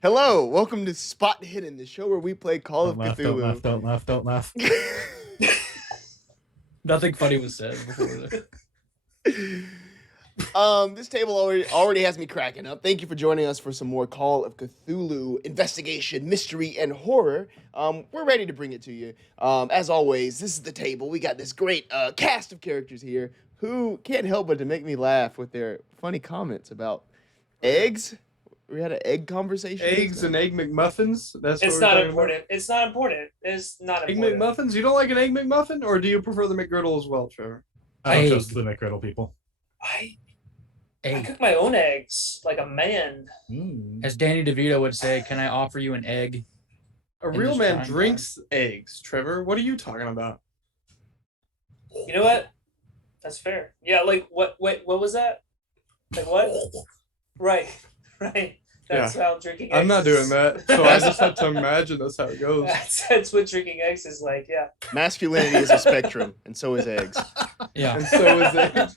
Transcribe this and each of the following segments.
Hello, welcome to Spot Hidden, the show where we play Call of Cthulhu. Don't laugh. Nothing funny was said before. This table already has me cracking up. Thank you for joining us for some more Call of Cthulhu investigation, mystery, and horror. We're ready to bring it to you. As always, this is the table. We got this great cast of characters here who can't help but to make me laugh with their funny comments about eggs. We had an egg conversation. Eggs and egg McMuffins. It's not important. It's not important. It's not Egg important. McMuffins? You don't like an egg McMuffin, or do you prefer the McGriddle as well, Trevor? I don't Egg. trust the McGriddle people. I Egg. cook my own eggs like a man. As Danny DeVito would say, can I offer you an egg? A In real this man time, drinks eggs, Trevor. What are you talking about? You know what? That's fair. Yeah, like what? Wait, what was that? Like what? Right. That's how drinking eggs I'm not is. doing that, so I just have to imagine that's how it goes. That's what drinking eggs is like. Yeah. Masculinity is a spectrum, and so is eggs. Yeah. And so is it.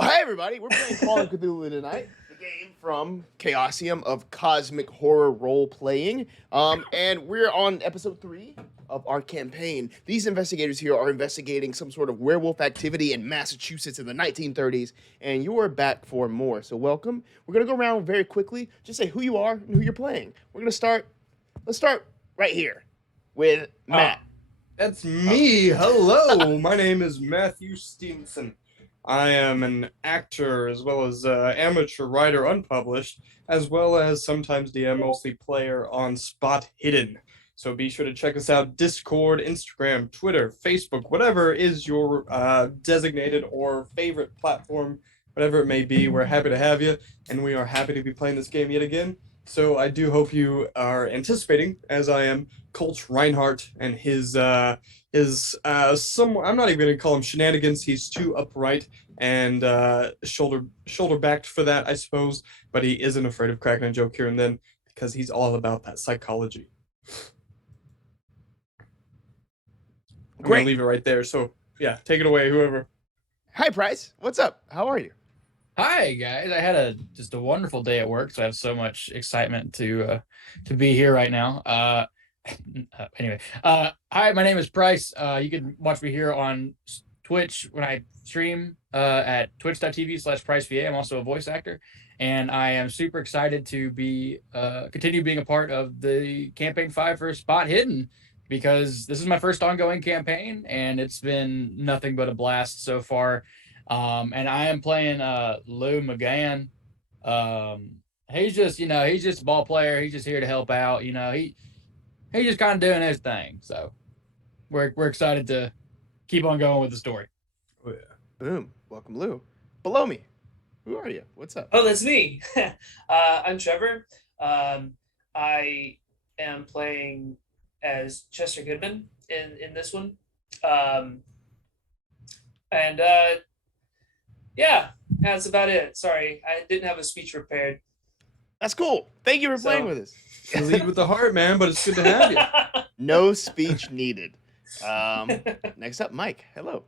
Hi, everybody. We're playing Call of Cthulhu tonight. The game from Chaosium of cosmic horror role-playing. And we're on episode 3 of our campaign. These investigators here are investigating some sort of werewolf activity in Massachusetts in the 1930s, and you are back for more. So welcome. We're going to go around very quickly. Just say who you are and who you're playing. We're going to start. Let's start right here with Matt. That's me. Hello. My name is Matthew Stephenson. I am an actor as well as amateur writer unpublished, as well as sometimes DM, mostly player on Spot Hidden. So be sure to check us out: Discord, Instagram, Twitter, Facebook, whatever is your designated or favorite platform, whatever it may be. We're happy to have you, and we are happy to be playing this game yet again. So I do hope you are anticipating, as I am, Colt Reinhardt and his I'm not even gonna call him shenanigans. He's too upright and shoulder backed for that, I suppose. But he isn't afraid of cracking a joke here and then because he's all about that psychology. I'm gonna leave it right there. So yeah, take it away, whoever. Hi, Price. What's up? How are you? Hi guys. I had just a wonderful day at work, so I have so much excitement to be here right now. Anyway, hi, my name is Price. You can watch me here on Twitch when I stream at twitch.tv/PriceVA. I'm also a voice actor, and I am super excited to be continue being a part of the campaign 5 for Spot Hidden, because this is my first ongoing campaign and it's been nothing but a blast so far. And I am playing Lou McGann. He's just a ball player. He's just here to help out. He's just kind of doing his thing. So we're excited to keep on going with the story. Oh, yeah. Boom. Welcome, Lou. Below me. Who are you? What's up? Oh, that's me. I'm Trevor. I am playing as Chester Goodman in this one. Yeah, that's about it. Sorry, I didn't have a speech prepared. That's cool. Thank you for playing with us. You lead with the heart, man, but it's good to have you. No speech needed. Next up, Mike. Hello.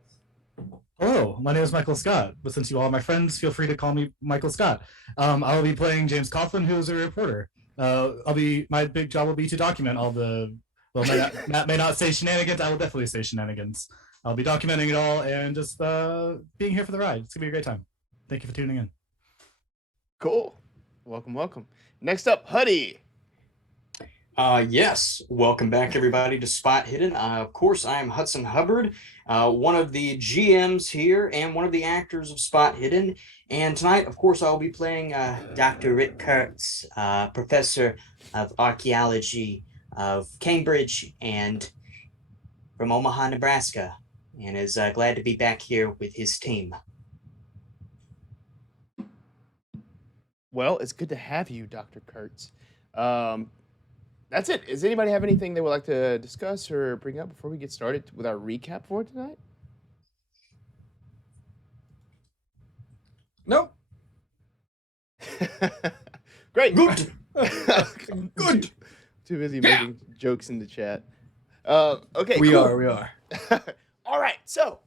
Hello, my name is Michael Scott, but since you all are my friends, feel free to call me Michael Scott. I will be playing James Coughlin, who is a reporter. My big job will be to document all the, Matt may not say shenanigans, I will definitely say shenanigans. I'll be documenting it all and just being here for the ride. It's gonna be a great time. Thank you for tuning in. Cool. Welcome. Next up, Huddy. Yes, welcome back everybody to Spot Hidden. Of course, I am Hudson Hubbard, one of the GMs here and one of the actors of Spot Hidden. And tonight, of course, I will be playing Dr. Rick Kurtz, professor of archaeology of Cambridge and from Omaha, Nebraska, and is glad to be back here with his team. Well, it's good to have you, Dr. Kurtz. That's it. Does anybody have anything they would like to discuss or bring up before we get started with our recap for tonight? Nope. Great. Good. Good. Too busy making jokes in the chat. Okay. We cool. are. All right. So,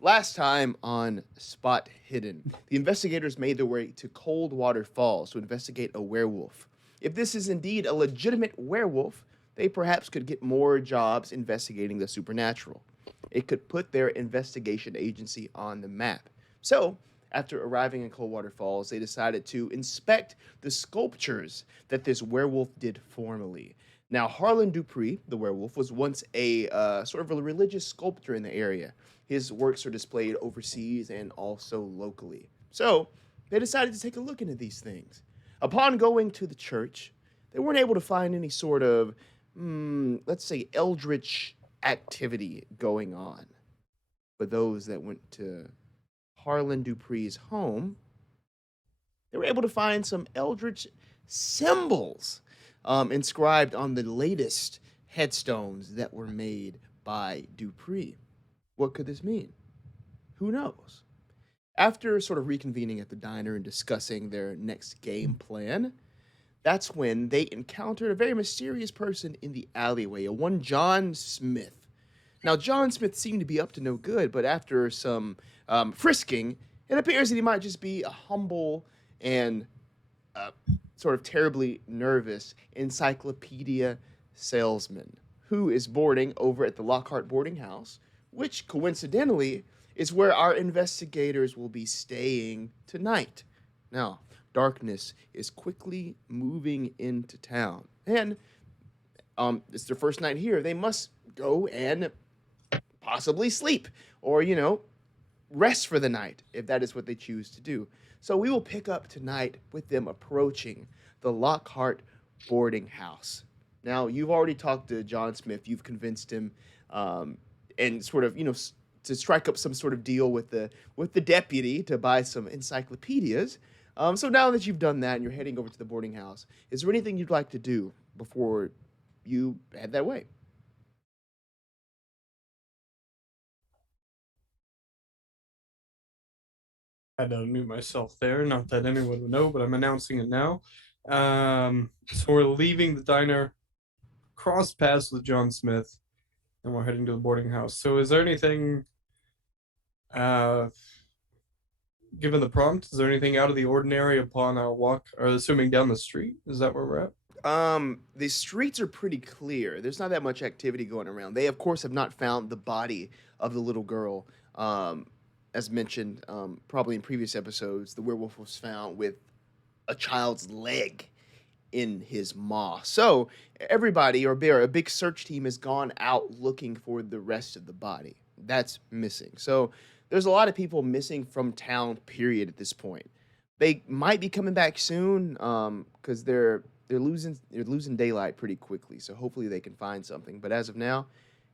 last time on Spot Hidden, the investigators made their way to Coldwater Falls to investigate a werewolf. if this is indeed a legitimate werewolf, they perhaps could get more jobs investigating the supernatural. It could put their investigation agency on the map. So, after arriving in Coldwater Falls, they decided to inspect the sculptures that this werewolf did formerly. Now, Harlan Dupree, the werewolf, was once a sort of a religious sculptor in the area. His works are displayed overseas and also locally. So, they decided to take a look into these things. Upon going to the church, they weren't able to find any sort of, let's say, eldritch activity going on. But those that went to Harlan Dupree's home, they were able to find some eldritch symbols inscribed on the latest headstones that were made by Dupree. What could this mean? Who knows? After sort of reconvening at the diner and discussing their next game plan, that's when they encountered a very mysterious person in the alleyway, a one John Smith. Now, John Smith seemed to be up to no good, but after some frisking, it appears that he might just be a humble and sort of terribly nervous encyclopedia salesman who is boarding over at the Lockhart boarding house, which coincidentally is where our investigators will be staying tonight. Now, darkness is quickly moving into town, and it's their first night here. They must go and possibly sleep or, rest for the night if that is what they choose to do. So we will pick up tonight with them approaching the Lockhart boarding house. Now, you've already talked to John Smith. You've convinced him and sort of, to strike up some sort of deal with the deputy to buy some encyclopedias. So now that you've done that and you're heading over to the boarding house, is there anything you'd like to do before you head that way? I had to unmute myself there. Not that anyone would know, but I'm announcing it now. So we're leaving the diner, cross paths with John Smith, and we're heading to the boarding house. So is there anything, given the prompt, is there anything out of the ordinary upon our walk, or assuming down the street? Is that where we're at? The streets are pretty clear. There's not that much activity going around. They, of course, have not found the body of the little girl. As mentioned, probably in previous episodes, the werewolf was found with a child's leg in his maw. So everybody, or a big search team has gone out looking for the rest of the body. That's missing. So there's a lot of people missing from town, period, at this point. They might be coming back soon, because they're losing daylight pretty quickly. So hopefully they can find something. But as of now,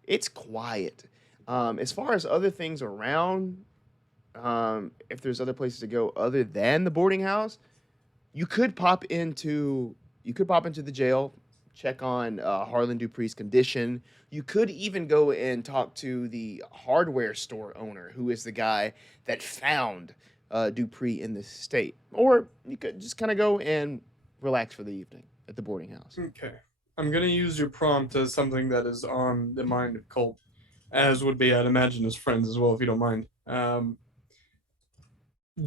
it's quiet. As far as other things around, if there's other places to go other than the boarding house, you could pop into the jail, check on Harlan Dupree's condition. You could even go and talk to the hardware store owner, who is the guy that found Dupree in this state. Or you could just kind of go and relax for the evening at the boarding house. Okay. I'm going to use your prompt as something that is on the mind of Colt, as would be, I'd imagine, his friends as well, if you don't mind.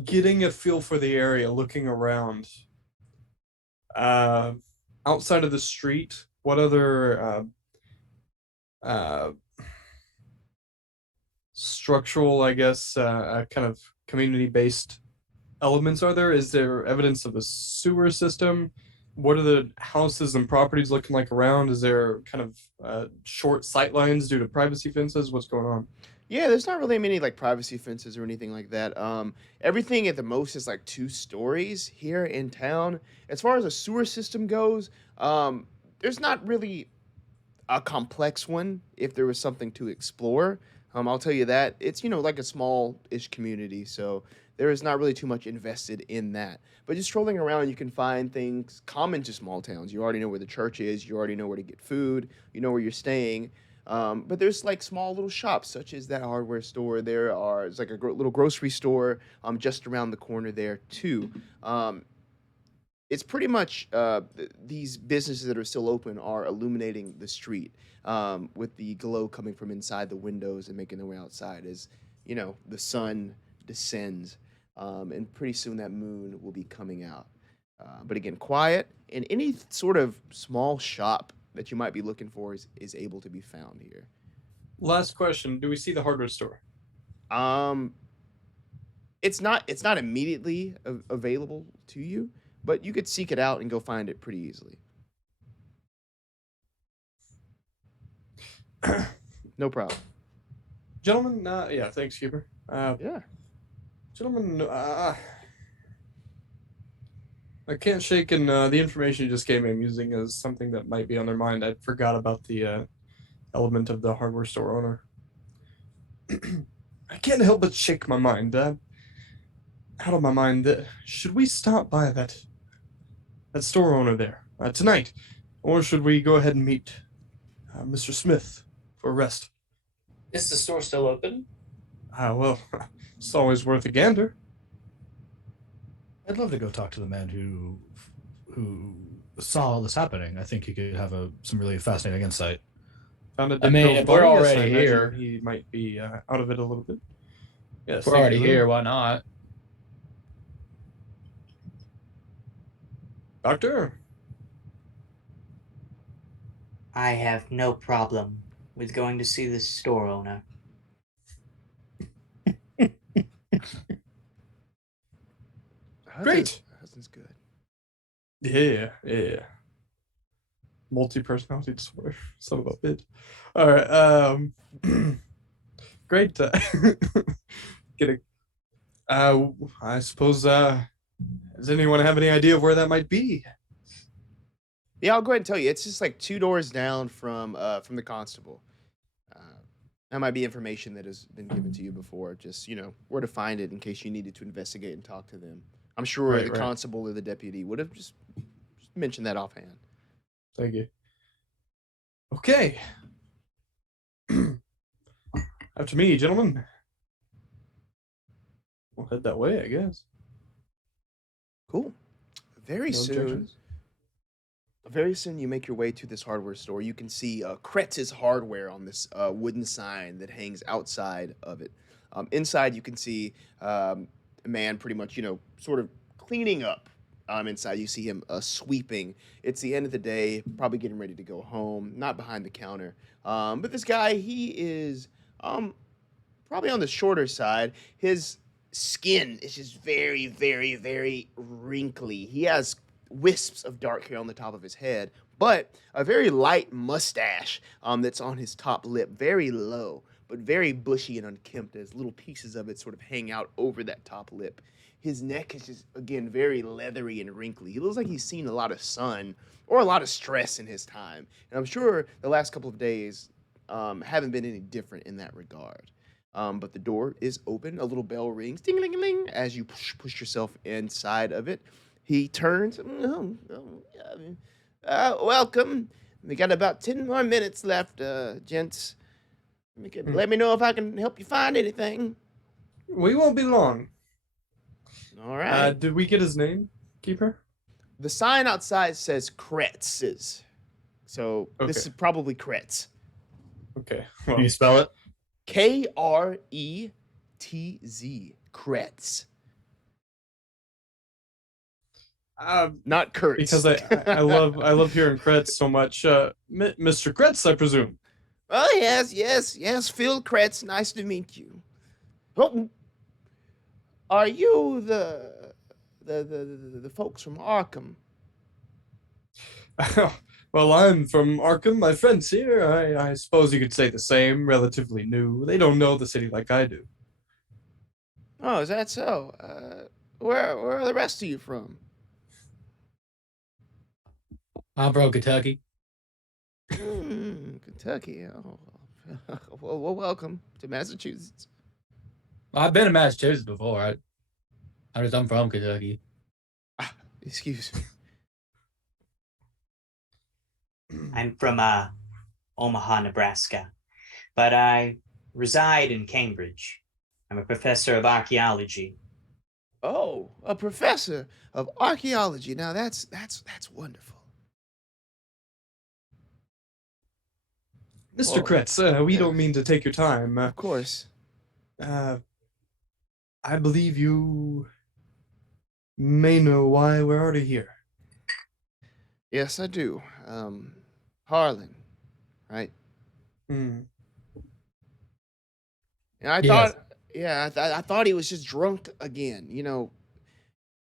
Getting a feel for the area, looking around. Outside of the street, what other structural, I guess, kind of community-based elements are there? Is there evidence of a sewer system? What are the houses and properties looking like around? Is there kind of short sight lines due to privacy fences? What's going on? Yeah, there's not really many like privacy fences or anything like that. Everything at the most is like 2 stories here in town. As far as a sewer system goes, there's not really a complex one if there was something to explore. I'll tell you that. It's, like a small-ish community, so there is not really too much invested in that. But just strolling around, you can find things common to small towns. You already know where the church is. You already know where to get food. You know where you're staying. But there's like small little shops, such as that hardware store. There's like a little grocery store just around the corner there, too. It's pretty much these businesses that are still open are illuminating the street with the glow coming from inside the windows and making their way outside as, the sun descends. And pretty soon that moon will be coming out. But again, quiet, and any sort of small shop that you might be looking for is able to be found here. Last question: do we see the hardware store? Um, it's not immediately available to you, but you could seek it out and go find it pretty easily. No problem. Gentlemen, yeah, thanks, Keeper. Yeah. Gentlemen, I can't shake, and the information you just gave me I'm using as something that might be on their mind. I forgot about the element of the hardware store owner. I can't help but shake my mind. Out of my mind. Should we stop by that store owner there tonight, or should we go ahead and meet Mr. Smith for a rest? Is the store still open? Well, it's always worth a gander. I'd love to go talk to the man who saw all this happening. I think he could have some really fascinating insight. Found it I mean, didn't if go we're far. Yes, I already imagine here- he might be out of it a little bit. Yes, We're thank already you. here. Why not? Doctor. I have no problem with going to see the store owner. Great. Hudson's good. Yeah. Multi-personality disorder. Son of a bitch. All right. Great. I suppose. Does anyone have any idea of where that might be? Yeah, I'll go ahead and tell you. It's just like 2 doors down from the constable. That might be information that has been given to you before. Just where to find it in case you needed to investigate and talk to them. I'm sure Right, the right. constable or the deputy would have just mentioned that offhand. Thank you. Okay. After me, gentlemen. We'll head that way, I guess. Cool. Very No soon. objections? Very soon, you make your way to this hardware store. You can see Kurtz's hardware on this wooden sign that hangs outside of it. Inside, you can see a man pretty much, sort of cleaning up. Inside, you see him sweeping. It's the end of the day, probably getting ready to go home, not behind the counter. But this guy, he is probably on the shorter side. His skin is just very, very, very wrinkly. He has wisps of dark hair on the top of his head, but a very light mustache that's on his top lip, very low, but very bushy and unkempt as little pieces of it sort of hang out over that top lip. His neck is just, again, very leathery and wrinkly. He looks like he's seen a lot of sun or a lot of stress in his time. And I'm sure the last couple of days haven't been any different in that regard. But the door is open. A little bell rings, ding-a-ling-a-ling, as you push yourself inside of it. He turns. Welcome. We got about 10 more minutes left, gents. Let me know if I can help you find anything. We won't be long. All right. Did we get his name, Keeper? The sign outside says Kretz. So this is probably Kretz. Okay. Can you spell it? Kretz. Kretz. Not Kurtz. Because I love hearing Kretz so much. Mr. Kretz, I presume. Oh, yes. Phil Kretz, nice to meet you. Oh, are you the folks from Arkham? Well, I'm from Arkham. My friends here, I suppose you could say the same. Relatively new. They don't know the city like I do. Oh, is that so? Where are the rest of you from? I'm from Kentucky. Kentucky. Oh, well, welcome to Massachusetts. I've been to Massachusetts before. I'm from Kentucky. Excuse me. I'm from Omaha, Nebraska, but I reside in Cambridge. I'm a professor of archaeology. Oh, a professor of archaeology. Now that's wonderful. Mr. Well, Kretz, we don't mean to take your time. Of course. I believe you may know why we're already here. Yes, I do. Harlan, right? Hmm. And I Yes. thought, yeah, I thought he was just drunk again.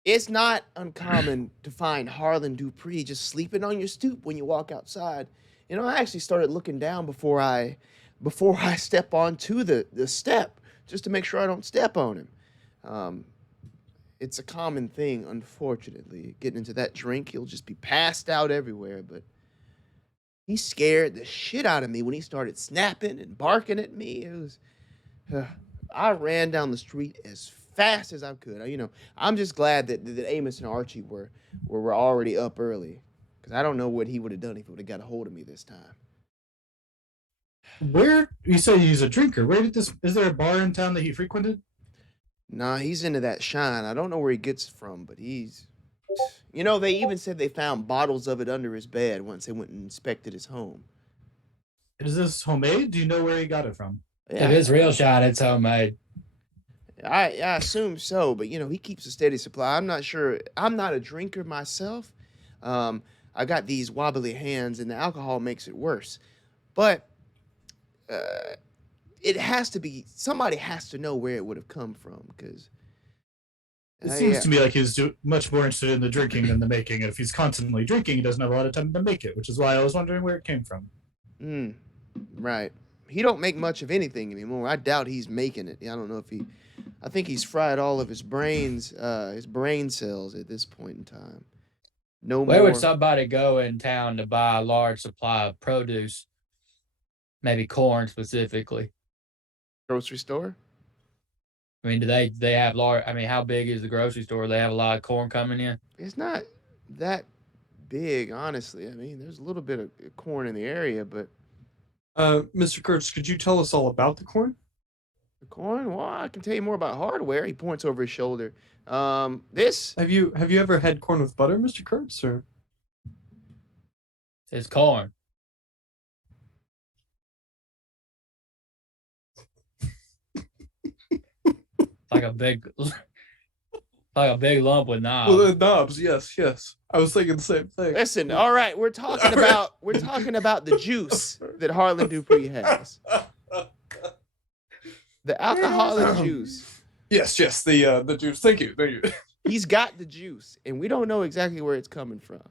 It's not uncommon to find Harlan Dupree just sleeping on your stoop when you walk outside. I actually started looking down before I step onto the step just to make sure I don't step on him. Um, it's a common thing, unfortunately. Getting into that drink, he'll just be passed out everywhere. But he scared the shit out of me when he started snapping and barking at me. It was, I ran down the street as fast as I could. I'm just glad that Amos and Archie were already up early, because I don't know what he would have done if he would have got a hold of me this time. Where you say he's a drinker? Where did this? Is there a bar in town that he frequented? Nah, he's into that shine. I don't know where he gets it from, but he's. They even said they found bottles of it under his bed once they went and inspected his home. Is this homemade? Do you know where he got it from? Yeah, If it's real shot, it's homemade. I assume so, but he keeps a steady supply. I'm not sure. I'm not a drinker myself. I got these wobbly hands, and the alcohol makes it worse. But it has to be, somebody has to know where it would have come from, because It seems to me like he's much more interested in the drinking than the making. And if he's constantly drinking, he doesn't have a lot of time to make it, which is why I was wondering where it came from. Right. He don't make much of anything anymore. I doubt he's making it. I don't know if I think he's fried all of his brain cells at this point in time. No Where more. would somebody go in town to buy a large supply of produce? Maybe corn specifically. Grocery store? I mean, do they have large? I mean, how big is the grocery store? They have a lot of corn coming in. It's not that big, honestly. I mean, there's a little bit of corn in the area, but Mr. Kurtz, could you tell us all about the corn? the corn, well, I can tell you more about hardware. He points over his shoulder. This Have you ever had corn with butter, Mr. Kurtz? Or It's corn. like a big lump with knobs. well, the knobs? Yes. I was thinking the same thing. Listen, all right, we're talking about the juice that Harlan Dupree has. The alcoholic juice. Yes, the juice. Thank you. He's got the juice, and we don't know exactly where it's coming from.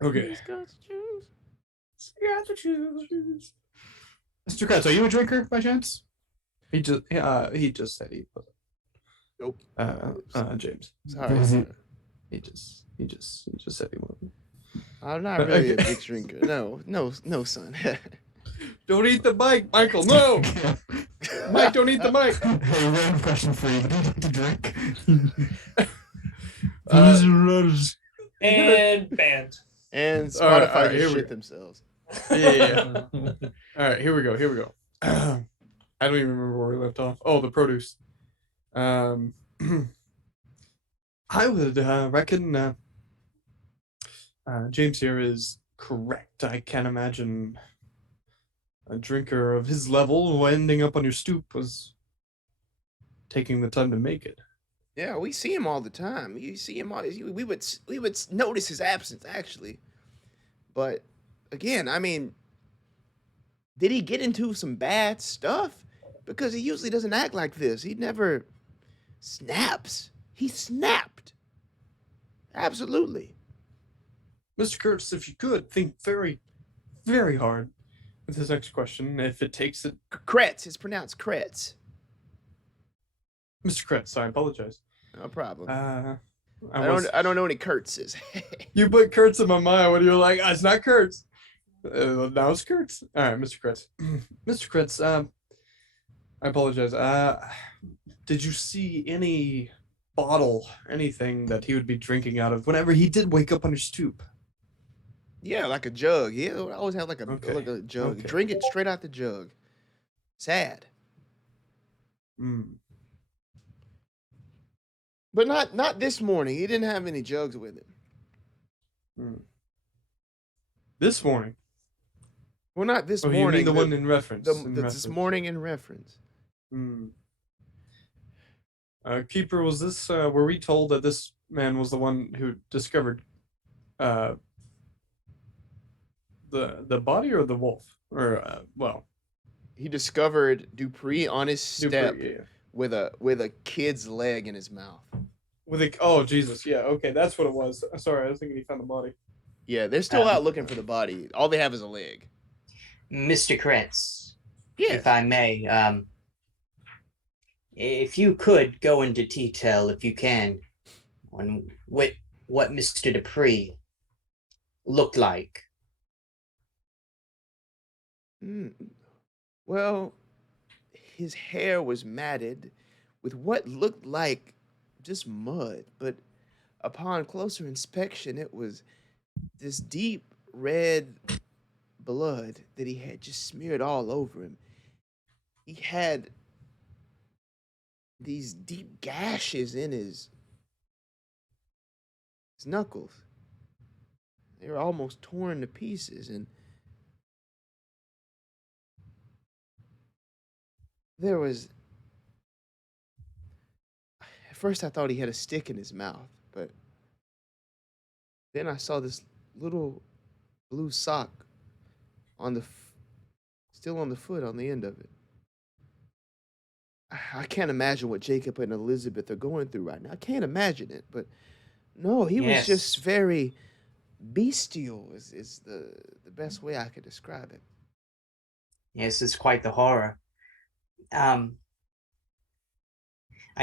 Okay. He's got the juice. Got the juice. Mr. Kurtz, are you a drinker by chance? He just said he wasn't. Nope. James. Sorry, sir. He just said he wasn't. I'm not really a big drinker. No, son. Don't eat the mic, Michael. No, Mike, don't eat the mic. Hey, random question for you. But do you like to drink? And banned. And All right, Spotify here just we shit go. themselves. Yeah. All right, here we go. I don't even remember where we left off. Oh, the produce. I would reckon James here is correct. I can't imagine a drinker of his level ending up on your stoop was taking the time to make it. Yeah, we see him all the time. You see him all. We would notice his absence actually, but again, I mean, did he get into some bad stuff? Because he usually doesn't act like this. He never snaps. He snapped. Absolutely. Mr. Kurtz, if you could, think very, very hard with this next question. If it takes it. Kretz. It's pronounced Kretz. Mr. Kurtz, I apologize. No problem. I don't know any Kurtzes. You put Kurtz in my mind when you're like, it's not Kurtz. Now it's Kurtz. All right, Mr. Kurtz. Mr. Kurtz, I apologize. Did you see any bottle, anything that he would be drinking out of whenever he did wake up on your stoop? Yeah, like a jug. He always have like a jug. Okay. Drink it straight out the jug. Sad. But not this morning. He didn't have any jugs with him. This morning? Well, not this Oh, morning. you mean the one in reference? This morning in reference. Keeper, was this? Were we told that this man was the one who discovered the body or the wolf? Or well, He discovered Dupree on his step Dupree, yeah. with a kid's leg in his mouth. With a oh Jesus, yeah, okay, that's what it was. Sorry, I was thinking he found the body. Yeah, they're still out looking for the body. All they have is a leg. Mr. Kurtz, Yeah. if I may, if you could go into detail, if you can, on what Mr. Dupree looked like. Well, his hair was matted with what looked like just mud, but upon closer inspection, it was this deep red blood that he had just smeared all over him. He had these deep gashes in his knuckles. They were almost torn to pieces, and there was... At first I thought he had a stick in his mouth, but then I saw this little blue sock on the still on the foot on the end of it. I can't imagine what Jacob and Elizabeth are going through right now. I can't imagine it, but no, he was just very bestial is the best way I could describe it. Yes, it's quite the horror. I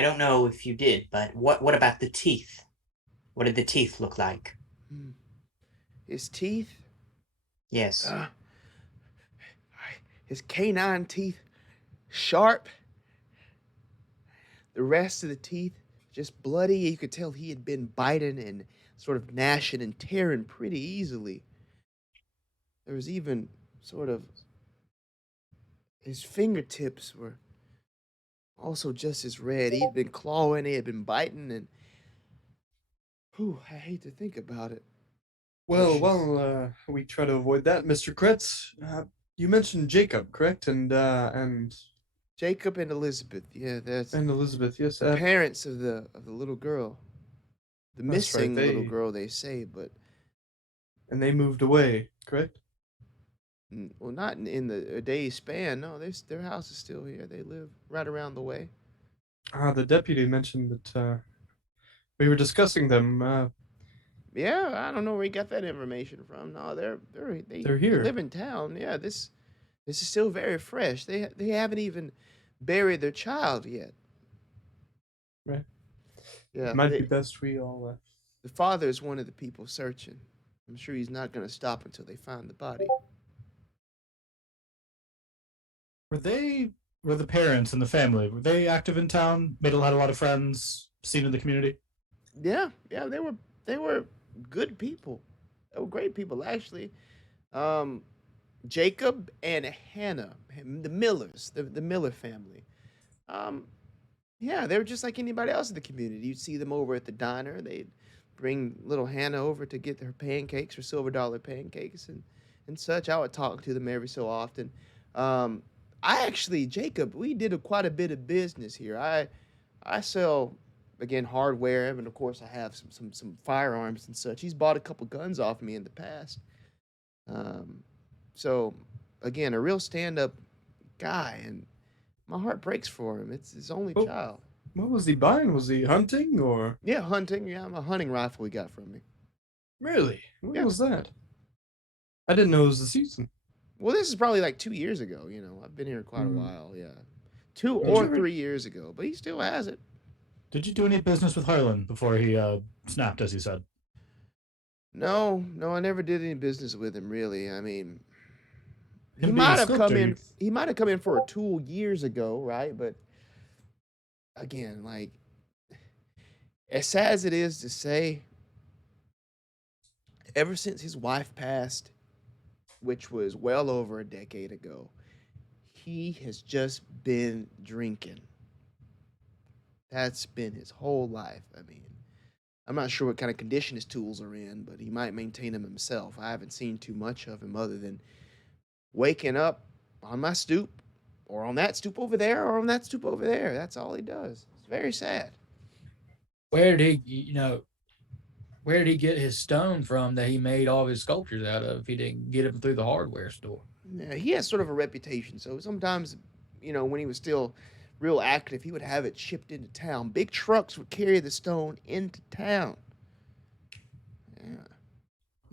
don't know if you did, but what about the teeth? What did the teeth look like? His teeth? Yes. His canine teeth, sharp. The rest of the teeth, just bloody. You could tell he had been biting and sort of gnashing and tearing pretty easily. There was even sort of... His fingertips were also just as red. He'd been clawing, he had been biting, and... Whew, I hate to think about it. Well, while we try to avoid that, Mr. Kurtz, you mentioned Jacob, correct? And Jacob and Elizabeth, yeah, that's... And Elizabeth, yes. The parents of the little girl. The missing right, little girl, they say, but... And they moved away, correct? Well, not in a day's span. No, their house is still here. They live right around the way. The deputy mentioned that we were discussing them. Yeah, I don't know where he got that information from. No, they're here. They live in town. Yeah, this is still very fresh. They haven't even buried their child yet. Right. Yeah, it might be best we all. The father is one of the people searching. I'm sure he's not going to stop until they find the body. Were the parents and the family, were they active in town? Had a lot of friends, seen in the community? Yeah, they were good people. They were great people, actually. Jacob and Hannah, the Millers, the Miller family. Yeah, they were just like anybody else in the community. You'd see them over at the diner. They'd bring little Hannah over to get her pancakes, her silver dollar pancakes and such. I would talk to them every so often. Jacob, we did quite a bit of business here. I sell, again, hardware, and of course I have some firearms and such. He's bought a couple guns off me in the past. So, again, a real stand-up guy, and my heart breaks for him. It's his only child. What was he buying? Was he hunting or? Yeah, hunting. Yeah, a hunting rifle he got from me. Really? When was that? I didn't know it was the season. Well, this is probably like 2 years ago. You know, I've been here quite a while. Yeah, 2 or 3 years ago, but he still has it. Did you do any business with Harlan before he snapped, as you said? No, I never did any business with him. Really, I mean, he might have come in. He might have come in for a tool years ago, right? But again, like, as sad as it is to say, ever since his wife passed, which was well over a decade ago, he has just been drinking. That's been his whole life. I mean, I'm not sure what kind of condition his tools are in, but he might maintain them himself. I haven't seen too much of him other than waking up on my stoop, or on that stoop over there, or on that stoop over there. That's all he does. It's very sad. Where did where did he get his stone from that he made all of his sculptures out of? If he didn't get them through the hardware store. Yeah, he has sort of a reputation. So sometimes, when he was still real active, he would have it shipped into town. Big trucks would carry the stone into town. Yeah.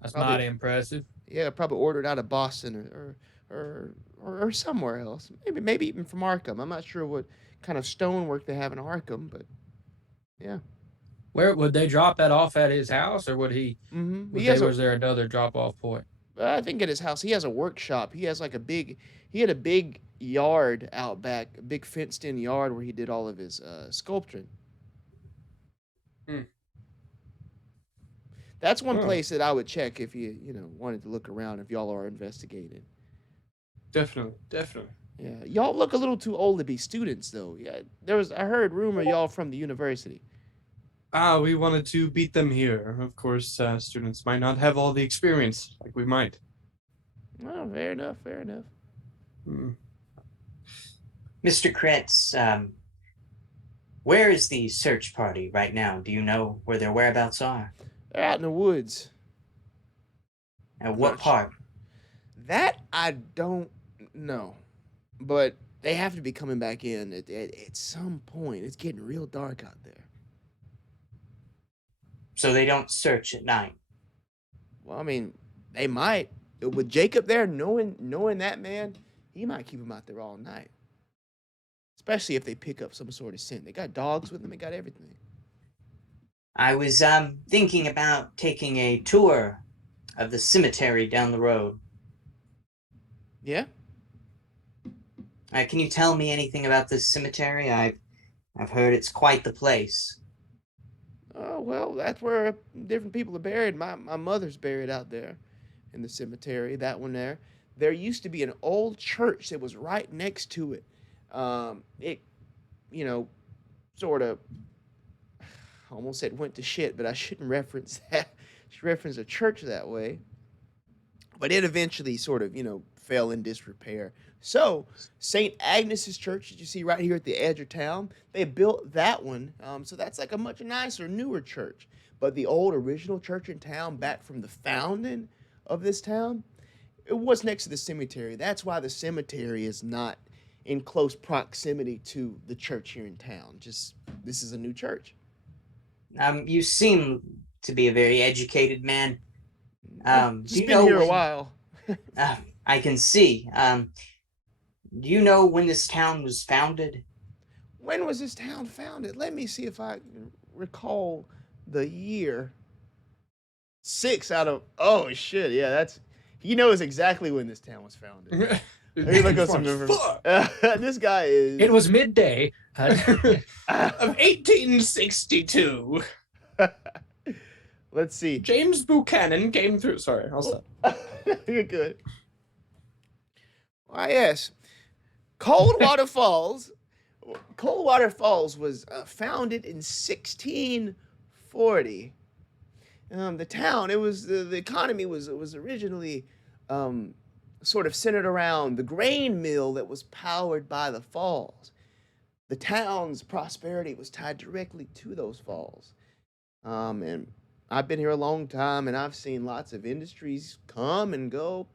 That's Probably- mighty impressive. Yeah, probably ordered out of Boston or somewhere else. Maybe even from Arkham. I'm not sure what kind of stonework they have in Arkham, but yeah. Where would they drop that off at his house, or would he? Mm-hmm. Was there another drop-off point? I think at his house he has a workshop. He has like he had a big yard out back, a big fenced-in yard where he did all of his sculpturing. Hmm. That's one Oh. place that I would check if you wanted to look around if y'all are investigating. Definitely. Yeah, y'all look a little too old to be students though. Yeah, I heard rumor y'all from the university. We wanted to beat them here. Of course, students might not have all the experience like we might. Oh, fair enough. Hmm. Mr. Kurtz, where is the search party right now? Do you know where their whereabouts are? They're out in the woods. At what part? That I don't know, but they have to be coming back in at some point. It's getting real dark out there. So they don't search at night. Well, I mean, they might. With Jacob there, knowing that man, he might keep him out there all night. Especially if they pick up some sort of scent. They got dogs with them. They got everything. I was thinking about taking a tour of the cemetery down the road. Yeah? Can you tell me anything about this cemetery? I've heard it's quite the place. Oh, well, that's where different people are buried. My mother's buried out there in the cemetery, that one there. There used to be an old church that was right next to it. It, sort of, I almost said went to shit, but I shouldn't reference that. Should reference a church that way. But it eventually sort of, fell in disrepair. So, St. Agnes's Church that you see right here at the edge of town, they built that one. So that's like a much nicer, newer church. But the old original church in town, back from the founding of this town, it was next to the cemetery. That's why the cemetery is not in close proximity to the church here in town. Just, this is a new church. You seem to be a very educated man. Just do you been know here a when- while. I can see. Do you know when this town was founded? When was this town founded? Let me see if I can recall the year. 6 out of, oh shit, yeah, he knows exactly when this town was founded. Let me look up some information. This guy is. It was midday. Of 1862. Let's see. James Buchanan came through. Sorry, I'll stop. You're good. Why, yes. Coldwater Falls. Coldwater Falls was founded in 1640. The town, the economy was originally sort of centered around the grain mill that was powered by the falls. The town's prosperity was tied directly to those falls. And I've been here a long time, and I've seen lots of industries come and go.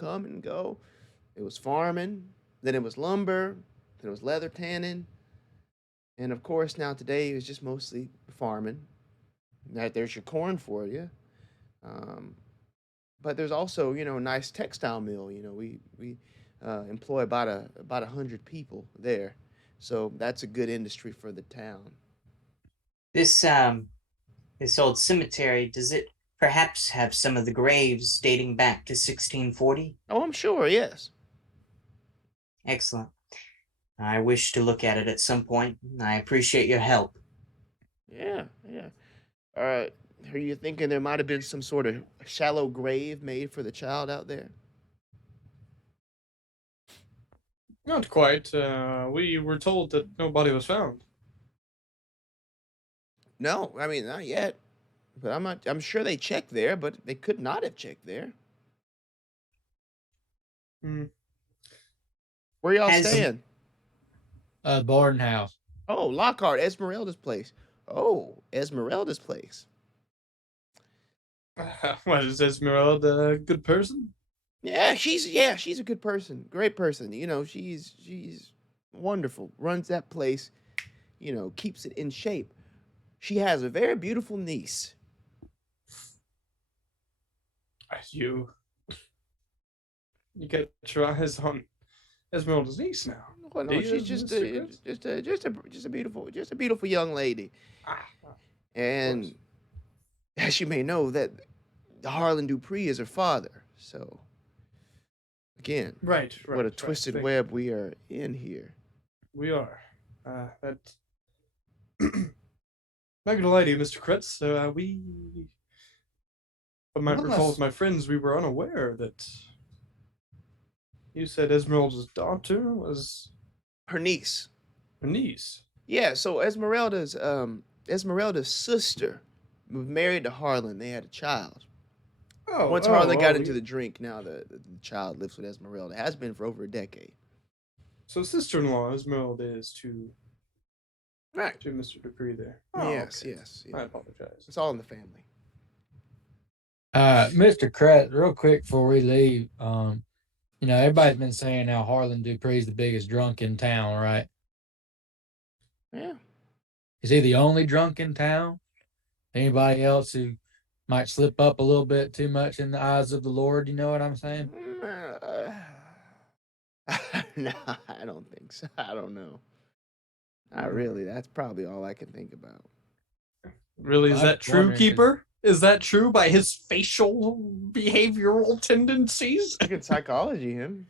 It was farming, then it was lumber, then it was leather tanning, and of course now today it's just mostly farming. Now there's your corn for you, but there's also a nice textile mill. We employ about 100 people there, so that's a good industry for the town. This old cemetery, does it perhaps have some of the graves dating back to 1640? Oh, I'm sure, yes. Excellent. I wish to look at it at some point. I appreciate your help. Yeah. All right. Are you thinking there might have been some sort of shallow grave made for the child out there? Not quite. We were told that nobody was found. No, I mean not yet. But I'm sure they checked there, but they could not have checked there. Hmm. Where y'all Has- staying? Barton house. Oh, Lockhart, Esmeralda's place. Oh, Esmeralda's place. What is Esmeralda a good person? Yeah, she's a good person, great person. You know, she's wonderful. Runs that place. You know, keeps it in shape. She has a very beautiful niece. You get your eyes on Esmeralda's niece now. Well, no, Do you, she's just Mr. a, Kurtz? just a beautiful young lady. Ah, And as you may know, that Harlan Dupree is her father. So again, right. what a twisted Thank- web we are in here. We are. That. Not gonna lie to you, Mr. Kurtz. We. But my recall with my friends, we were unaware that. You said Esmeralda's daughter was Her niece. her niece. Yeah, so Esmeralda's sister was married to Harlan. They had a child. Oh, Once Harlan got into the drink, now the child lives with Esmeralda. Has been for over a decade. So sister-in-law Esmeralda is to Right. Mr. Dupree there. Oh, Yes, okay. yes. I Yeah. apologize. It's all in the family. Mr. Kurtz, real quick before we leave, you know, everybody's been saying how Harlan Dupree's the biggest drunk in town, right? Yeah. Is he the only drunk in town? Anybody else who might slip up a little bit too much in the eyes of the Lord? You know what I'm saying? No, I don't think so. I don't know. Not really. That's probably all I can think about. Really, is Well, I that was true, wondering 'cause- Keeper? Is that true by his facial behavioral tendencies? You can psychology him.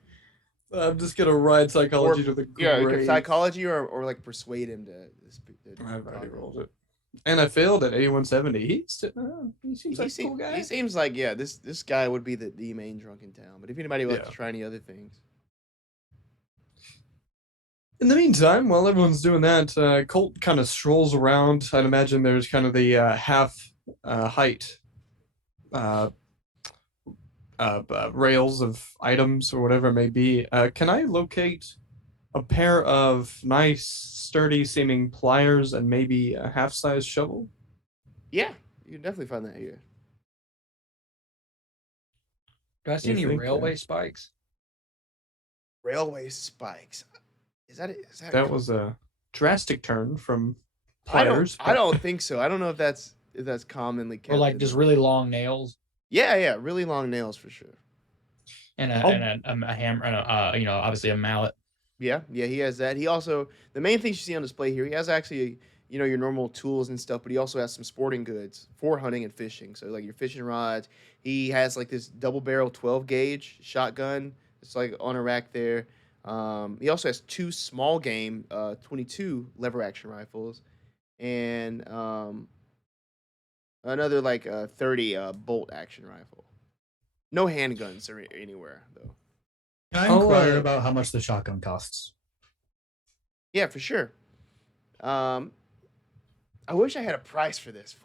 I'm just gonna ride psychology to the grave. Yeah, you can psychology or like persuade him to I've already rolled it, and I failed at 8170. He seems like a cool guy. He seems like, yeah, this guy would be the main drunk in town. But if anybody wants to try any other things. In the meantime, while everyone's doing that, Colt kind of strolls around. I'd imagine there's kind of the half height rails of items or whatever it may be. Can I locate a pair of nice, sturdy seeming pliers and maybe a half-size shovel? Yeah, you can definitely find that here. Do I see You any think, railway spikes? Railway spikes. Is that it? That was a drastic turn from I pliers. don't think so. I don't know if that's commonly kept. Or like in just the- really long nails Yeah, really long nails for sure. and Oh. a hammer and you know, obviously a mallet. Yeah, he has that. He also, the main things you see on display here, he has actually, you know, your normal tools and stuff, but he also has some sporting goods for hunting and fishing. So like your fishing rods. He has like this double barrel 12 gauge shotgun. It's like on a rack there. He also has two small game 22 lever action rifles and another like 30 bolt action rifle. No handguns or anywhere though. Can I Oh, inquire about how much the shotgun costs? Yeah, for sure. I wish I had a price for this.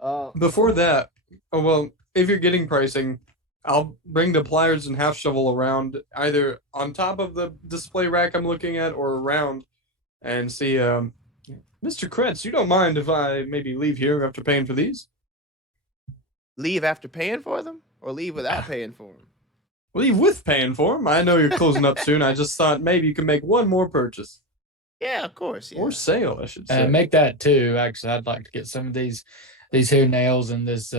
Fuck. Before that, oh well, if you're getting pricing, I'll bring the pliers and half shovel around either on top of the display rack I'm looking at or around and see, Mr. Kurtz, you don't mind if I maybe leave here after paying for these? Leave after paying for them, or leave without paying for them? Leave with paying for them. I know you're closing up soon. I just thought maybe you could make one more purchase. Yeah, of course. Yeah. Or sale, I should say. Make that too. Actually, I'd like to get some of these here nails and this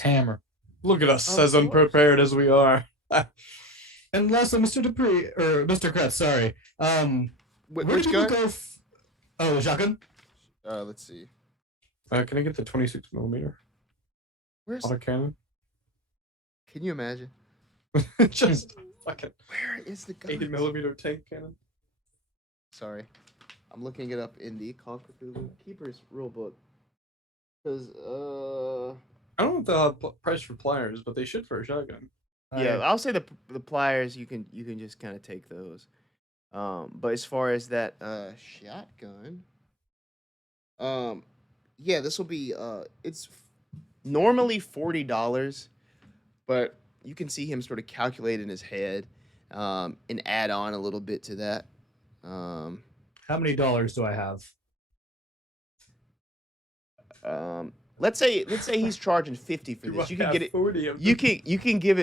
hammer. Look at us, Of as course. unprepared as we are. And lastly, Mr. Dupree or Mr. Kurtz, sorry. Where Which did gun? you go? Oh, the shotgun. Let's see. Can I get the 26 millimeter Where's? autocannon? Can you imagine? Just fucking Where is the gun? 80 millimeter tank cannon. Sorry, I'm looking it up in the Call of Cthulhu Keeper's rule book. Because I don't know if they'll have price for pliers, but they should for a shotgun. yeah, I'll say the pliers you can just kind of take those. But as far as that shotgun, yeah, this will be it's normally $40, but you can see him sort of calculate in his head and add on a little bit to that. How many dollars do I have? Let's say he's charging 50 for Do this. I You can have get it. 40 of You them? can get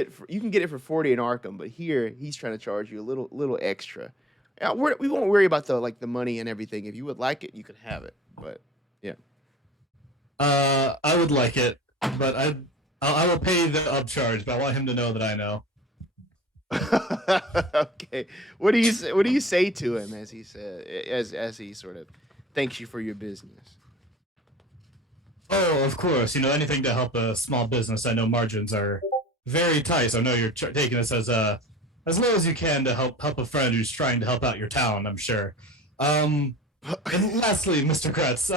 it for 40 in Arkham, but here he's trying to charge you a little extra. We won't worry about the money and everything. If you would like it, you can have it. But yeah. I would like it, but I will pay the upcharge, but I want him to know that I know. Okay. What do you say to him as he sort of thanks you for your business? Oh, of course. Anything to help a small business. I know margins are very tight, so I know you're taking this as low as you can to help a friend who's trying to help out your town, I'm sure. And lastly, Mr. Kurtz,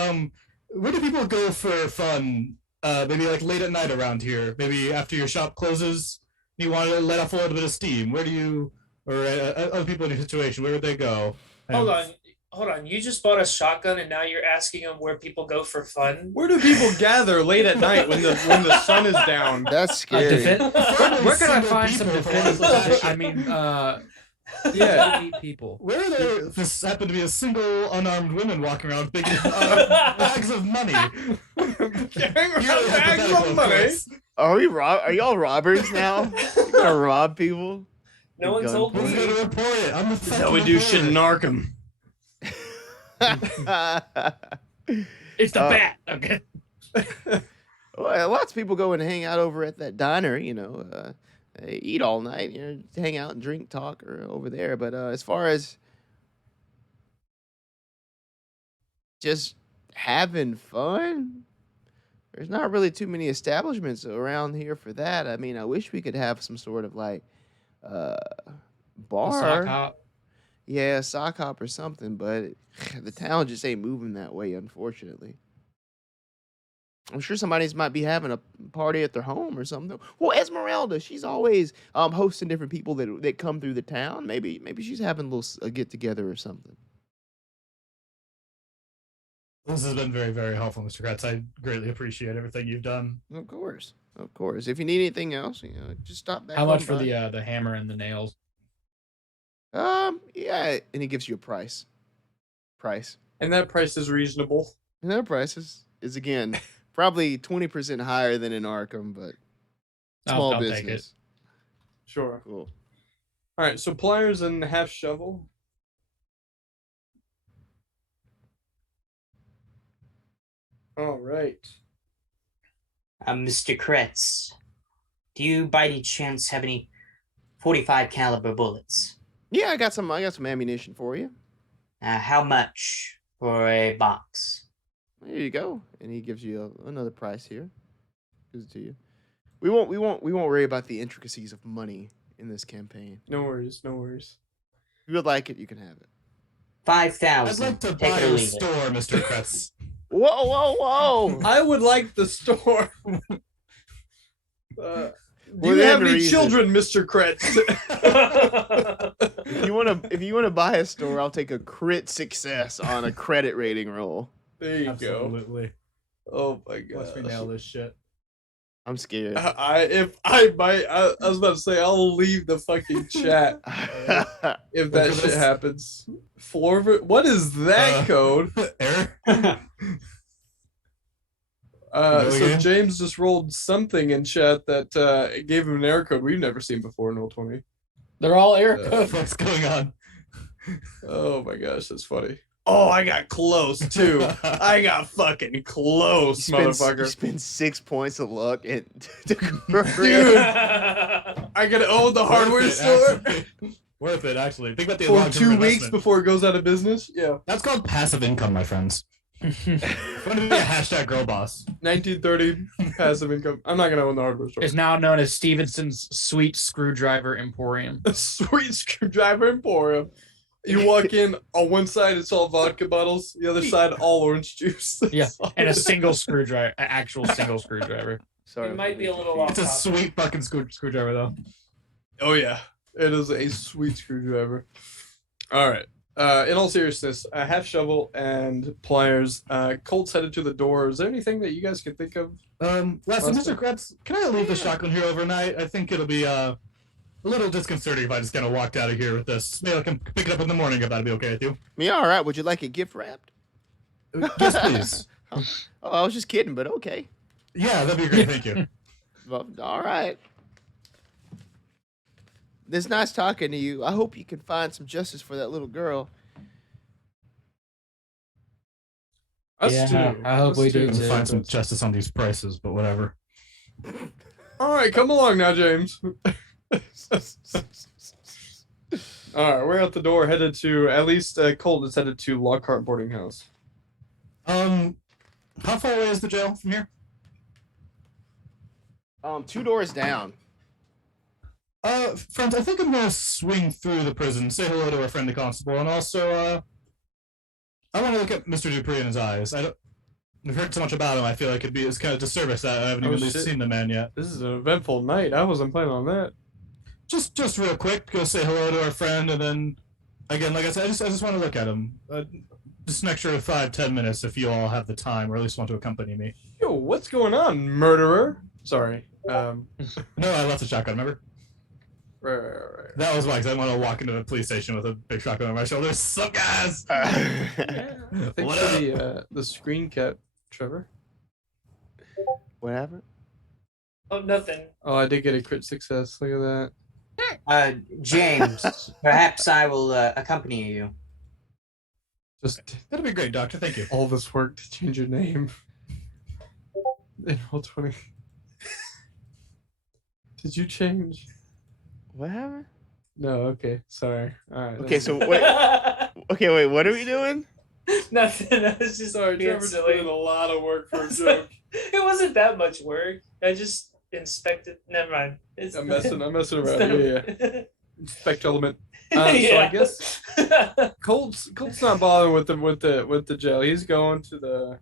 where do people go for fun? Maybe like late at night around here. Maybe after your shop closes, you want to let off a little bit of steam. Where do you, or other people in your situation, where would they go? Hold on. You just bought a shotgun and now you're asking them where people go for fun? Where do people gather late at night when the sun is down? That's scary. Where can I find some defensive? I mean, Yeah. people. Where are there just happen to be a single unarmed women walking around with big bags of money? Carrying around Really bags hypothetical, of money. course. Are y'all robbers now? You gonna rob people? No one Gun told Who's me. going to report it? I'm the That's how we do shit in Arkham. It's the bat. Okay. Well, lots of people go and hang out over at that diner, they eat all night, hang out and drink, talk or over there. But as far as just having fun, there's not really too many establishments around here for that. I mean, I wish we could have some sort of bar. Sock hop. Yeah, a sock hop or something, but the town just ain't moving that way, unfortunately. I'm sure somebody's might be having a party at their home or something. Well, Esmeralda, she's always hosting different people that come through the town. Maybe she's having a little get together or something. This has been very, very helpful, Mr. Kurtz. I greatly appreciate everything you've done. Of course. If you need anything else, just stop back. How much on for by. the hammer and the nails? Yeah, and he gives you a price. And that price is reasonable. And that price is again probably 20% higher than in Arkham, but small I'll business. take it. Sure. Cool. All right, so pliers and half shovel. All right. Mr. Kurtz, do you by any chance have any 45 caliber bullets? Yeah, I got some ammunition for you. How much for a box? There you go. And he gives you another price here. Gives it to you. We won't worry about the intricacies of money in this campaign. No worries. No worries. If you would like it, you can have it. 5,000. I'd like to Take buy it or your leave it. store, Mr. Kurtz. Whoa! I would like the store. Do Well, you they have have a any reason. children, Mr. Kretz? If you wanna buy a store, I'll take a crit success on a credit rating roll. There you go. Absolutely. Oh my Once we god. nail this shit. I'm scared. I was about to say I'll leave the fucking chat if that Look at shit this. happens. What is that code? Error? So again? James just rolled something in chat that gave him an error code we've never seen before in Roll20. They're all air Uh, code. What's going on? Oh my gosh, that's funny. Oh, I got close too. I got fucking close, You motherfucker. spend 6 points of luck and Dude, I gotta own the hardware store Worth it, actually. Think about the for long-term 2 weeks investment. before it goes out of business. Yeah, That's called passive income, my friends. I'm going to be a hashtag girl boss. 1930 passive income. I'm not gonna own the hardware store. It's now known as Stephenson's Sweet Screwdriver Emporium. A sweet screwdriver emporium. You walk in, on one side it's all vodka bottles, the other side all orange juice. Yeah, and a single screwdriver, an actual single screwdriver. Sorry. It might be a little off It's a topic. sweet fucking screwdriver, though. Oh yeah, it is a sweet screwdriver. All right. In all seriousness, a half shovel and pliers. Colt's headed to the door. Is there anything that you guys can think of? Listen, Mr. Krebs, can I leave the shotgun here overnight? I think it'll be a little disconcerting if I just kind of walked out of here with this. Maybe I can pick it up in the morning if that'd be okay with you. Yeah, all right. Would you like it gift wrapped? Yes, please. Oh, I was just kidding, but okay. Yeah, that'd be great. Thank you. Well, all right. It's nice talking to you. I hope you can find some justice for that little girl. Us Yeah, too. I hope Us we too. do Can too. find some justice on these prices, but whatever. All right, come along now, James. All right, we're at the door, headed to at least Colt is headed to Lockhart boarding house. How far away is the jail from here? 2 doors down. Friends, I think I'm gonna swing through the prison, say hello to our friend the constable, and also, I want to look at Mr. Dupree in his eyes. We've heard so much about him. I feel like it's kind of disservice that I haven't even shit. seen the man yet. This is an eventful night. I wasn't planning on that. Just real quick, go say hello to our friend, and then again, like I said, I just want to look at him. Just an extra 5-10 minutes if you all have the time, or at least want to accompany me. Yo, what's going on, murderer? Sorry. No, I left the shotgun. Remember? Right. That was why, because I want to walk into a police station with a big shotgun on my shoulders. Sup, guys? Thanks What for the screen cap, Trevor. What happened? Oh, nothing. Oh, I did get a crit success. Look at that. James, perhaps I will accompany you. Just That'd be great, Doctor. Thank you. all this work to change your name. In Roll20. Did you change? What happened? No, okay. Sorry. Alright. Okay, so wait. What are we doing? Nothing. I was just sorry, being Trevor just put silly. in a lot of work for a joke. It wasn't that much work. I just inspected. Never mind. It's I'm messing it's around. not- Yeah. Inspect element. So I guess Colt's not bothering with the jail. He's going to the.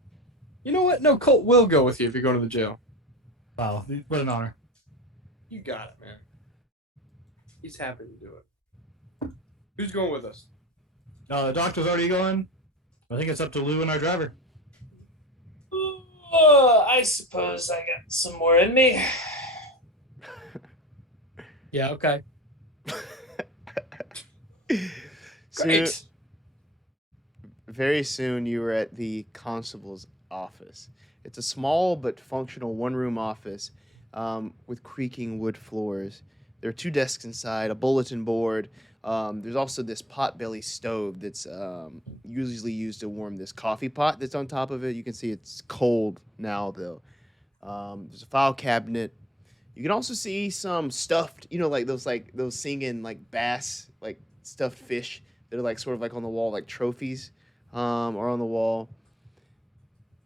You know what? No, Colt will go with you if you're going to the jail. Wow, what an honor. You got it, man. He's happy to do it. Who's going with us? The doctor's already going. I think it's up to Lou and our driver. I suppose I got some more in me. Yeah, okay. Great. Very soon you were at the constable's office. It's a small but functional one-room office with creaking wood floors. There are 2 desks inside, a bulletin board. There's also this potbelly stove that's usually used to warm this coffee pot that's on top of it. You can see it's cold now, though. There's a file cabinet. You can also see some stuffed, like those singing like bass, like stuffed fish that are like sort of like on the wall, like trophies, or on the wall.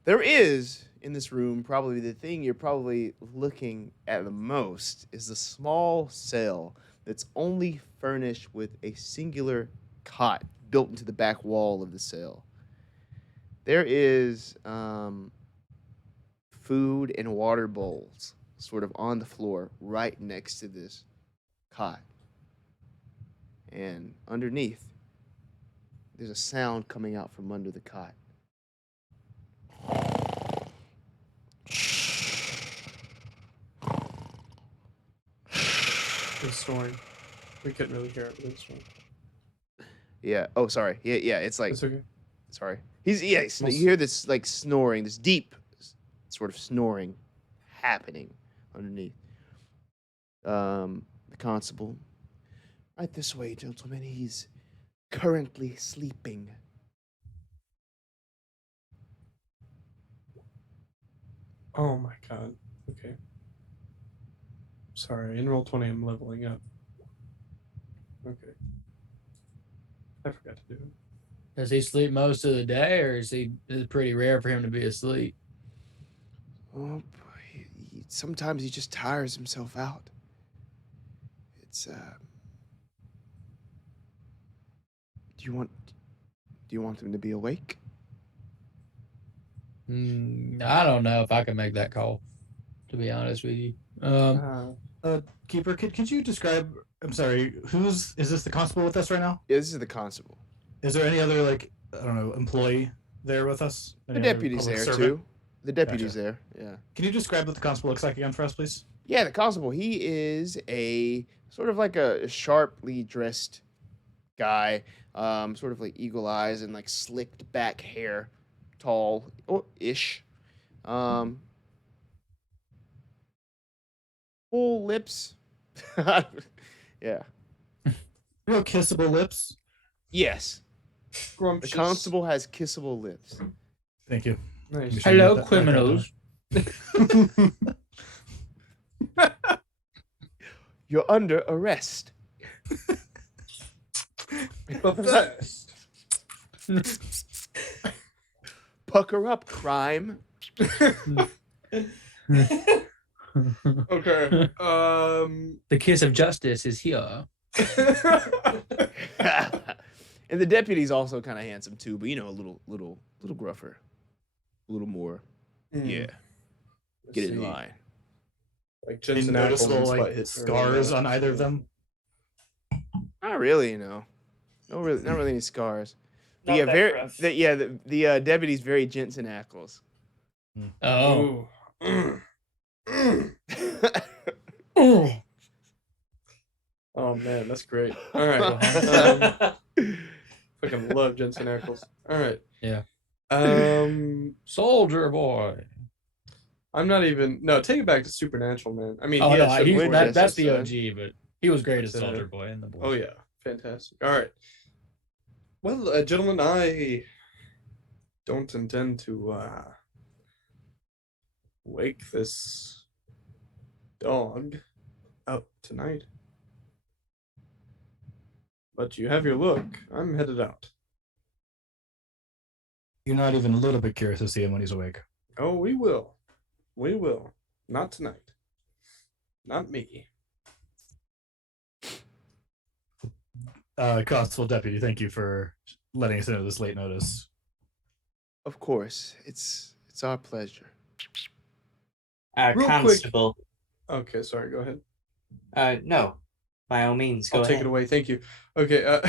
There is in this room probably the thing you're probably looking at the most is the small cell that's only furnished with a singular cot built into the back wall of the cell. There is food and water bowls sort of on the floor right next to this cot. And underneath, there's a sound coming out from under the cot. It's snoring. We couldn't really hear it, but it's snoring. Yeah. Oh, sorry. Yeah. It's like, It's okay. sorry. You hear this like snoring, this deep sort of snoring happening underneath. The constable. Right this way, gentlemen. He's currently sleeping. Oh my god. Okay. Sorry, in Roll20 I'm leveling up. Okay. I forgot to do it. Does he sleep most of the day, or is it pretty rare for him to be asleep? Oh, sometimes he just tires himself out. It's Do you want him to be awake? I don't know if I can make that call, to be honest with you. Keeper, could you describe? I'm sorry. Is this the constable with us right now? Yeah, this is the constable. Is there any other employee there with us? The Any other deputy's public there servant? too. The deputy's there. Yeah. Can you describe what the constable looks like again for us, please? Yeah, the constable. He is a sort of like a sharply dressed guy, sort of like eagle eyes and like slicked back hair, tall ish, full lips. Yeah. No kissable lips. Yes. The Scrumptious. constable has kissable lips. Thank you. Nice. Hello, criminals. You're under arrest. But first, Pucker up, crime. okay. The kiss of justice is here. And the deputy's also kind of handsome too, but a little gruffer, a little more. Yeah, get in line. Like Any Jensen noticeable Ackles like hit scars on either of them? Not really, not really any scars. Not Yeah, that very. rough. The deputy's very Jensen Ackles. Oh. Oh man, that's great. All right. Fucking love Jensen Ackles. All right. Yeah. Soldier Boy. I'm not even. No, take it back to Supernatural, man. I mean, Oh he no, had some that's the Winchester, OG, but he was great as So- Soldier Boy in the boy. Oh yeah, fantastic. All right. Well, gentlemen, I don't intend to wake this dog up tonight. But you have your look. I'm headed out. You're not even a little bit curious to see him when he's awake. Oh, we will. We will. Not tonight. Not me. Constable Deputy, thank you for letting us know this late notice. Of course, it's our pleasure. Real quick- Constable. Okay, sorry. Go ahead. No, by all means, go I'll take ahead. it away. Thank you. Okay.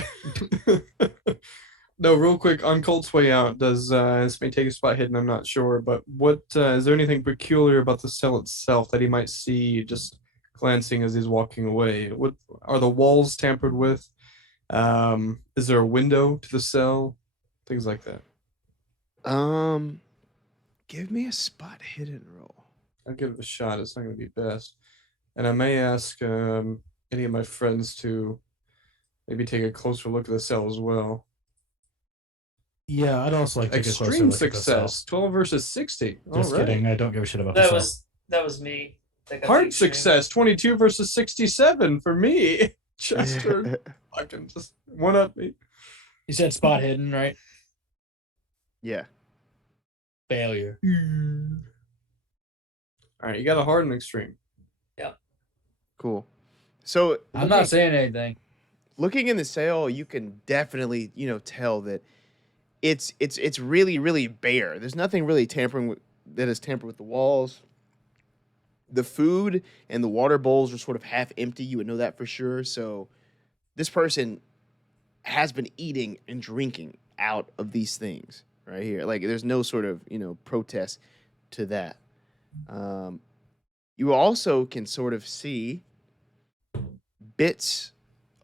No, real quick. On Colt's way out, does this may take a spot hidden? I'm not sure, but what is there anything peculiar about the cell itself that he might see just glancing as he's walking away? What are the walls tampered with? Is there a window to the cell? Things like that. Give me a spot hidden roll. I'll give it a shot. It's not going to be best, and I may ask any of my friends to maybe take a closer look at the cell as well. Yeah, I'd also like to take a closer Extreme look at the cell. success. 12 versus 60. Just All right. kidding. I don't give a shit about the That cell. was me. That got the Hard extreme. success. 22 versus 67 for me. Chester. I can just one up me. You said spot hidden, right? Yeah. Failure. All right, you got a hard and extreme. Cool. So I'm not saying anything. looking in the cell, you can definitely, tell that it's really, really bare. There's nothing really that is tampered with the walls. The food and the water bowls are sort of half empty. You would know that for sure. So this person has been eating and drinking out of these things right here. Like there's no sort of, protest to that. You also can sort of see bits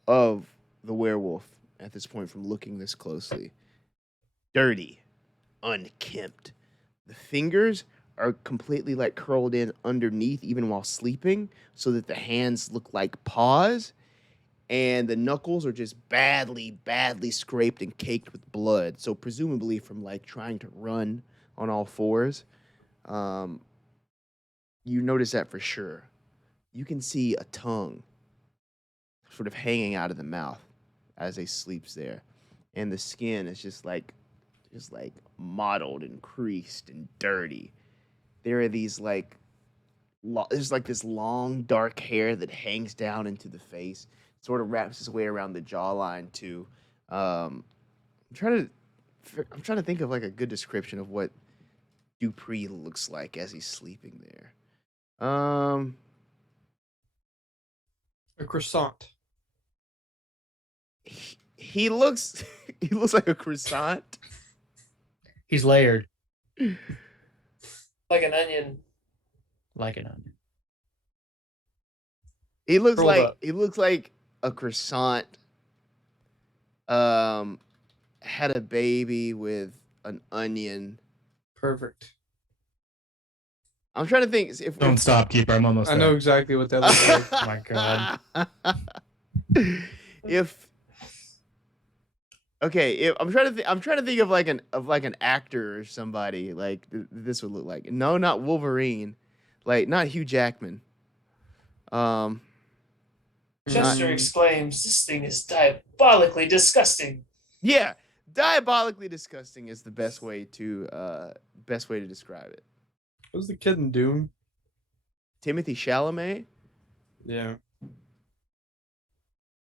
of the werewolf at this point from looking this closely. Dirty, unkempt. The fingers are completely like curled in underneath even while sleeping so that the hands look like paws, and the knuckles are just badly scraped and caked with blood, so presumably from like trying to run on all fours. You notice that for sure. You can see a tongue sort of hanging out of the mouth as he sleeps there, and the skin is just like mottled and creased and dirty. There are these there's like this long dark hair that hangs down into the face, sort of wraps its way around the jawline too. I'm trying to think of like a good description of what Dupree looks like as he's sleeping there. A croissant. He looks like a croissant. He's layered Like an onion. like an onion. He looks Curled like up. a croissant. Had a baby with an onion. Perfect. I'm trying to think if Don't stop, keeper. I'm almost I there. know exactly what that looks like. Oh my God. if I'm trying to think of like an actor or somebody like this would look like. No, not Wolverine. Like not Hugh Jackman. Chester Mm. exclaims, "This thing is diabolically disgusting." Yeah, diabolically disgusting is the best way to describe it. Who's the kid in Doom? Timothy Chalamet. Yeah.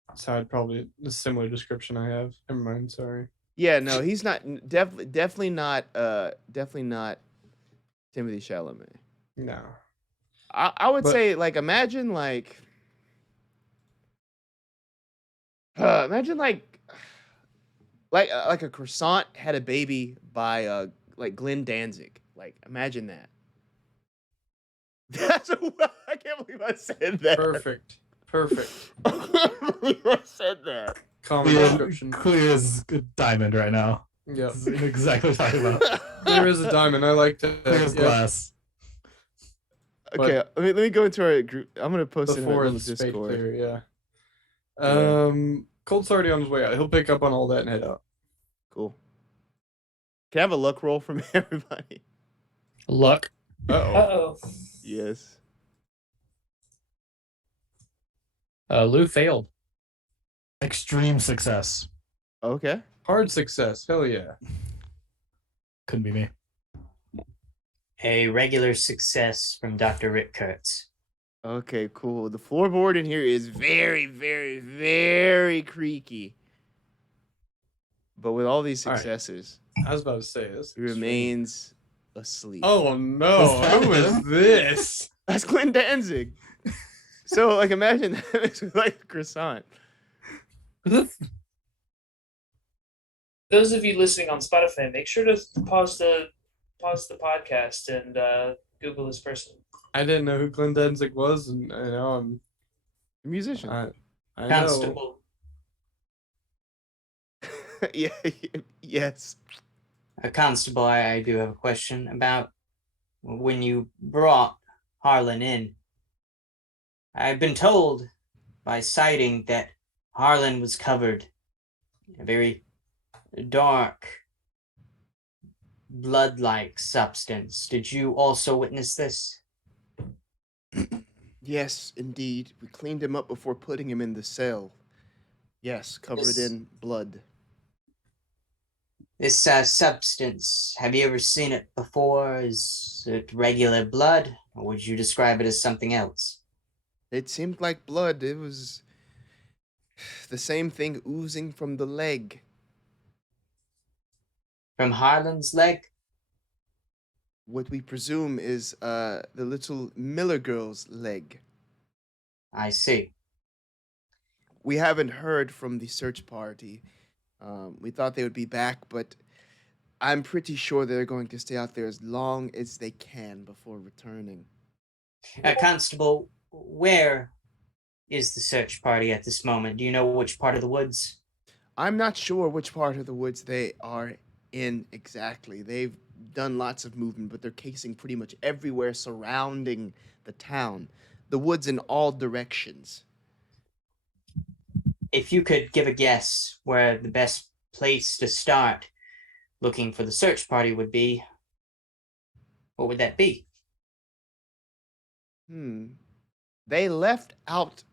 That's how I'd probably a similar description I have. Never mind, sorry. Yeah, no, he's not. Definitely not Timothy Chalamet. No. I would But- say like imagine like a croissant had a baby by like Glenn Danzig. Like imagine that. That's I can't believe I said that. Perfect. I can't believe I said that. Common Clear, description. clear as a diamond right now. Yep. This is exactly what I'm talking about. There is a diamond. I like to. Clear as Yeah. glass. Okay, let me go into our group. I'm gonna post it in our Before little it's fake Discord. clear, yeah. Yeah. Colt's already on his way out. He'll pick up on all that and head out. Cool. Can I have a luck roll from everybody? Luck. Uh-oh. Uh-oh. Yes. Lou failed. Extreme success. Okay. Hard success. Hell yeah. Couldn't be me. A regular success from Dr. Rick Kurtz. Okay, cool. The floorboard in here is very, very, very creaky. But with all these All right. successes, I was about to say this. he remains asleep. Oh no. Who is this? That's Glenn Danzig. So, like, imagine that mixed with, like, a croissant. Those of you listening on Spotify, make sure to pause the podcast and Google this person. I didn't know who Glenn Danzig was, and now I'm. A musician. I know. Constable. Yeah, yes. Constable, I do have a question about when you brought Harlan in. I've been told by sighting that Harlan was covered in a very dark, blood-like substance. Did you also witness this? Yes, indeed. We cleaned him up before putting him in the cell. Yes, covered This- in blood. This substance, have you ever seen it before? Is it regular blood, or would you describe it as something else? It seemed like blood. It was the same thing oozing from the leg. From Harlan's leg? What we presume is the little Miller girl's leg. I see. We haven't heard from the search party. We thought they would be back, but I'm pretty sure they're going to stay out there as long as they can before returning. Constable, where is the search party at this moment? Do you know which part of the woods? I'm not sure which part of the woods they are in exactly. They've done lots of movement, but they're casing pretty much everywhere surrounding the town. The woods in all directions. If you could give a guess where the best place to start looking for the search party would be, what would that be? They left out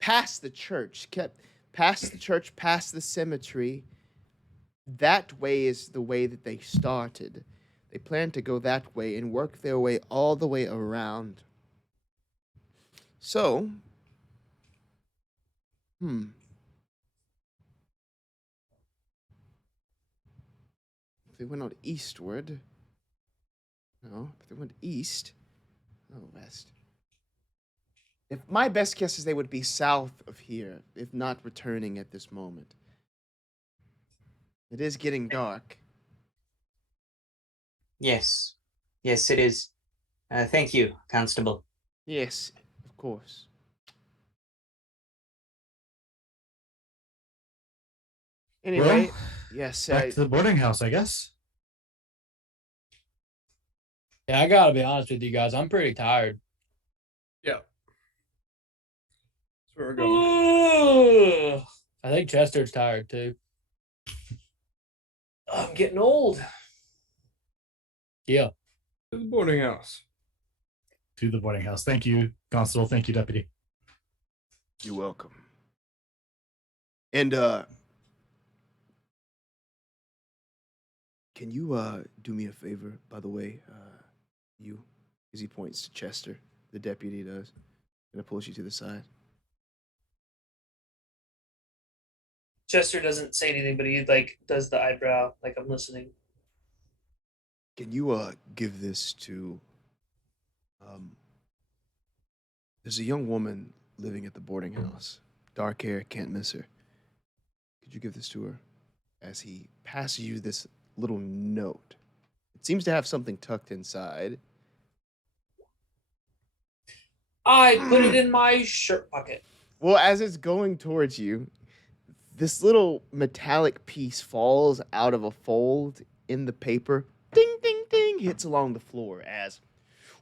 past the church, kept past the church, past the cemetery. That way is the way that they started. They plan to go that way and work their way all the way around. So, if they went out eastward, no, if they went east, oh, west. If my best guess is they would be south of here, if not returning at this moment. It is getting dark. Yes. Yes, it is. Thank you, Constable. Yes, course. Anyway, Well, yes, Back to the boarding house, I guess. Yeah, I gotta be honest with you guys. I'm pretty tired. Yeah. That's where we're going. I think Chester's tired too. I'm getting old. Yeah. To the boarding house. To the boarding house. Thank you, Constable. Thank you, Deputy. You're welcome. And can you do me a favor, by the way? You, as he points to Chester, the deputy does, and it pulls you to the side. Chester doesn't say anything, but he like does the eyebrow, like I'm listening. Can you give this to there's a young woman living at the boarding house. Dark hair, can't miss her. Could you give this to her? As he passes you this little note. It seems to have something tucked inside. I put it in my shirt pocket. Well, as it's going towards you, this little metallic piece falls out of a fold in the paper. Ding, ding, ding, hits along the floor as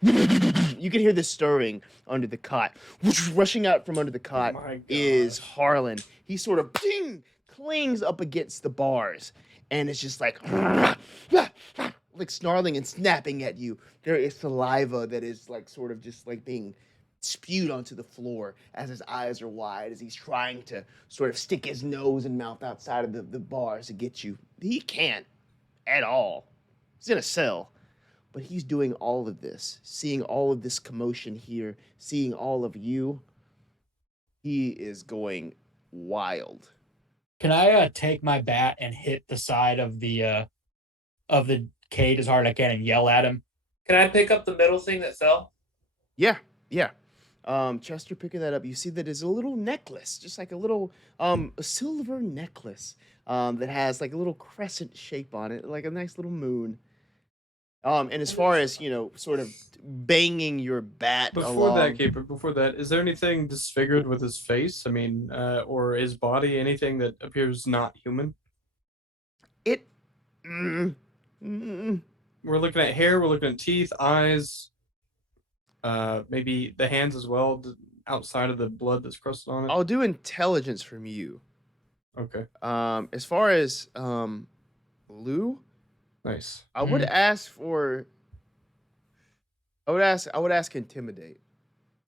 you can hear the stirring under the cot. Rushing out from under the cot is Harlan. He sort of clings up against the bars, and it's just like snarling and snapping at you. There is saliva that is like sort of just like being spewed onto the floor as his eyes are wide as he's trying to sort of stick his nose and mouth outside of the bars to get you. He can't at all. He's in a cell. But he's doing all of this, seeing all of this commotion here, seeing all of you. He is going wild. Can I take my bat and hit the side of the cage as hard as I can and yell at him? Can I pick up the metal thing that fell? Yeah. Chester picking that up, you see that it's a little necklace, just like a little a silver necklace that has like a little crescent shape on it, like a nice little moon. And as far as, sort of banging your bat Before along, before that, is there anything disfigured with his face? I mean, or his body, anything that appears not human? it. We're looking at hair, we're looking at teeth, eyes, maybe the hands as well, outside of the blood that's crusted on it. I'll do intelligence from you. Okay, As far as Lou, nice. I would ask for. I would ask intimidate.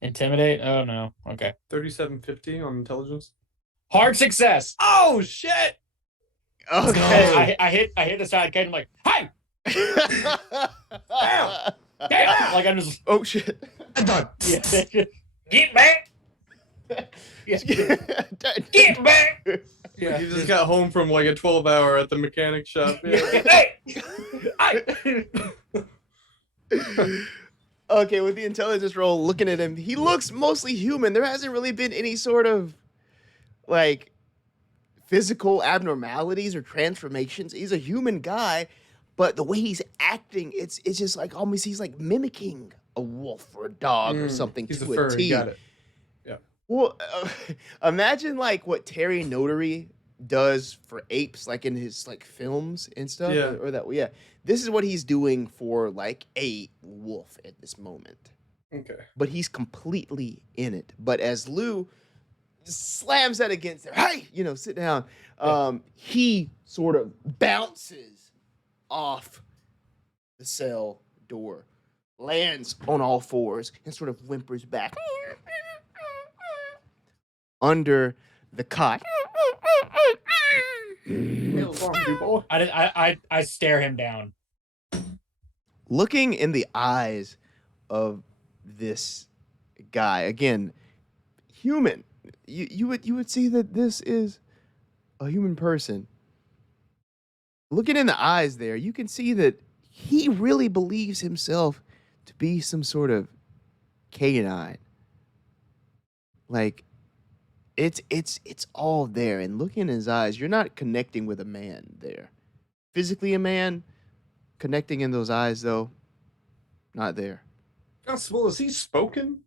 Intimidate? Oh no. Okay. 3750 on intelligence. Hard success. Oh shit! Okay. I hit the side of the cage. I'm like, hey! Damn. Damn! Like I'm just Oh shit. I'm done. yeah. Get back! Get back! Yeah. He just got home from like a 12-hour at the mechanic shop. Yeah. Hey! Okay, with the intelligence roll, looking at him, he looks mostly human. There hasn't really been any sort of like physical abnormalities or transformations. He's a human guy, but the way he's acting, it's just like almost he's like mimicking a wolf or a dog or something He's to a a furry. T. Got it. Well, imagine like what Terry Notary does for apes, like in his like films and stuff. Yeah. Or that. Yeah. This is what he's doing for like a wolf at this moment. Okay. But he's completely in it. But as Lou slams that against there, hey, sit down. He sort of bounces off the cell door, lands on all fours, and sort of whimpers back under the cot. I stare him down. Looking in the eyes of this guy, again, human. You would see that this is a human person. Looking in the eyes there, you can see that he really believes himself to be some sort of canine. Like, it's all there. And looking in his eyes, you're not connecting with a man there. Physically a man, connecting in those eyes, though, not there. Constable, is he spoken?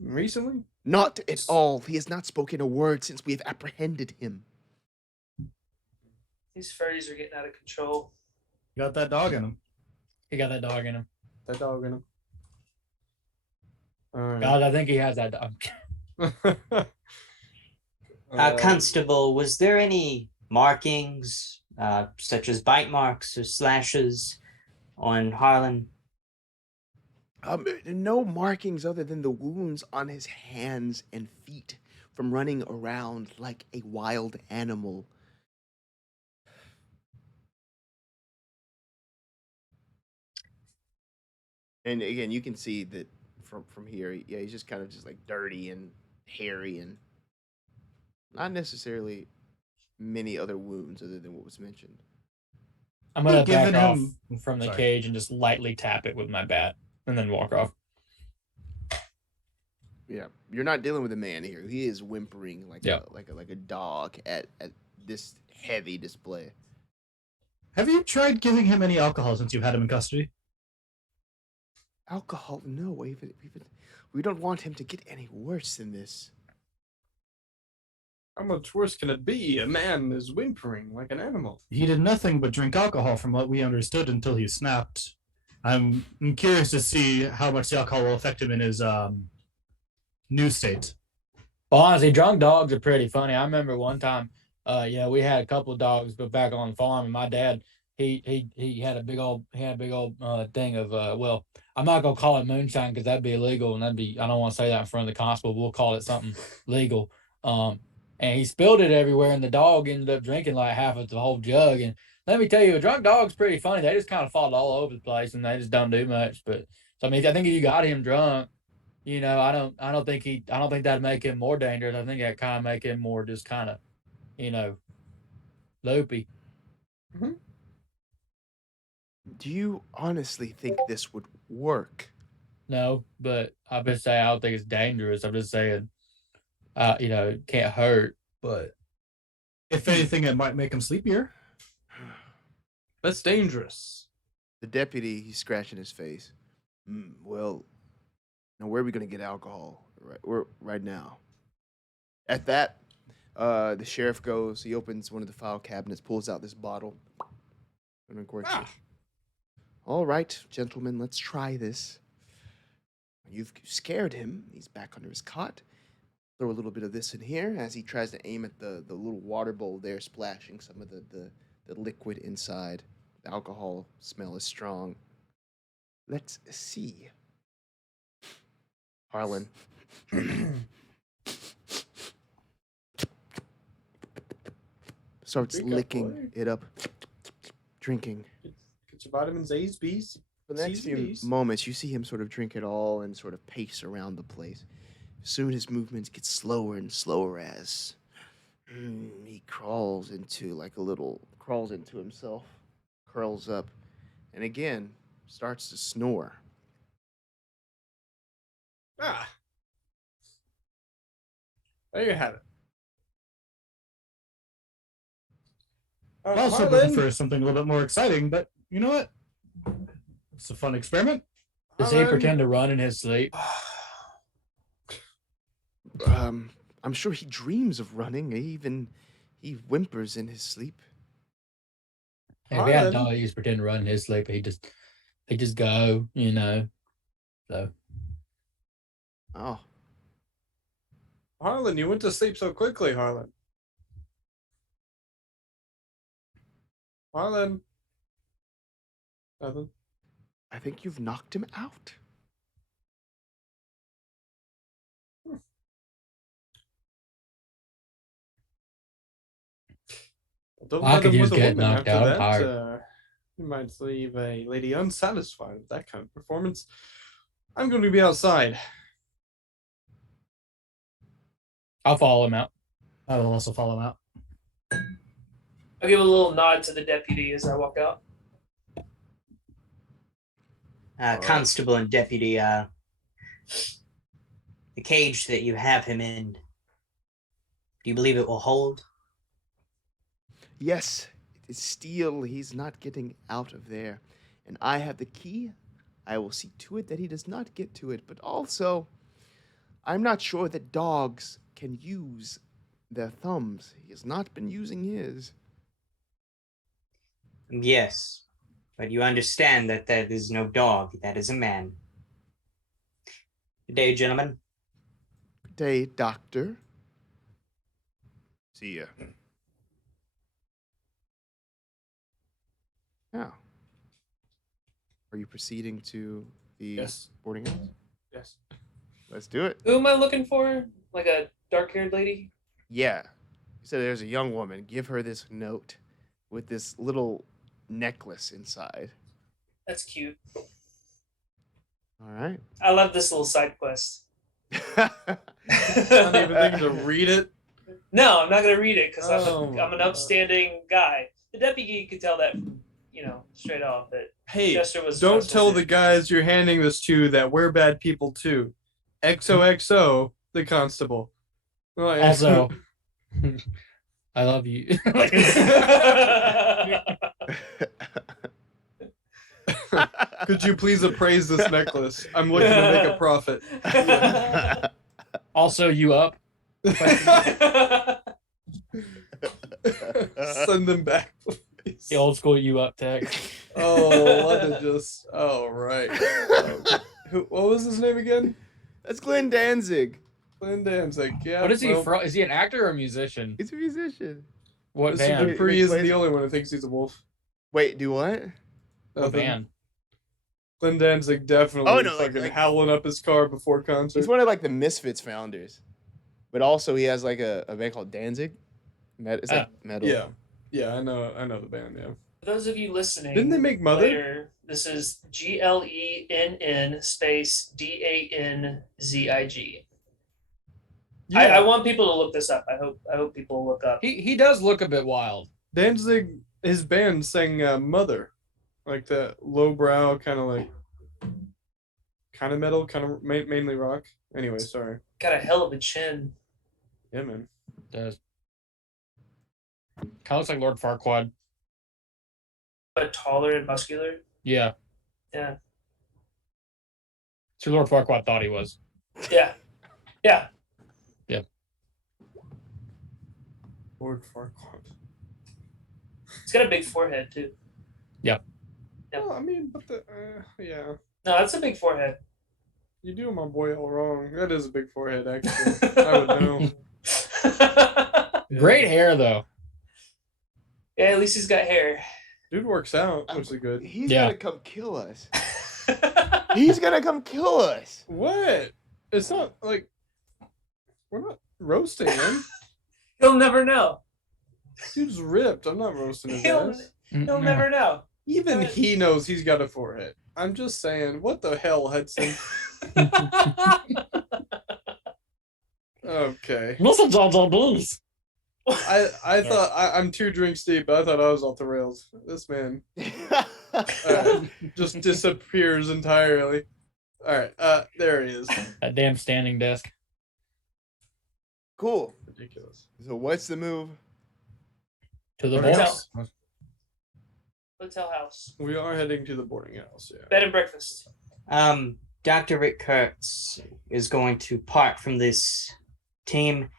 Recently? Not at all. He has not spoken a word since we have apprehended him. These furries are getting out of control. Got that dog in him. He got that dog in him. That dog in him. All right. God, I think he has that dog. Constable, was there any markings, such as bite marks or slashes on Harlan? No markings other than the wounds on his hands and feet from running around like a wild animal. And again, you can see that from here, yeah, he's just kind of just like dirty and hairy and not necessarily many other wounds other than what was mentioned. I'm gonna back Given off him- from the Sorry. cage and just lightly tap it with my bat, and then walk off. Yeah, you're not dealing with a man here. He is whimpering like Yeah. like a dog at this heavy display. Have you tried giving him any alcohol since you've had him in custody? Alcohol? No, we don't want him to get any worse than this. How much worse can it be? A man is whimpering like an animal. He did nothing but drink alcohol from what we understood until he snapped. I'm curious to see how much the alcohol will affect him in his new state. Well, honestly, drunk dogs are pretty funny. I remember one time, we had a couple of dogs, but back on the farm, and my dad, he had a big old thing of well, I'm not gonna call it moonshine because that'd be illegal, and I don't want to say that in front of the constable. We'll call it something legal. And he spilled it everywhere, and the dog ended up drinking like half of the whole jug. And let me tell you, a drunk dog's pretty funny. They just kind of fall all over the place, and they just don't do much. But so I mean, I think if you got him drunk, I don't think that'd make him more dangerous. I think that kind of make him more just kind of, loopy. Mm-hmm. Do you honestly think this would work? No, but I've been saying I don't think it's dangerous. I'm just saying, it can't hurt. But If anything, it might make him sleepier. That's dangerous. The deputy, he's scratching his face. Well, now where are we going to get alcohol? Right now. At that, the sheriff goes, he opens one of the file cabinets, pulls out this bottle. And records it. All right, gentlemen, let's try this. You've scared him. He's back under his cot. Throw a little bit of this in here as he tries to aim at the little water bowl there, splashing some of the liquid inside. The alcohol smell is strong. Let's see. Harlan. Starts Drink up, licking boy. it up, drinking. Get your vitamins A's, B's. For the next C's, few B's. moments, you see him sort of drink it all and sort of pace around the place. Soon his movements get slower and slower as he crawls into himself, curls up, and again starts to snore. There you have it. I was hoping for something a little bit more exciting, but you know what? It's a fun experiment. does he pretend to run in his sleep? I'm sure he dreams of running. He whimpers in his sleep. And if he had a Harlan. dog, he used to pretend to run in his sleep. He just go, So Oh, Harlan, you went to sleep so quickly, Harlan. Harlan. Nothing. I think you've knocked him out. Don't I let could him just with a get woman knocked after out. I'm that. tired. You might leave a lady unsatisfied with that kind of performance. I'm going to be outside. I'll follow him out. I will also follow him out. I'll give a little nod to the deputy as I walk out. Constable and deputy, the cage that you have him in, do you believe it will hold? Yes, it is steel. He's not getting out of there. And I have the key. I will see to it that he does not get to it. But also, I'm not sure that dogs can use their thumbs. He has not been using his. Yes, but you understand that that is no dog. That is a man. Good day, gentlemen. Good day, Doctor. See ya. Now, are you proceeding to the Yes. boarding house? Yes. Let's do it. Who am I looking for? Like a dark-haired lady? Yeah. You said there's a young woman. Give her this note with this little necklace inside. That's cute. All right. I love this little side quest. Not even thinking to read it. No, I'm not gonna read it because Oh I'm my an God. upstanding guy. The deputy could tell that, straight off. That Hey, Chester was. don't stressful tell dude. the guys you're handing this to that we're bad people too. XOXO, the constable. Oh, yeah. Also, I love you. Could you please appraise this necklace? I'm looking to make a profit. Also, you up? Send them back, please. The old school you up tech. Oh, let it just. Oh, right. What was his name again? That's Glenn Danzig. Glenn Danzig. Yeah. What is he well, from? Is he an actor or a musician? He's a musician. What Mr. band? Dupree Wait, isn't wait. the only one who thinks he's a wolf. Wait, do what? What Nothing. band? Glenn Danzig definitely Oh, no, fucking like- howling up his car before concert. He's one of like the Misfits founders, but also he has like a band called Danzig. It's like metal. Yeah. Yeah, I know the band, yeah. For those of you listening, Didn't they make Mother? later, this is GLENN space DANZIG. I want people to look this up. I hope people look up. He does look a bit wild. Danzig, his band sang Mother. Like that lowbrow, kind of metal, kind of mainly rock. Anyway, sorry. Got a hell of a chin. Yeah, man. Does. Kind of looks like Lord Farquaad. But taller and muscular. Yeah. Yeah. So Lord Farquaad thought he was. Yeah. Yeah. Lord Farquaad. He's got a big forehead too. Yep. Well, I mean, but yeah. No, that's a big forehead. You do my boy all wrong. That is a big forehead, actually. I would know. Yeah. Great hair though. Yeah, at least he's got hair. Dude works out, which is good. He's Yeah. gonna come kill us. He's gonna come kill us. What? It's not like we're not roasting him. He'll never know. Dude's ripped. I'm not roasting his He'll, ass. he'll never know. Even he knows he's got a forehead. I'm just saying, what the hell, Hudson? Okay. Listen, John, please. I thought I'm 2 drinks deep. I thought I was off the rails. This man just disappears entirely. All right, there he is. That damn standing desk. Cool. Ridiculous. So what's the move? To the Hotel. box. Hotel house. We are heading to the boarding house. Yeah. Bed and breakfast. Dr. Rick Kurtz is going to part from this team.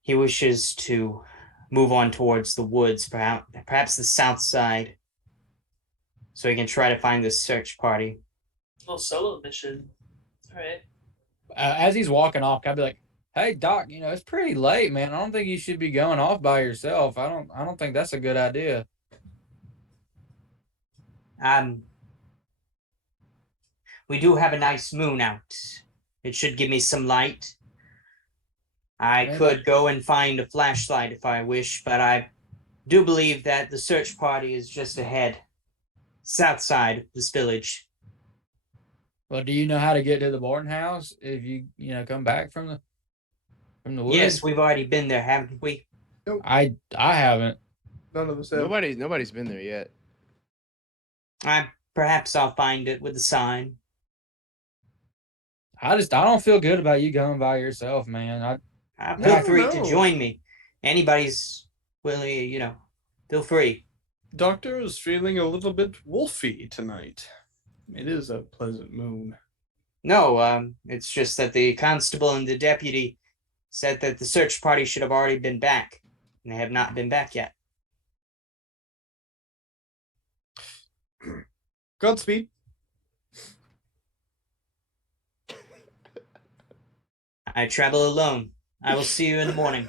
He wishes to move on towards the woods, perhaps the south side, so he can try to find this search party. A little solo mission. All right. As he's walking off, I'd be like, "Hey, Doc, it's pretty late, man. I don't think you should be going off by yourself. I don't think that's a good idea." We do have a nice moon out. It should give me some light. I could go and find a flashlight if I wish, but I do believe that the search party is just ahead, south side of this village. Well, do you know how to get to the boarding house if you come back from the woods? Yes, we've already been there, haven't we? I haven't. None of us have. Nobody's been there yet. Perhaps I'll find it with a sign. I don't feel good about you going by yourself, man. Feel free no. to join me. Anybody's willing, feel free. Doctor is feeling a little bit wolfy tonight. It is a pleasant moon. No, it's just that the constable and the deputy said that the search party should have already been back, and they have not been back yet. Godspeed. I travel alone. I will see you in the morning.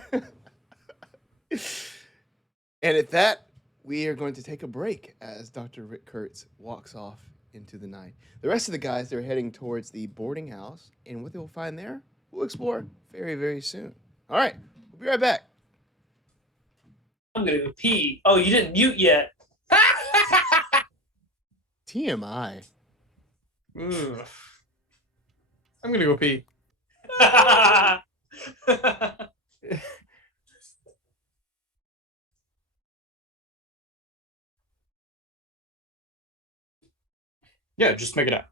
And at that, we are going to take a break as Dr. Rick Kurtz walks off into the night. The rest of the guys, they're heading towards the boarding house, and what they will find there, we'll explore very, very soon. All right, we'll be right back. I'm gonna go pee. Oh, you didn't mute yet. TMI. Ugh. I'm gonna go pee. Yeah, just make it up.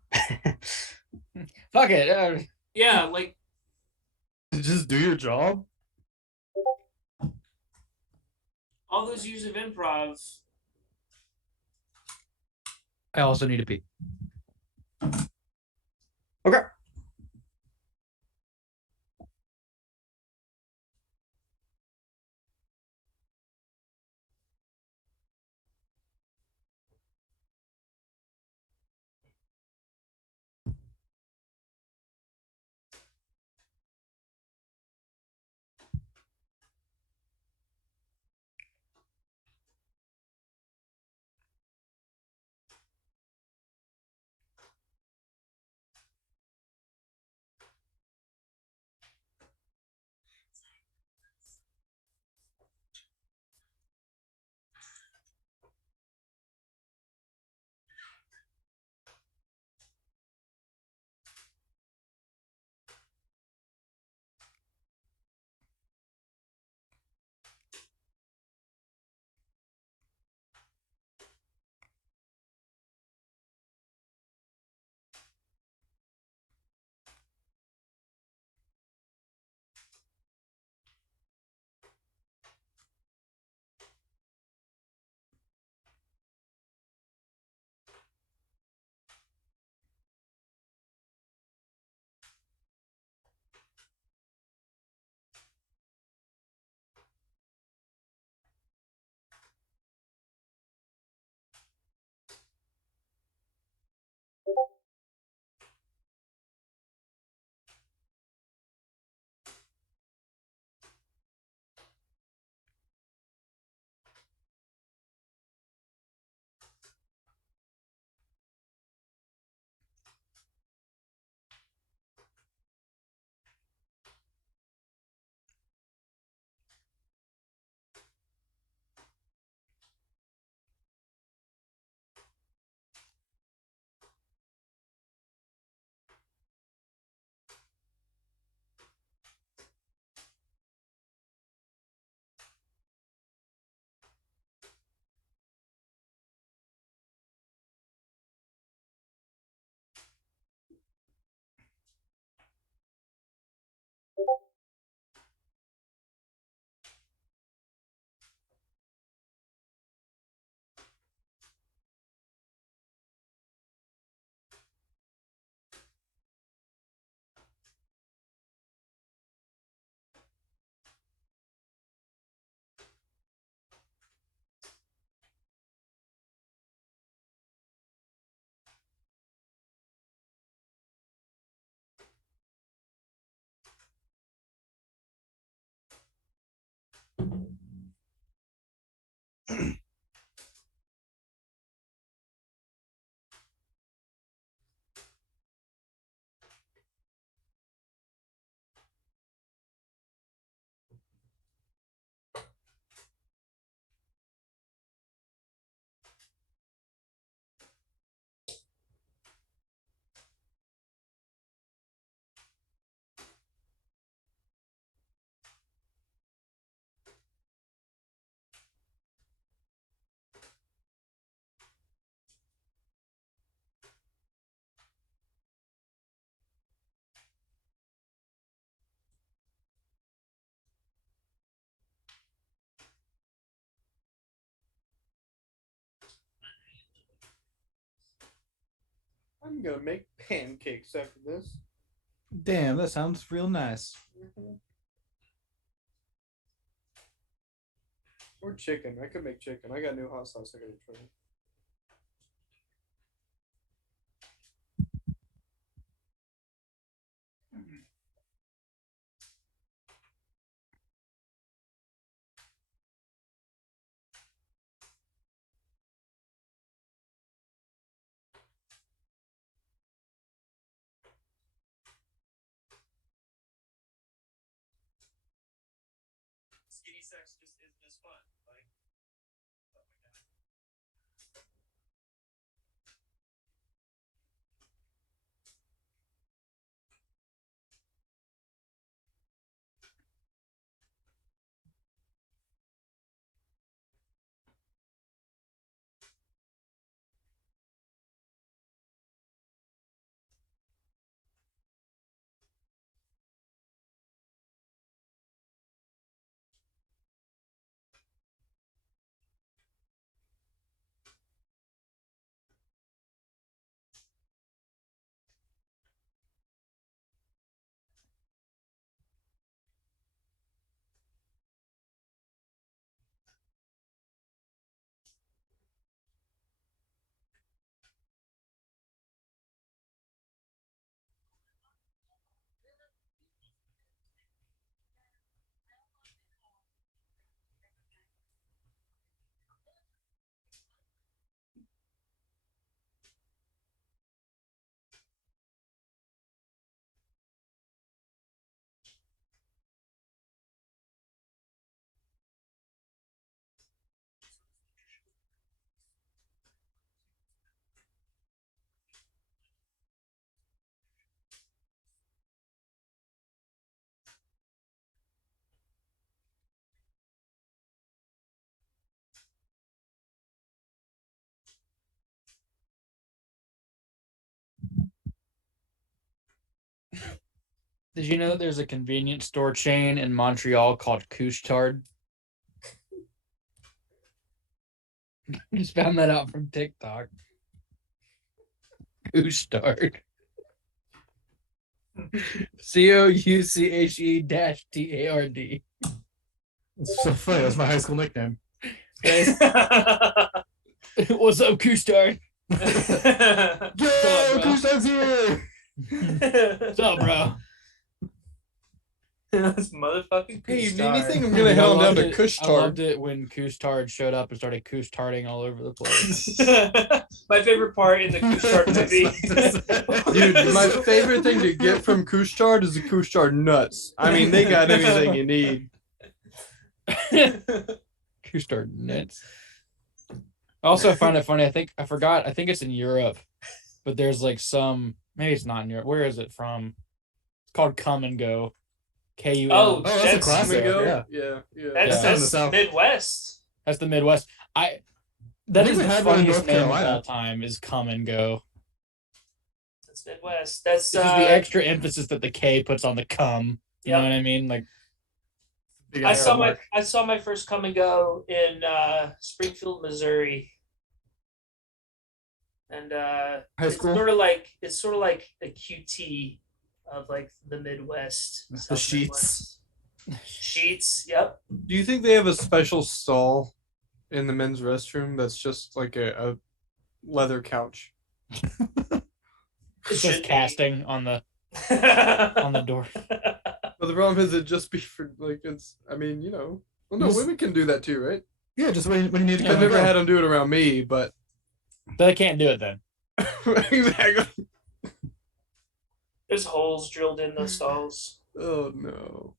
Fuck it. Yeah, like Just do your job. all those years of improv. I also need to pee. Okay. I'm gonna make pancakes after this. Damn, that sounds real nice. Or chicken. I could make chicken. I got new hot sauce I gotta try. Skinny sex just isn't as fun. Like, oh my god. Did you know there's a convenience store chain in Montreal called Couche-Tard? Just found that out from TikTok. Couche-Tard. COUCHE-TARD. It's so funny. That's my high school nickname. What's up, Couche-Tard? Yo, Couche-Tard's here! What's up, bro? That's motherfucking. Hey, you need Couche-Tard. anything? I'm gonna head on down to I Couche-Tard. loved it when Couche-Tard showed up and started Couche-Tarding all over the place. My favorite part in the Couche-Tard movie. Dude, my favorite thing to get from Couche-Tard is the Couche-Tard nuts. I mean, they got anything you need. Couche-Tard nuts. Also, I find it funny. I think it's in Europe, but there's like some. Maybe it's not in Europe. Where is it from? It's called Come and Go. KUM. Oh, that's a that's classic. Yeah, Yeah. yeah. That's, Yeah. that's Midwest. That's the Midwest. That think is we the had one in funniest North name of Carolina. all time. Is Come and Go. That's Midwest. That's This is the extra emphasis that the K puts on the come. You know Yep. what I mean? Like I saw my first come and go in Springfield, Missouri. And High it's school? sort of like a QT of like the Midwest. The South Sheets. Midwest. Sheets, yep. Do you think they have a special stall in the men's restroom that's just like a leather couch? It it's should just be. casting on the door. But the problem is it just be for like it's. I mean, you know. Well, no, Just- women can do that too, right? Yeah, just when you need to Yeah, come I've and never go. had them do it around me, but But I can't do it then. exactly. There's holes drilled in those stalls. Oh no.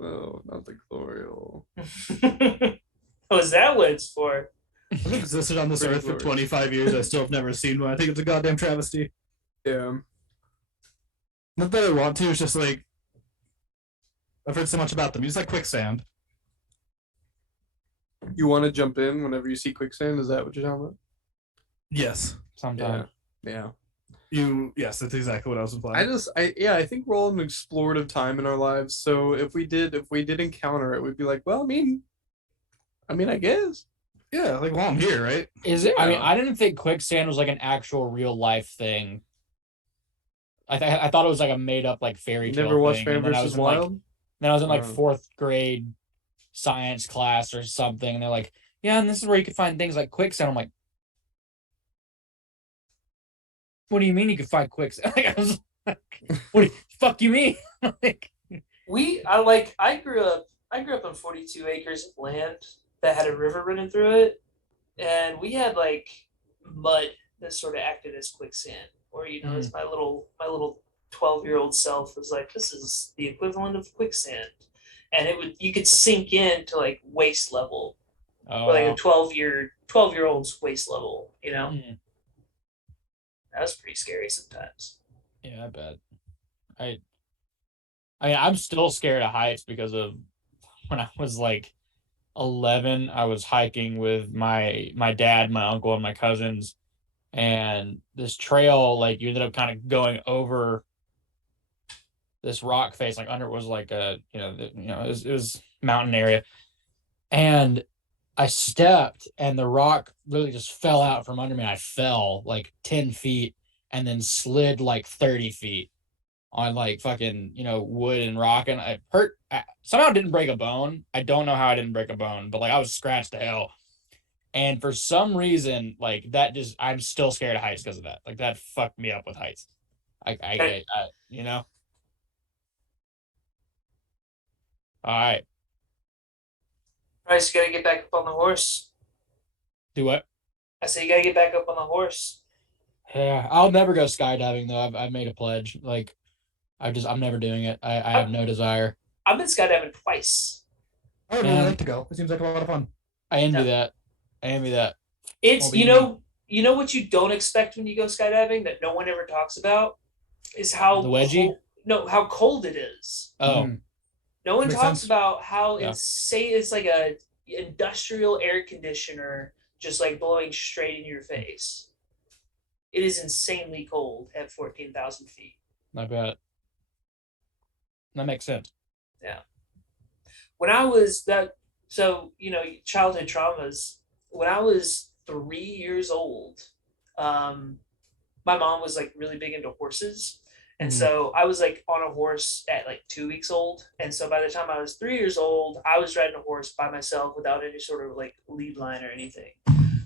Oh, not the Glorial. Oh, is that what it's for? I've existed on this Pretty earth for glorious. 25 years. I still have never seen one. I think it's a goddamn travesty. Yeah. Not that I want to. It's just like I've heard so much about them. It's like quicksand. You want to jump in whenever you see quicksand? Is that what you're talking about? Yes. Sometimes. Yeah. Yes, that's exactly what I was implying. I think we're all in an explorative time in our lives. So if we did encounter it, we'd be like, well, I mean, I guess. Yeah, like while I'm here, right? Is it? I mean, Yeah. I didn't think quicksand was like an actual real life thing. I thought it was like a made up like fairy You tale never watched thing. Man And then I vs. was in like Wild? then I was in like Oh. 4th grade science class or something, and they're like, yeah, and this is where you can find things like quicksand. I'm like, what do you mean you can find quicksand? Like, I was like, what the fuck you mean? Like, I grew up on 42 acres of land that had a river running through it, and we had like mud that sort of acted as quicksand. Or as my little 12-year-old self was like, this is the equivalent of quicksand, and you could sink in to like waist level, or like a 12-year-old's waist level. That was pretty scary sometimes. Yeah, I bet. I mean, I'm still scared of heights because of when I was like 11, I was hiking with my dad, my uncle, and my cousins, and this trail, like, you ended up kind of going over this rock face, like under it was like it was mountain area, and I stepped and the rock really just fell out from under me. I fell like 10 feet and then slid like 30 feet on like fucking wood and rock, and I hurt. I somehow didn't break a bone. I don't know how I didn't break a bone, but like I was scratched to hell. And for some reason, like that I'm still scared of heights because of that. Like that fucked me up with heights. I All right. All right, so you gotta get back up on the horse. Do what? I say you gotta get back up on the horse. Yeah, I'll never go skydiving though. I've made a pledge. Like I'm never doing it. I have no desire. I've been skydiving twice. I would really like to go. It seems like a lot of fun. I envy that. I envy that. It's Won't be you know what you don't expect when you go skydiving that no one ever talks about is how The wedgie? how cold it is. Oh, Mhm. No one Makes talks sense. about how Yeah. insane it's like a industrial air conditioner just like blowing straight in your face. It is insanely cold at 14,000 feet. I bet. That makes sense. When I was childhood traumas. When I was 3 years old, my mom was like really big into horses. And so I was like on a horse at like 2 weeks old. And so by the time I was 3 years old, I was riding a horse by myself without any sort of like lead line or anything.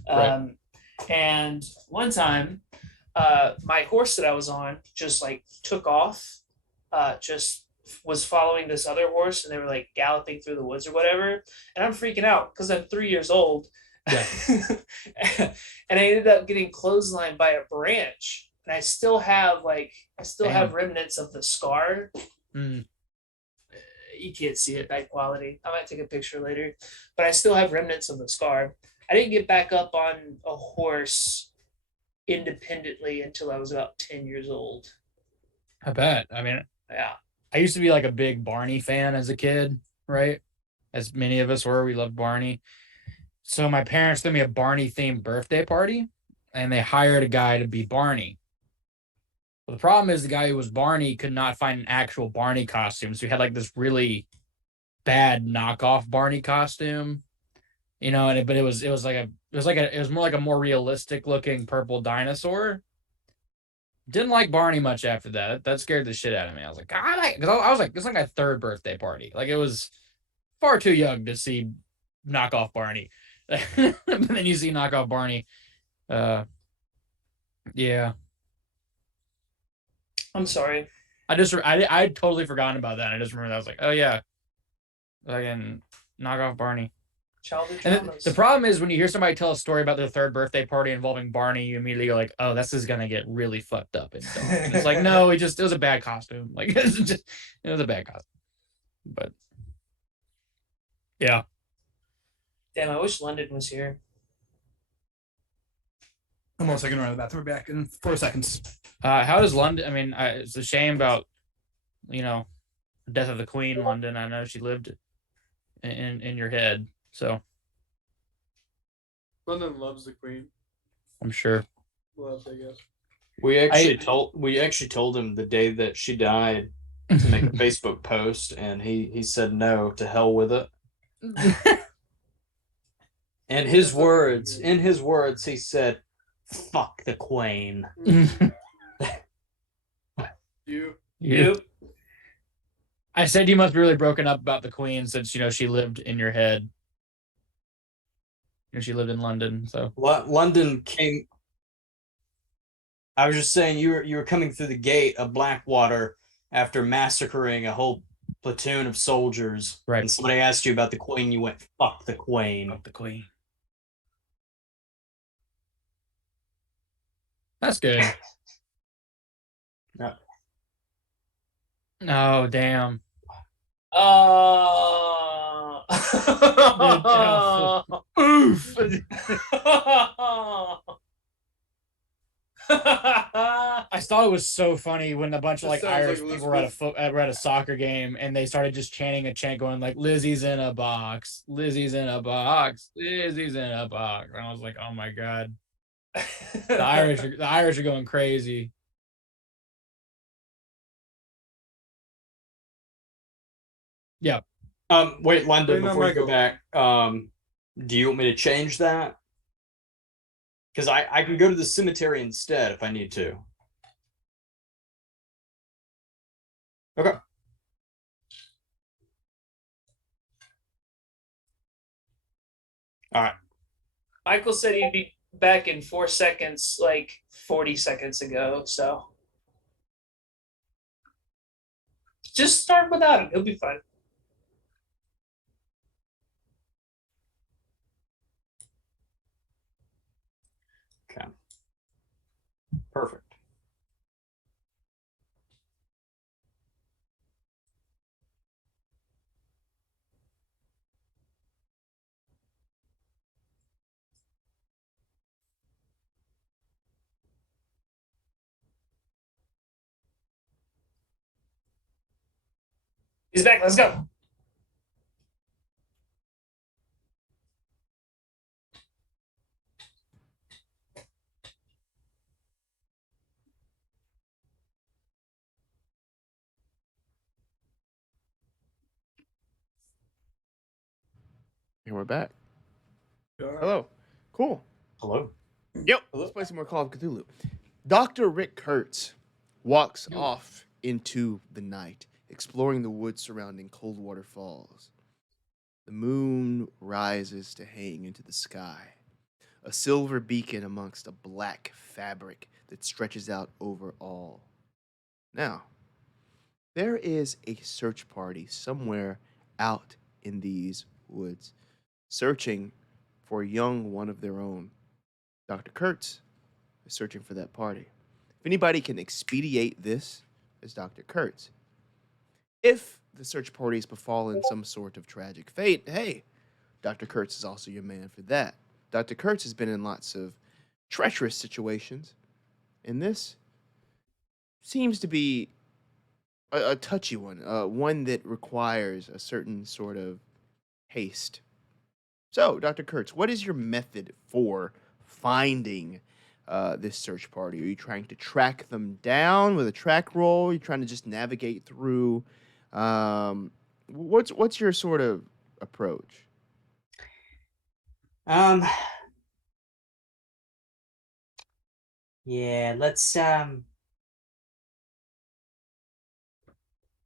Right. And one time, my horse that I was on just like took off, just was following this other horse, and they were like galloping through the woods or whatever. And I'm freaking out because I'm 3 years old. Yeah. And I ended up getting clotheslined by a branch. And I still have Damn. remnants of the scar. Mm. You can't see it, bad quality. I might take a picture later, but I still have remnants of the scar. I didn't get back up on a horse independently until I was about 10 years old. I bet. I mean, Yeah. I used to be like a big Barney fan as a kid, right? As many of us were, we loved Barney. So my parents threw me a Barney themed birthday party, and they hired a guy to be Barney. Well, the problem is the guy who was Barney could not find an actual Barney costume, so he had like this really bad knockoff Barney costume, but it was more like a more realistic looking purple dinosaur. Didn't like Barney much after that. That scared the shit out of me. I was like, God, because I was like, it's like my 3rd birthday party. Like it was far too young to see knockoff Barney. But then you see knockoff Barney. Yeah. I'm sorry. I'd totally forgotten about that. I just remember that. I was like, oh yeah, fucking knockoff Barney. Childhood And traumas. the problem is when you hear somebody tell a story about their 3rd birthday party involving Barney, you immediately go like, oh, this is gonna get really fucked up. And it's like, no, it was a bad costume. Like it was a bad costume. But yeah. Damn, I wish London was here. I'm also gonna run to the bathroom. We're back in 4 seconds. How does London? I mean, it's a shame about the death of the Queen. London. I know she lived in your head, so London loves the Queen. I'm sure. Loved, I guess. We actually told him the day that she died to make a Facebook post, and he said no, to hell with it. In his words, he said, "Fuck the queen." You. I said you must be really broken up about the queen since she lived in your head. She lived in London, so London came. I was just saying you were coming through the gate of Blackwater after massacring a whole platoon of soldiers. Right. And somebody asked you about the queen. You went, "Fuck the queen." Fuck the queen. That's good. No. Oh, damn. Oof. I thought it was so funny when a bunch of This sounds Irish like people were at a soccer game and they started just chanting a chant going like "Lizzie's in a box, Lizzie's in a box, Lizzie's in a box," and I was like, "Oh my god, the Irish are going crazy." Yeah. Wait, London, Wait, no, before you go Michael. back, do you want me to change that? Because I can go to the cemetery instead if I need to. Okay. All right. Michael said he'd be back in 4 seconds, like 40 seconds ago. So just start without him. He'll be fine. Okay. Perfect. He's back. Let's go. And we're back. Hello. Cool. Hello. Yep. Let's play some more Call of Cthulhu. Dr. Rick Kurtz walks off into the night, exploring the woods surrounding Coldwater Falls. The moon rises to hang into the sky, a silver beacon amongst a black fabric that stretches out over all. Now, there is a search party somewhere out in these woods, searching for a young one of their own. Dr. Kurtz is searching for that party. If anybody can expedite this, it's Dr. Kurtz. If the search party has befallen some sort of tragic fate, hey, Dr. Kurtz is also your man for that. Dr. Kurtz has been in lots of treacherous situations, and this seems to be a touchy one, one that requires a certain sort of haste. So, Dr. Kurtz, what is your method for finding this search party? Are you trying to track them down with a track roll? Are you trying to just navigate through? What's your sort of approach? Yeah, let's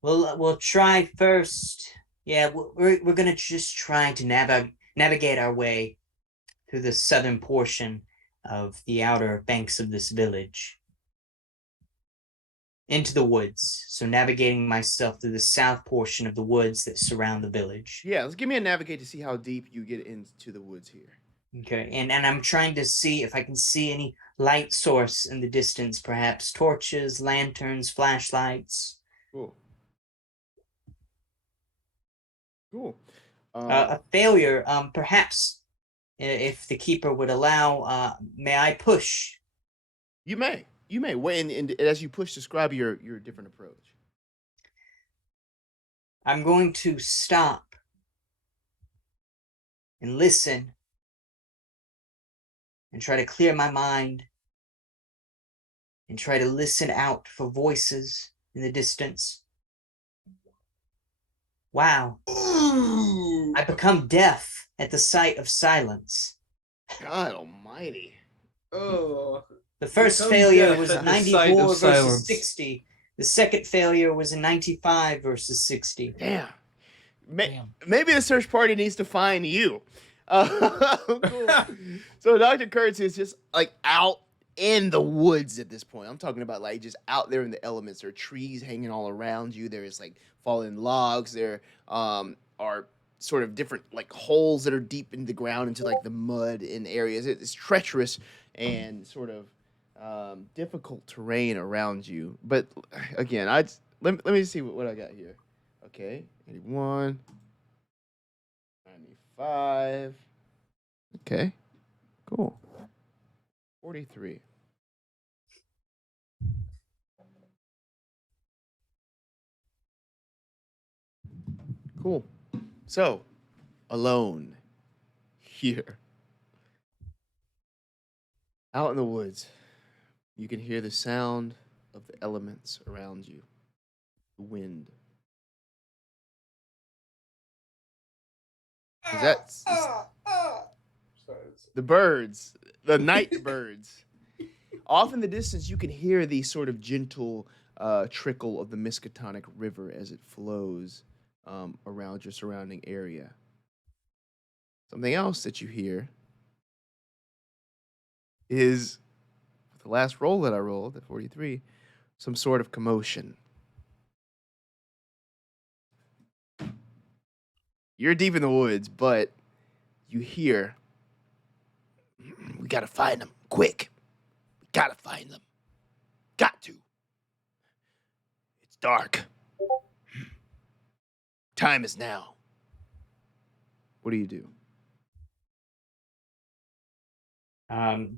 we'll try first. Yeah, we're gonna just try to navigate our way through the southern portion of the outer banks of this village into the woods. So navigating myself through the south portion of the woods that surround the village. Yeah, let's give me a navigate to see how deep you get into the woods here. Okay, and I'm trying to see if I can see any light source in the distance, perhaps torches, lanterns, flashlights. Cool. Cool. A failure, perhaps, if the keeper would allow, may I push? You may. And as you push, describe your different approach. I'm going to stop and listen and try to clear my mind and try to listen out for voices in the distance. Wow. I become deaf at the sight of silence. God almighty. Oh. The first Become failure deaf was at the sight of 94 versus silence. 60. The second failure was a 95 versus 60. Damn. Damn. Maybe the search party needs to find you. Cool. So Dr. Kurtz is just like out in the woods at this point. I'm talking about like just out there in the elements. There are trees hanging all around you. There is like fallen logs. There are sort of different like holes that are deep in the ground into like the mud in areas. It's treacherous and sort of difficult terrain around you. But again, let me see what I got here. Okay, 81, 95. Okay, cool. 43. Cool. So, alone here, out in the woods, you can hear the sound of the elements around you. The wind. Is the birds, the night birds. Off in the distance, you can hear the sort of gentle trickle of the Miskatonic River as it flows around your surrounding area. Something else that you hear is the last roll that I rolled at 43, some sort of commotion. You're deep in the woods, but you hear, we gotta find them, quick. We gotta find them. Got to. It's dark. Time is now. What do you do?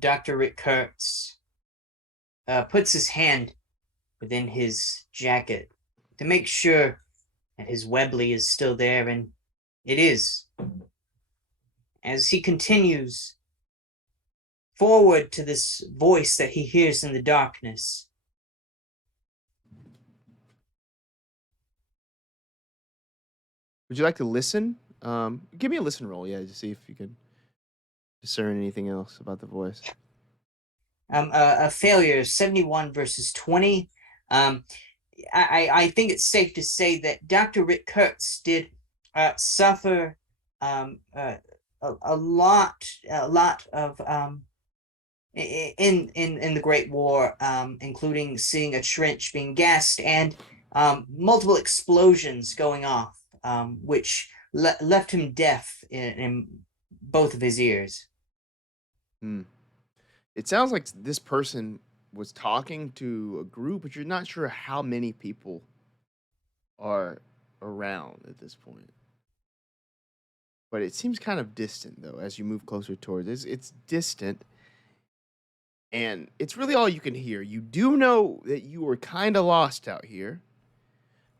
Dr. Rick Kurtz puts his hand within his jacket to make sure that his Webley is still there, and it is. As he continues forward to this voice that he hears in the darkness. Would you like to listen? Give me a listen roll, yeah, to see if you can discern anything else about the voice. A failure, 71 versus 20. I think it's safe to say that Dr. Rick Kurtz did suffer a lot of in the Great War, including seeing a trench being gassed and multiple explosions going off, which left him deaf in both of his ears. It sounds like this person was talking to a group, but you're not sure how many people are around at this point. But it seems kind of distant, though, as you move closer towards it. It's distant, and it's really all you can hear. You do know that you were kind of lost out here,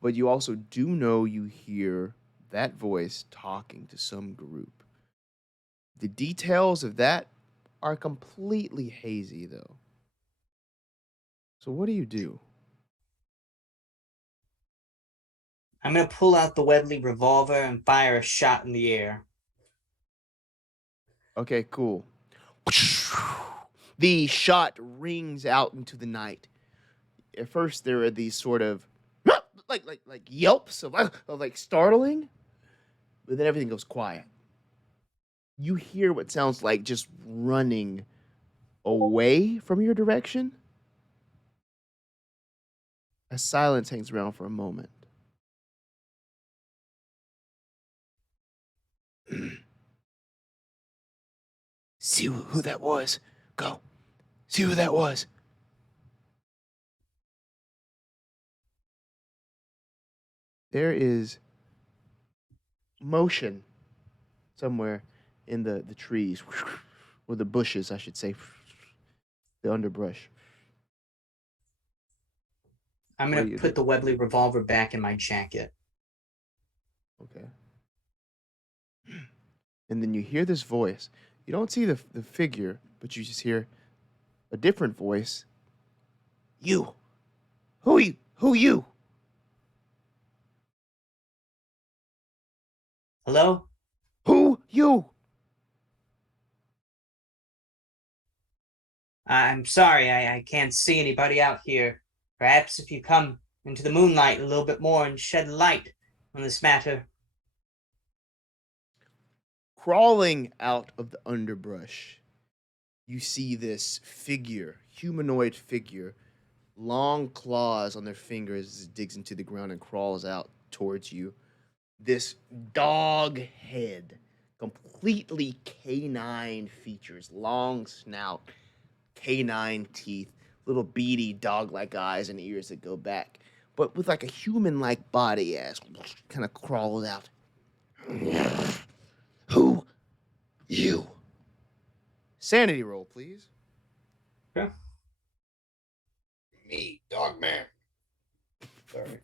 but you also do know you hear that voice talking to some group. The details of that are completely hazy, though. So what do you do? I'm going to pull out the Webley revolver and fire a shot in the air. Okay, cool. The shot rings out into the night. At first, there are these sort of like yelps of like startling, but then everything goes quiet. You hear what sounds like just running away from your direction. A silence hangs around for a moment. See who that was. Go. See who that was. There is motion somewhere in the trees, or the bushes, I should say, the underbrush. I'm going to put the Webley revolver back in my jacket. Okay. And then you hear this voice. You don't see the figure, but you just hear a different voice. You. Who you? Who you? Hello? Who you? I'm sorry, I can't see anybody out here. Perhaps if you come into the moonlight a little bit more and shed light on this matter. Crawling out of the underbrush, you see this figure, humanoid figure, long claws on their fingers as it digs into the ground and crawls out towards you. This dog head, completely canine features, long snout, canine teeth, little beady dog-like eyes and ears that go back, but with like a human-like body as kind of crawls out. Who? You. Sanity roll, please. Okay. Me, dog man. Sorry.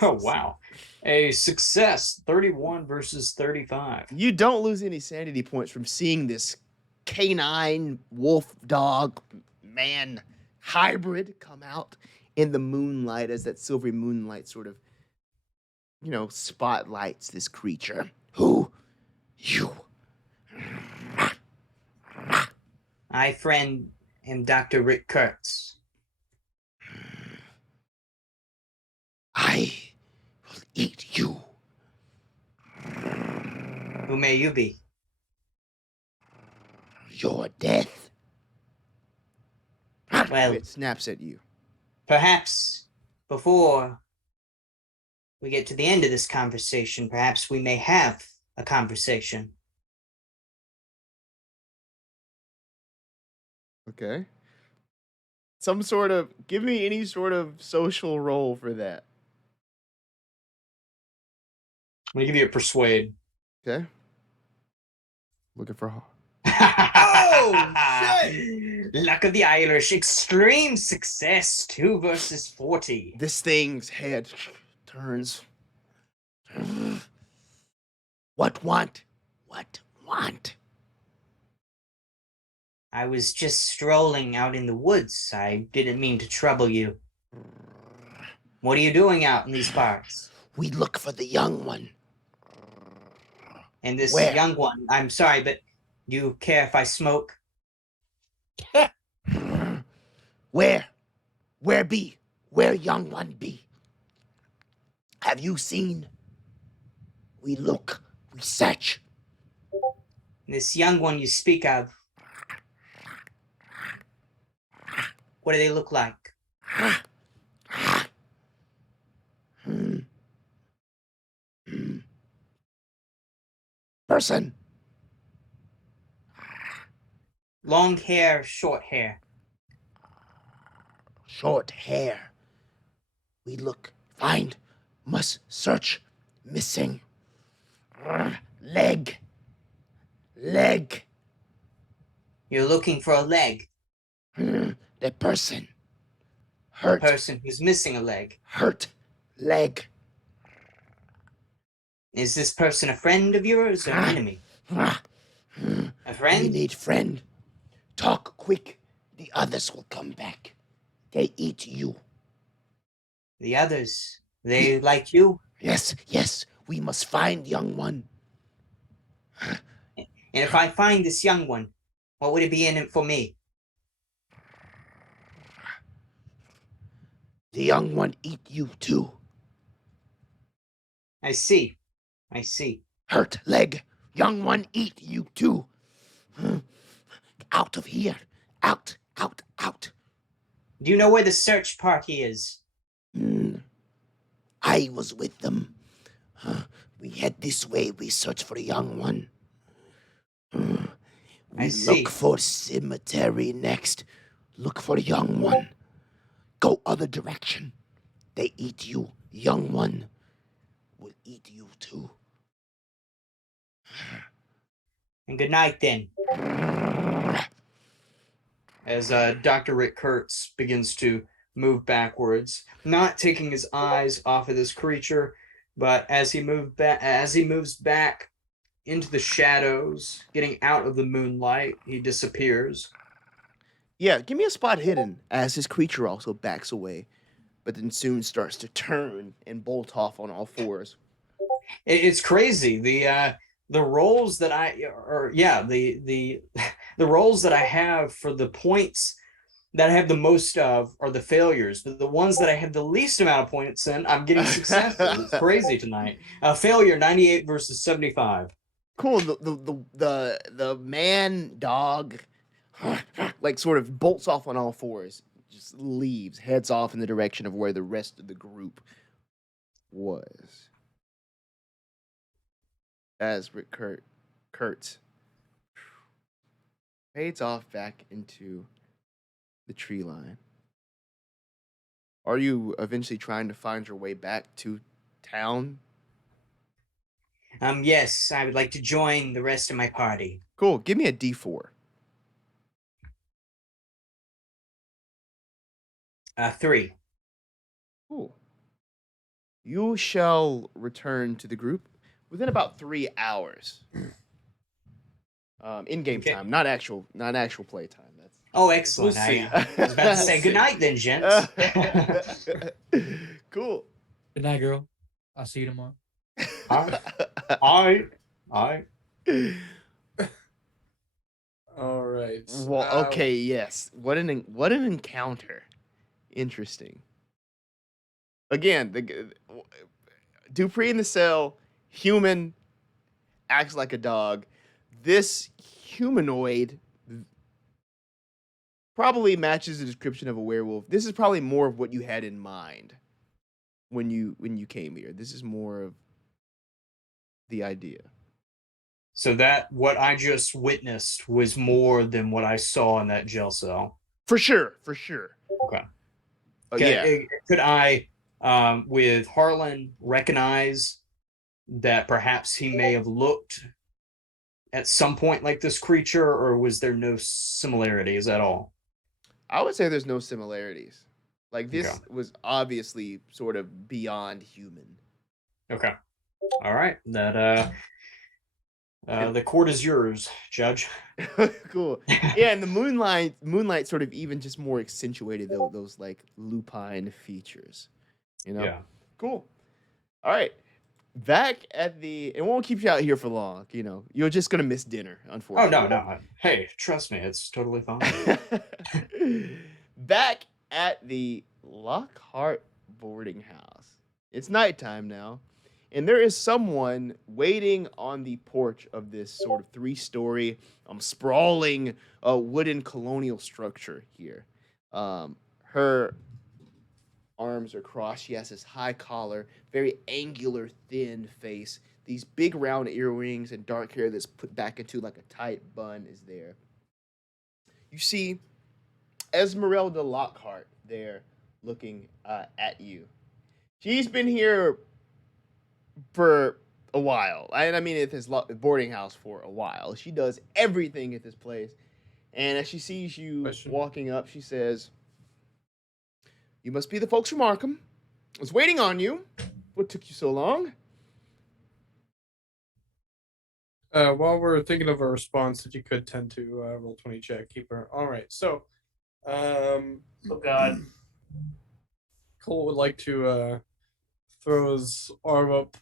Oh, wow. A success, 31 versus 35. You don't lose any sanity points from seeing this canine wolf dog man hybrid come out in the moonlight as that silvery moonlight sort of, spotlights this creature. Who? You. I, friend, am Dr. Rick Kurtz. I will eat you. Who may you be? Your death. Well, It snaps at you. perhaps before we get to the end of this conversation, perhaps we may have a conversation. Okay. Give me any sort of social role for that. I'm going to give you a persuade. Okay. Looking for. Oh, shit! Luck of the Irish, extreme success, 2 versus 40. This thing's head turns. What want? What want? I was just strolling out in the woods. I didn't mean to trouble you. What are you doing out in these parts? We look for the young one. And this Where? young one, I'm sorry, but do you care if I smoke? Where? Where be? Where young one be? Have you seen? We look, we search. This young one you speak of, what do they look like? Person. Long hair, short hair. Short hair. We look, find, must search, missing. Leg. Leg. You're looking for a leg. The person. A Hurt. person who's missing a leg. Hurt. Leg. Is this person a friend of yours or an enemy? A We friend? need friend. Talk quick. The others will come back. They eat you. The others, they like you? Yes, yes. We must find young one. And if I find this young one, what would it be in it for me? The young one eat you too. I see. I see. Hurt leg. Young one eat you too. Out of here. Out, out, out. Do you know where the search party is? I was with them. We head this way. We search for a young one. I We see. look for cemetery next. Look for young one. Go other direction. They eat you. Young one will eat you too. And good night then. As Dr. Rick Kurtz begins to move backwards, not taking his eyes off of this creature, but as he moves back into the shadows, getting out of the moonlight, he disappears. Yeah, give me a spot hidden as his creature also backs away, but then soon starts to turn and bolt off on all fours. It's crazy. The rolls that the the rolls that I have for the points that I have the most of are the failures, but the ones that I have the least amount of points in, I'm getting successes. It's crazy tonight. Failure 98 versus 75. Cool. The man dog like sort of bolts off on all fours, just leaves, heads off in the direction of where the rest of the group was. As Kurtz fades off back into the tree line. Are you eventually trying to find your way back to town? Yes, I would like to join the rest of my party. Cool. Give me a D4. 3. Cool. You shall return to the group within about 3 hours. In-game Okay. time, not actual play time. That's Oh, excellent. We'll see. I was about to say good night then, gents. Cool. Good night, girl. I'll see you tomorrow. I. All right. Well, okay, yes. What an encounter. Interesting. Again, Dupree in the cell, human, acts like a dog. This humanoid probably matches the description of a werewolf. This is probably more of what you had in mind when you came here. This is more of the idea. So that what I just witnessed was more than what I saw in that jail cell. For sure. Okay. Yeah. Could I, with Harlan, recognize that perhaps he may have looked at some point like this creature, or was there no similarities at all? I would say there's no similarities. Like, this Okay. was obviously sort of beyond human. Okay. All right. That the court is yours, Judge. Cool. Yeah, and the moonlight sort of even just more accentuated those like lupine features. You know? Yeah. Cool. All right. Back at it won't keep you out here for long, you know. You're just gonna miss dinner, Oh, unfortunately. no. Hey, trust me, it's totally fine. Back at the Lockhart boarding house. It's nighttime now, and there is someone waiting on the porch of this sort of 3-story, sprawling wooden colonial structure here. Her arms are crossed. She has this high collar, very angular, thin face. These big round earrings and dark hair that's put back into like a tight bun is there. You see Esmeralda Lockhart there looking at you. She's been here for a while. I mean, at this boarding house for a while. She does everything at this place. And as she sees you walking up, she says, "You must be the folks from Arkham. I was waiting on you. What took you so long?" While we're thinking of a response, if you could tend to roll 20 check, keeper. All right. So, Oh God. Colt would like to throw his arm up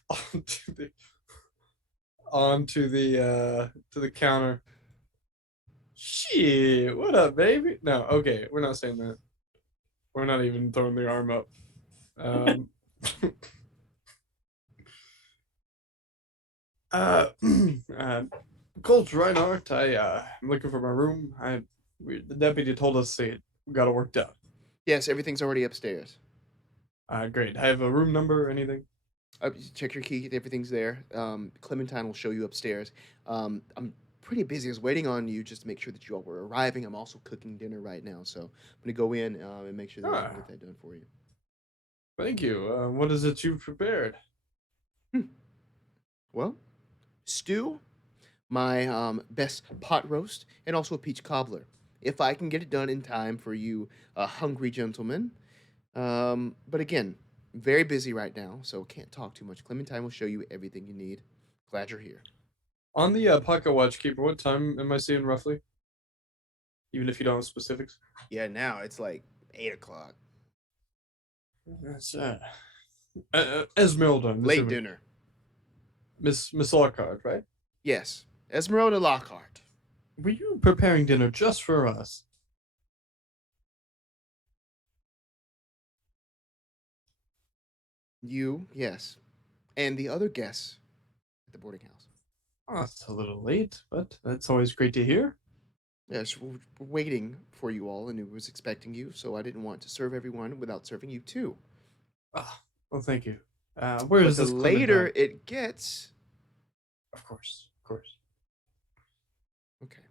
onto the counter. Shit, what up, baby? No, okay, we're not saying that. We're not even throwing the arm up. Colt Reinhardt, I'm looking for my room. The deputy told us we got it worked out. Yes, everything's already upstairs. Great. I have a room number or anything? Check your key. Everything's there. Clementine will show you upstairs. I'm pretty busy. I was waiting on you just to make sure that you all were arriving. I'm also cooking dinner right now, so I'm going to go in and make sure that I can get that done for you. Thank you. What is it you've prepared? Well, stew, my best pot roast, and also a peach cobbler. If I can get it done in time for you hungry gentlemen. But again, very busy right now, so can't talk too much. Clementine will show you everything you need. Glad you're here. On the pocket watch, keeper, what time am I seeing roughly? Even if you don't have specifics. Yeah, now it's like 8 o'clock. That's Esmeralda. I'm Late assuming. dinner. Miss Lockhart, right? Yes, Esmeralda Lockhart. Were you preparing dinner just for us? You, yes, and the other guests at the boarding house. Oh, it's a little late, but that's always great to hear. Yes, we're waiting for you all, and it was expecting you, so I didn't want to serve everyone without serving you too. Ah, well, thank you. Where But is the this later Clementine? it gets, Of course, of course. okay.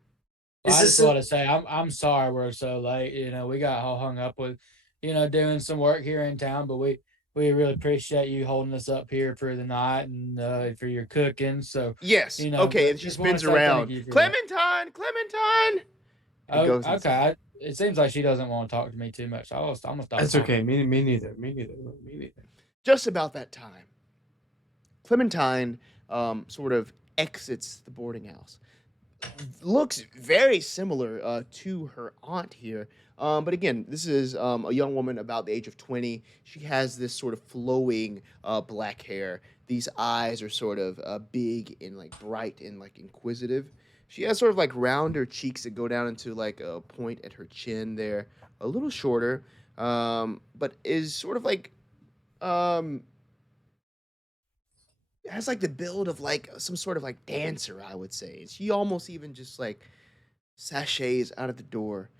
Is I this just a- want to say I'm sorry we're so late. We got all hung up with, doing some work here in town, but we really appreciate you holding us up here for the night and for your cooking. So Yes. You know, Okay, but and she just wanna spins say thank around. you for that. Clementine, Clementine. And oh, goes okay. inside. It seems like she doesn't want to talk to me too much. I'm gonna stop. That's talking. okay. Me neither. Me neither. Me neither. Just about that time, Clementine sort of exits the boarding house. Looks very similar to her aunt here. But again, this is a young woman about the age of 20. She has this sort of flowing black hair. These eyes are sort of big and like bright and like inquisitive. She has sort of like rounder cheeks that go down into like a point at her chin there, a little shorter, but is sort of like um, has like the build of like some sort of like dancer, I would say. She almost even just like sachets out of the door.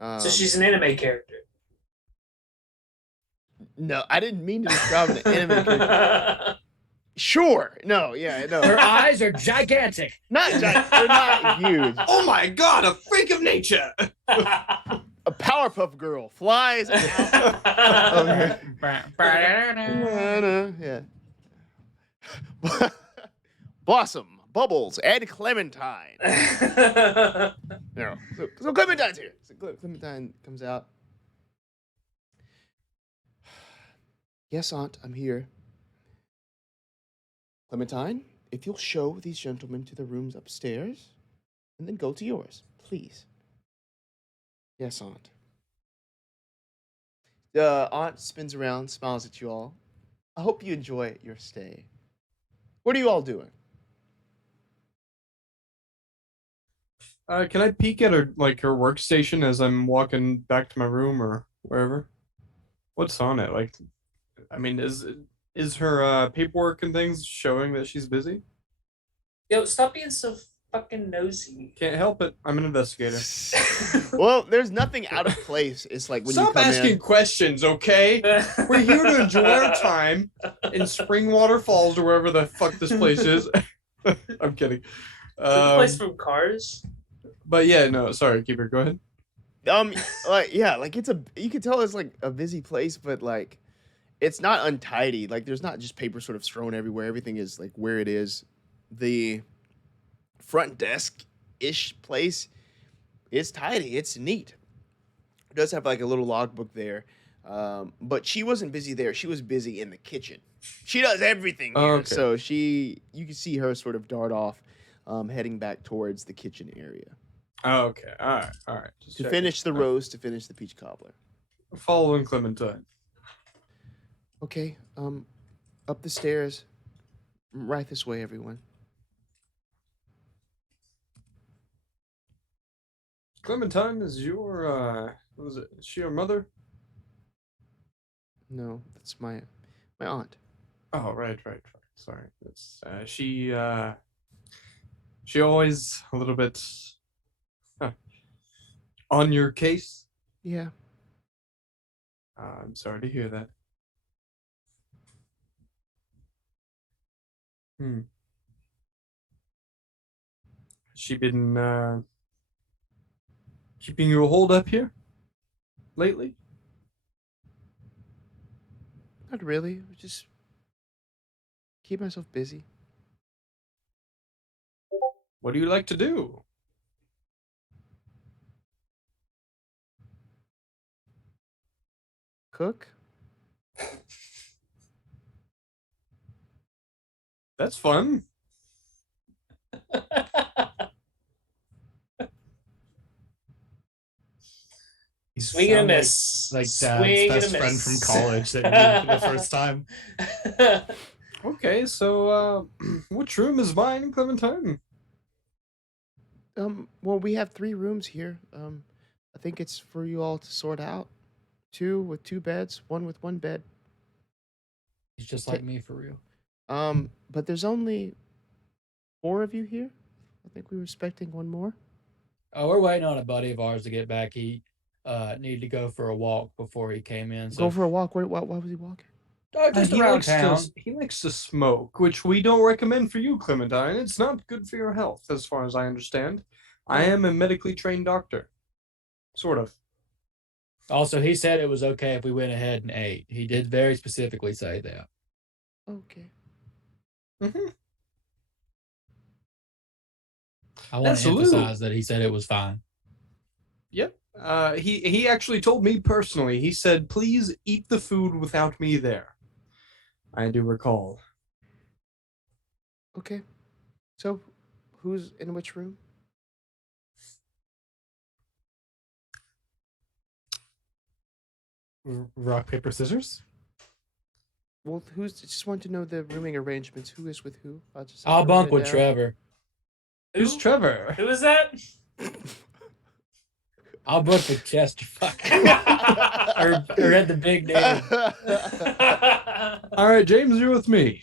So she's an anime character. No, I didn't mean to describe an anime character. Sure, no, yeah, no, Her eyes are gigantic. they're not huge. Oh my God! A freak of nature. A Powerpuff Girl flies out of her. Yeah. Blossom, Bubbles, and Clementine. No. So Clementine's here. So Clementine comes out. Yes, Aunt, I'm here. Clementine, if you'll show these gentlemen to the rooms upstairs, and then go to yours, please. Yes, Aunt. The aunt spins around, smiles at you all. I hope you enjoy your stay. What are you all doing? Can I peek at her workstation as I'm walking back to my room or wherever? What's on it? Like, I mean, is her paperwork and things showing that she's busy? Yo, stop being so fucking nosy. Can't help it. I'm an investigator. Well, there's nothing out of place. It's like when Stop you come asking in. questions, okay? We're here to enjoy our time in Springwater Falls or wherever the fuck this place is. I'm kidding. Is that the place from Cars? But yeah, no, sorry, Keeper, go ahead. Like you can tell it's like a busy place, but like it's not untidy. Like there's not just paper sort of strewn everywhere. Everything is like where it is. The front desk-ish place is tidy. It's neat. It does have like a little logbook there. But she wasn't busy there. She was busy in the kitchen. She does everything here. Okay. So you can see her sort of dart off, heading back towards the kitchen area. Oh, okay, all right. Just To checking. finish the roast, to finish the peach cobbler. Following Clementine. Okay, up the stairs. Right this way, everyone. Clementine is your what was it? Is she your mother? No, that's my aunt. Oh, right. Sorry. That's she always a little bit on your case. Yeah. I'm sorry to hear that. Has she been keeping you holed up here lately? Not really. Just keep myself busy. What do you like to do? Cook. That's fun. Swing and a Sound miss. Like Swing dad's and a best friend from miss. college that you meet for the first time. Okay, so which room is mine, Clementine? Well, we have 3 rooms here. I think it's for you all to sort out. 2 with 2 beds, 1 with 1 bed. He's just like me for real. But there's only 4 of you here. I think we were expecting 1 more. Oh, we're waiting on a buddy of ours to get back. He needed to go for a walk before he came in. So Go for a walk. Why was he walking? just he around likes town. he likes to smoke, which we don't recommend for you, Clementine. It's not good for your health, as far as I understand. I am a medically trained doctor. Sort of. Also, he said it was okay if we went ahead and ate. He did very specifically say that. Okay. Mm-hmm. I want to Absolutely. emphasize that he said it was fine. Yep. He actually told me personally. He said, "Please eat the food without me there." I do recall. Okay. So, who's in which room? Rock, paper, scissors. Well, who's just want to know the rooming arrangements? Who is with who? I'll write bunk it with down. Trevor. Who's Trevor? Who is that? I'll book with Chester. Fuck. or at the big day. All right, James, you're with me.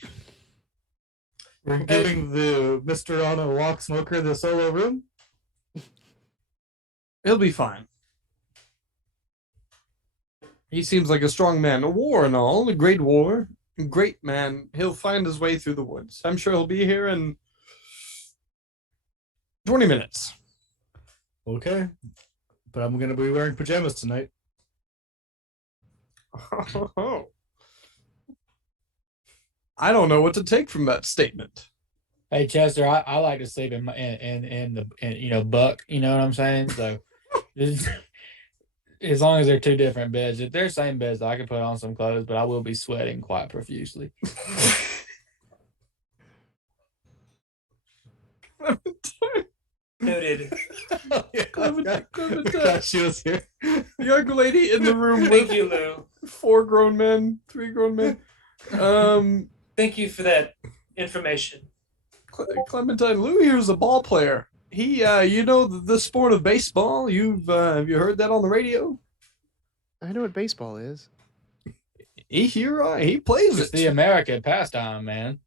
We're giving the Mr. on a walk smoker the solo room. He'll be fine. He seems like a strong man. A war and all, a great war. A great man. He'll find his way through the woods. I'm sure he'll be here in 20 minutes. Okay. But I'm going to be wearing pajamas tonight. Oh. I don't know what to take from that statement. Hey Chester, I like to sleep in the buck. You know what I'm saying? So as long as they're 2 different beds, if they're same beds, I can put on some clothes, but I will be sweating quite profusely. Noted. Clementine. She was here. Young lady in the room Thank with you, Lou. 4 grown men, 3 grown men. Thank you for that information. Clementine, Lou here's a ball player. He, you know the sport of baseball. Have you heard that on the radio? I know what baseball is. He plays It's it. the American pastime, man.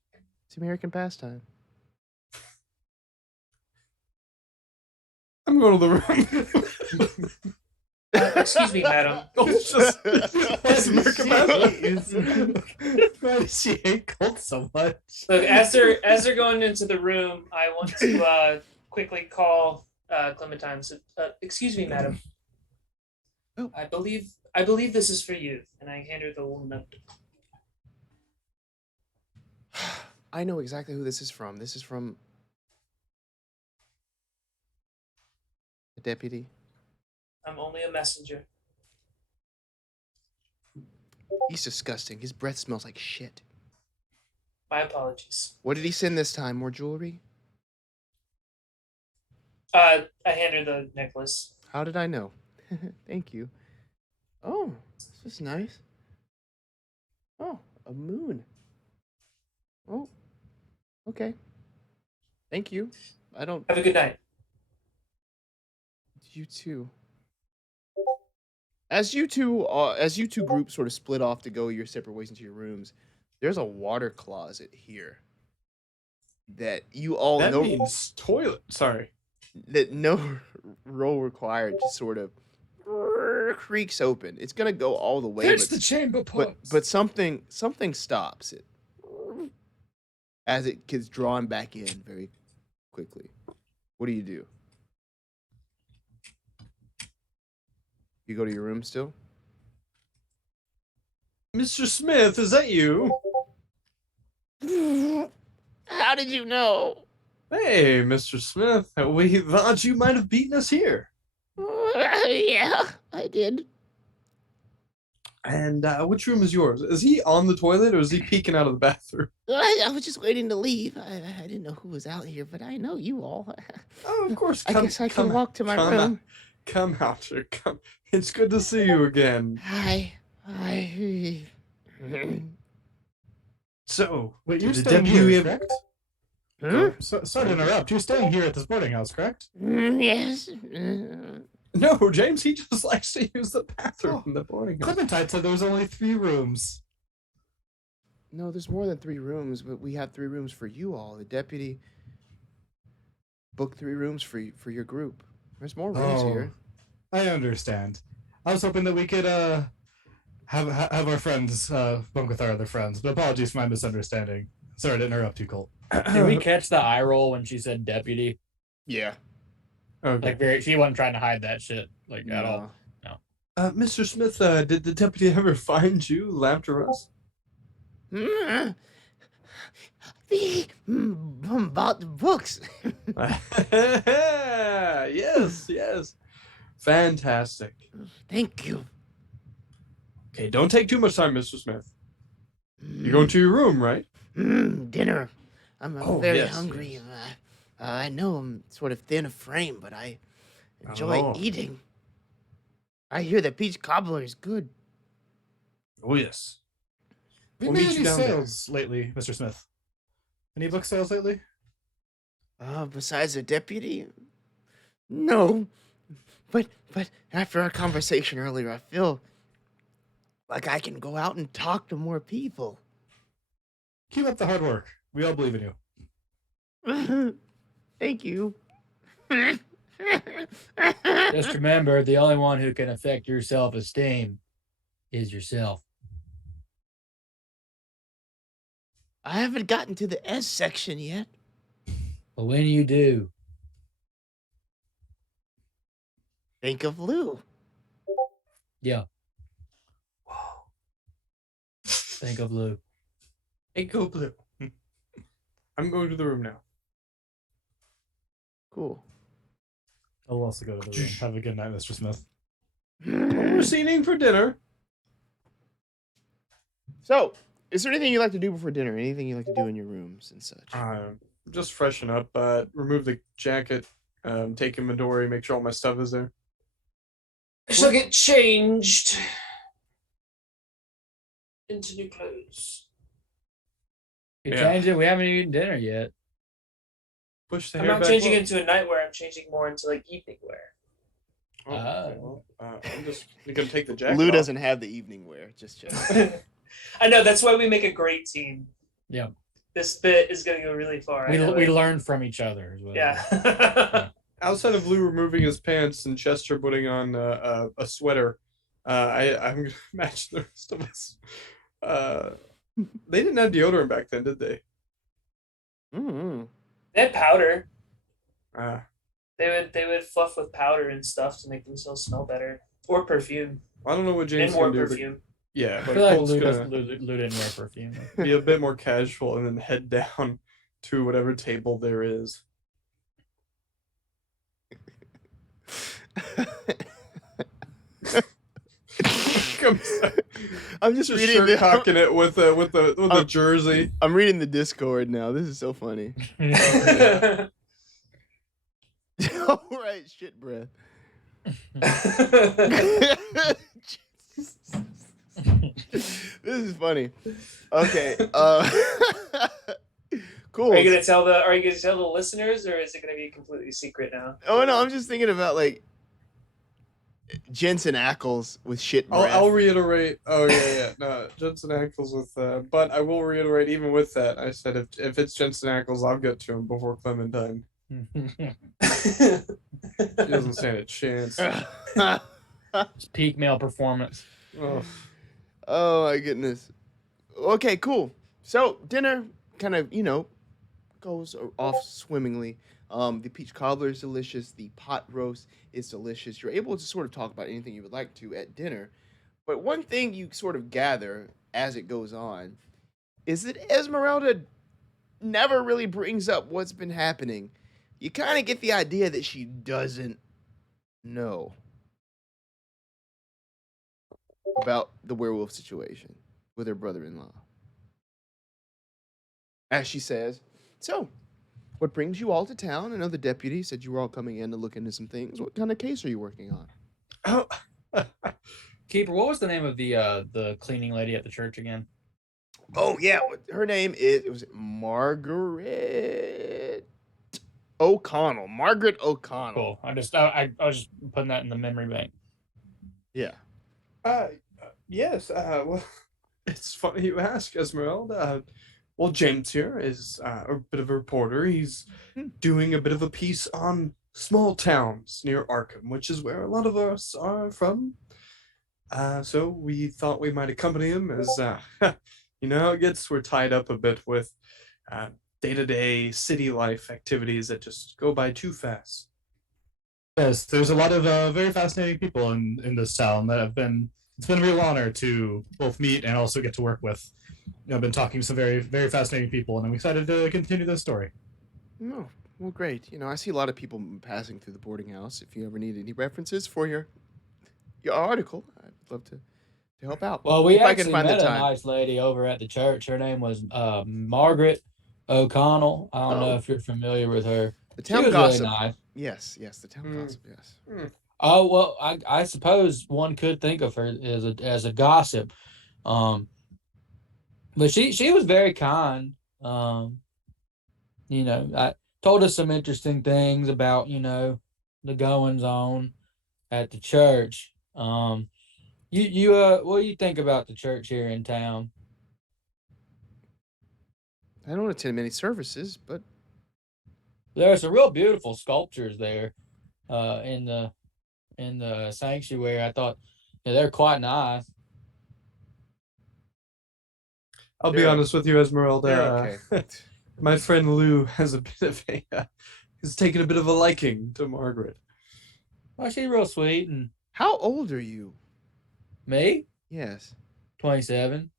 It's American pastime. I'm going to the room. Excuse me, madam. Oh, it's just it's American pastime. Why does she hate Colt so much? Look, as they're going into the room, I want to quickly call Clementine. So, excuse me, madam. Oh. I believe this is for you, and I hand her the little note. I know exactly who this is from. This is from the deputy. I'm only a messenger. He's disgusting. His breath smells like shit. My apologies. What did he send this time? More jewelry? I hand her the necklace. How did I know? Thank you. Oh, this is nice. Oh, a moon. Oh, okay. Thank you. I don't. Have a good night. You too. As you two groups sort of split off to go your separate ways into your rooms, there's a water closet here that you all That know means toilet. Sorry. that no roll required just sort of creaks open. It's gonna go all the way, There's the chamber pumps. but something stops it as it gets drawn back in very quickly. What do you do? You go to your room still? Mr. Smith, is that you? How did you know? Hey, Mr. Smith. We thought you might have beaten us here. Yeah, I did. And which room is yours? Is he on the toilet or is he peeking out of the bathroom? I was just waiting to leave. I didn't know who was out here, but I know you all. Oh, of course. I guess I can walk to my room. Come out here. Come. It's good to see you again. Hi. So, Wait, you're the staying deputy here, have- correct? Huh? Sorry to interrupt. You're staying here at this boarding house, correct? Yes. No, James, he just likes to use the bathroom in the boarding house. Clementine said there was only 3 rooms. No, there's more than 3 rooms, but we have 3 rooms for you all. The deputy booked 3 rooms for your group. There's more rooms here. I understand. I was hoping that we could have our friends bunk with our other friends, but apologies for my misunderstanding. Sorry to interrupt you, Colt. Did we catch the eye roll when she said deputy? Yeah. Okay. Like, she wasn't trying to hide that shit, like, at all. Mr. Smith, did the deputy ever find you after us? We bought the books. Yes. Fantastic. Thank you. Okay, don't take too much time, Mr. Smith. You're going to your room, right? Dinner. I'm very yes, hungry. yes. I know I'm sort of thin of frame, but I enjoy eating. I hear the peach cobbler is good. Oh, yes. Have you We'll made meet you any down there. sales lately, Mr. Smith? Any book sales lately? Besides the deputy? No. But after our conversation earlier, I feel like I can go out and talk to more people. Keep up the hard work. We all believe in you. Thank you. Just remember, the only one who can affect your self-esteem is yourself. I haven't gotten to the S section yet. But when you do, Think of Lou. yeah. Think of Lou. Hey, go blue. I'm going to the room now. Cool. I'll also go to the room. Have a good night, Mr. Smith. We're eating for dinner. So, is there anything you like to do before dinner? Anything you like to do in your rooms and such? Just freshen up, remove the jacket, take inventory, make sure all my stuff is there. I shall get changed into new clothes. You Yeah. changed it. We haven't eaten dinner yet. Push the I'm hair not back changing low. into a nightwear. I'm changing more into like evening wear. Oh, okay, well, I'm just gonna take the jacket Lou off. doesn't have the evening wear. Just check. I know, that's why we make a great team. Yeah. This bit is going to go really far. I know We it. learned from each other as well. Yeah. Outside of Lou removing his pants and Chester putting on a sweater, I'm gonna imagine the rest of us. They didn't have deodorant back then, did they? Mm-hmm. They had powder. Uh, They would fluff with powder and stuff to make themselves smell better, or perfume, I don't know what James and more can do, perfume. but yeah, I but feel like Colt's Lou gonna didn't wear perfume. be a bit more casual and then head down to whatever table there is. I'm just reading shirt the cocking it with the jersey. I'm reading the Discord now. This is so funny. All right, shit breath. This is funny. Okay. Cool. Are you gonna tell the listeners, or is it gonna be completely secret now? Oh no, I'm just thinking about like Jensen Ackles with shit breath. I'll reiterate. Oh yeah. No, Jensen Ackles with. But I will reiterate. Even with that, I said if it's Jensen Ackles, I'll get to him before Clementine. He doesn't stand a chance. It's peak male performance. Oh. Oh my goodness. Okay, cool. So dinner kind of, goes off swimmingly. The peach cobbler is delicious. The pot roast is delicious. You're able to sort of talk about anything you would like to at dinner. But one thing you sort of gather as it goes on is that Esmeralda never really brings up what's been happening. You kind of get the idea that she doesn't know about the werewolf situation with her brother-in-law. As she says, so, what brings you all to town? I know the deputy said you were all coming in to look into some things. What kind of case are you working on? Oh. Keeper, what was the name of the cleaning lady at the church again? Oh yeah, her name is it was Margaret O'Connell. Margaret O'Connell. Cool. I was just putting that in the memory bank. Yeah. Yes. Well, it's funny you ask, Esmeralda. Well, James here is a bit of a reporter. He's doing a bit of a piece on small towns near Arkham, which is where a lot of us are from. So we thought we might accompany him as, you know how it gets. We're tied up a bit with day-to-day city life activities that just go by too fast. Yes, there's a lot of very fascinating people in this town that have been. It's been a real honor to both meet and also get to work with. I've been talking to some very, very fascinating people, and I'm excited to continue this story. No, well, great. You know, I see a lot of people passing through the boarding house. If you ever need any references for your article, I'd love to help out. Well, we if I actually can find met the a time. nice lady over at the church. Her name was Margaret O'Connell. I don't know if you're familiar with her. The She town was gossip. really nice. Yes, the town gossip. Yes. Oh well, I suppose one could think of her as a gossip, but she was very kind. I told us some interesting things about the goings on at the church. What do you think about the church here in town? I don't attend many services, but There are some real beautiful sculptures there, in the sanctuary. I thought they're quite nice. I'll be They're- honest with you, Esmeralda. they're okay. My friend Lou has a bit of has taken a bit of a liking to Margaret. Well, she's real sweet. And How old are you? me, Yes. 27.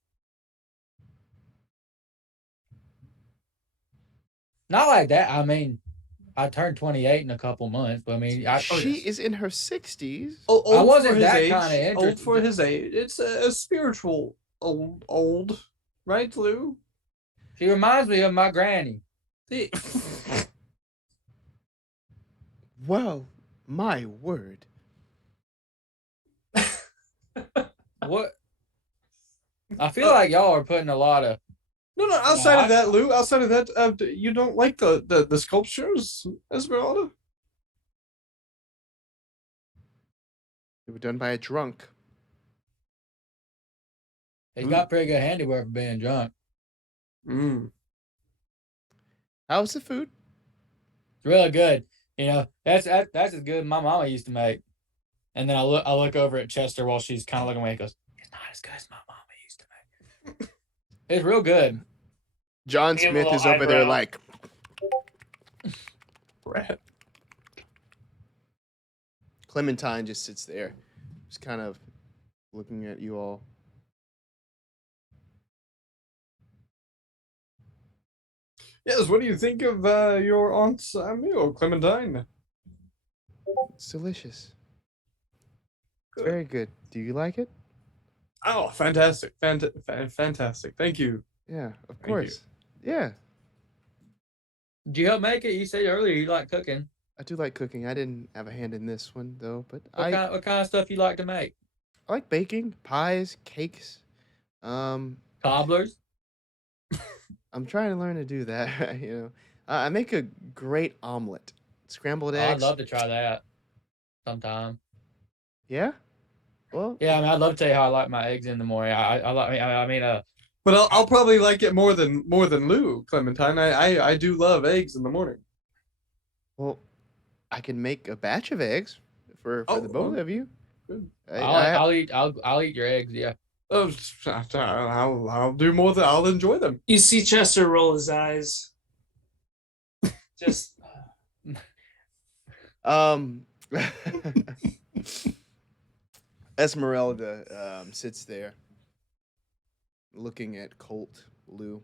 Not like that. I mean, I turned 28 in a couple months, but I mean, She is in her 60s. Old I wasn't for his that age, kinda interested. Old for his age. It's a spiritual old, right, Lou? she reminds me of my granny. Well, my word. What? I feel like y'all are putting a lot of. No, outside of that, Lou, outside of that, you don't like the sculptures, Esmeralda? They were done by a drunk. He's got pretty good handiwork for being drunk. How's the food? It's really good. That's as good as my mama used to make. And then I look over at Chester while she's kind of looking away and goes, "It's not as good as my mama used to make." It's real good. John Give him a Smith is little over there eyebrow. like, Rat. Clementine just sits there, just kind of looking at you all. Yes, what do you think of your aunt's meal, Clementine? It's delicious. It's very good. Do you like it? Oh, fantastic. Fantastic. Thank you. Yeah, of you. course. Yeah, Did you help make it? You said earlier you like cooking. I do like cooking. I didn't have a hand in this one though, but What kind of stuff you like to make? I like baking, pies, cakes. Cobblers? I'm trying to learn to do that. I make a great omelet, scrambled Oh, eggs. I'd love to try that sometime. Yeah. Well, Yeah, I mean, I'd love to tell you how I like my eggs in the morning. But I'll probably like it more than Lou, Clementine. I do love eggs in the morning. well, I can make a batch of eggs for the both of you. Good. I'll eat your eggs. Yeah. Oh, I'll do more than I'll enjoy them. You see Chester roll his eyes. Just Esmeralda sits there looking at Colt, Lou.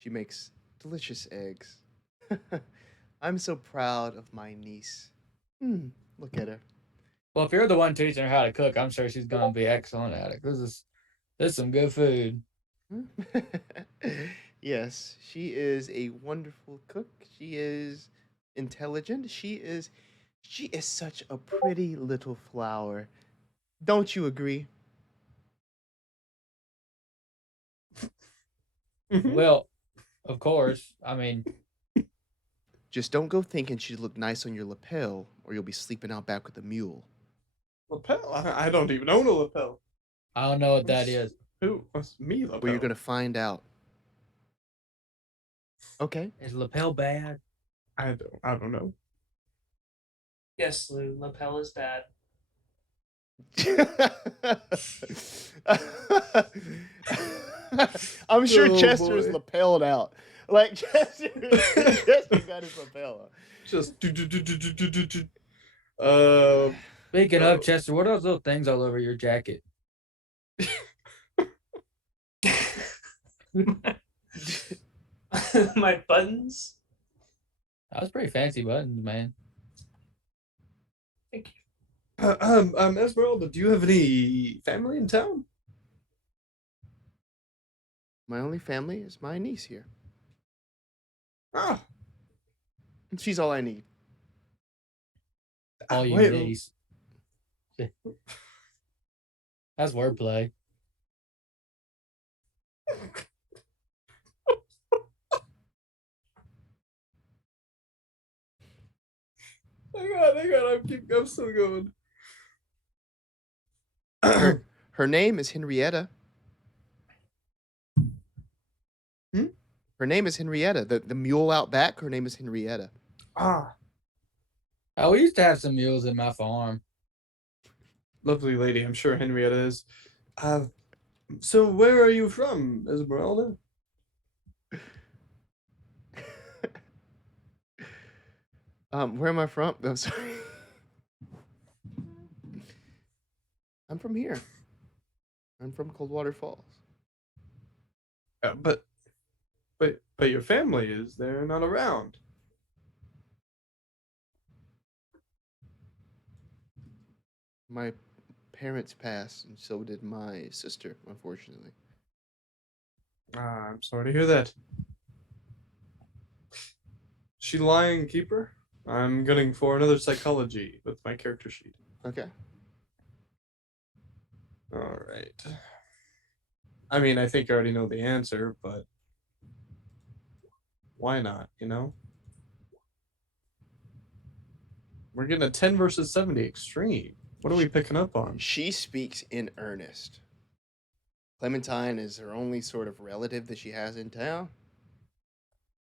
She makes delicious eggs. I'm so proud of my niece. Look at her. Well, if you're the one teaching her how to cook, I'm sure she's gonna be excellent at it. This is some good food. Yes, she is a wonderful cook. She is intelligent. She is such a pretty little flower. Don't you agree? Well, of course. I mean, Just don't go thinking she'd look nice on your lapel, or you'll be sleeping out back with the mule. Lapel? I don't even own a lapel. I don't know what that is. Who? What's me lapel? Well, you're gonna find out. Okay. Is lapel bad? I don't know. Yes, Lou. Lapel is bad. I'm sure Oh, Chester's boy. lapelled out. Like Chester's got his lapel out. Just Speaking of Chester, what are those little things all over your jacket? My buttons. That was pretty fancy buttons, man. Thank you. Esmeralda, do you have any family in town? My only family is my niece here. Ah, And she's all I need. All you wait, knees. That's wordplay. hang on, I'm still going. Her name is Henrietta. Hmm? Her name is Henrietta. The mule out back, her name is Henrietta. Ah, Oh, we used to have some mules in my farm. lovely lady. I'm sure Henrietta is. So where are you from, Esmeralda? Where am I from? I'm sorry. I'm from here. I'm from Coldwater Falls. But your family is there, not around. My parents passed, and so did my sister, unfortunately. Ah, I'm sorry to hear that. She lying keeper? I'm gunning for another psychology with my character sheet. Okay. All right. I mean, I think I already know the answer, but why not, you know? We're getting a 10 versus 70 extreme. What are we picking up on? She speaks in earnest. Clementine is her only sort of relative that she has in town.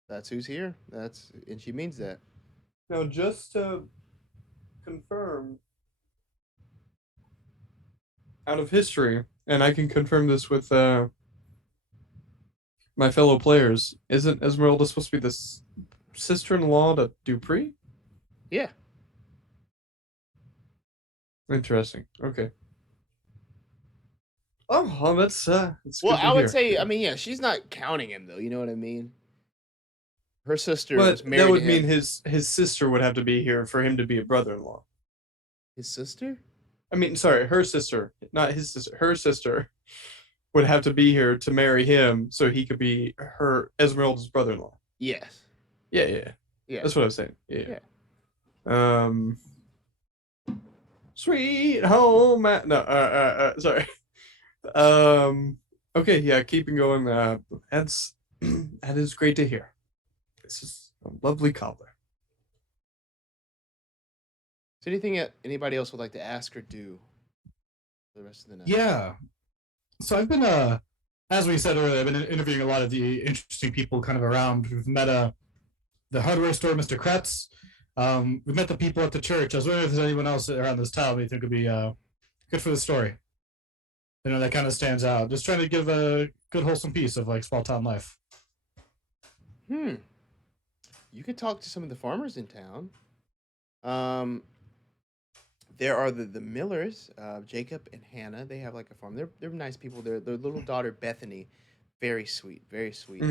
That's who's here. And she means that. Now, just to confirm, out of history, and I can confirm this with my fellow players, isn't Esmeralda supposed to be the sister-in-law to Dupree? Yeah. Interesting. Okay. Oh, well, that's Well, good to I would hear. say, I mean, yeah, she's not counting him though. You know what I mean? Her sister But was married that would to mean him. his sister would have to be here for him to be a brother-in-law. His sister? I mean, sorry, her sister, not his sister. Her sister would have to be here to marry him so he could be her Esmeralda's brother-in-law. Yes. Yeah. Yeah. That's what I was saying. Yeah. Sweet home. Sorry. Okay. Yeah. Keeping going. That's that is great to hear. This is a lovely cobbler. Is there anything that anybody else would like to ask or do for the rest of the night? Yeah. So I've been, as we said earlier, I've been interviewing a lot of the interesting people kind of around. We've met the hardware store, Mr. Kurtz. We've met the people at the church. I was wondering if there's anyone else around this town that you think would be good for the story. You know, that kind of stands out. Just trying to give a good, wholesome piece of like small town life. You could talk to some of the farmers in town. There are the Millers, Jacob and Hannah. They have like a farm. They're nice people. Their little daughter Bethany, very sweet, very sweet.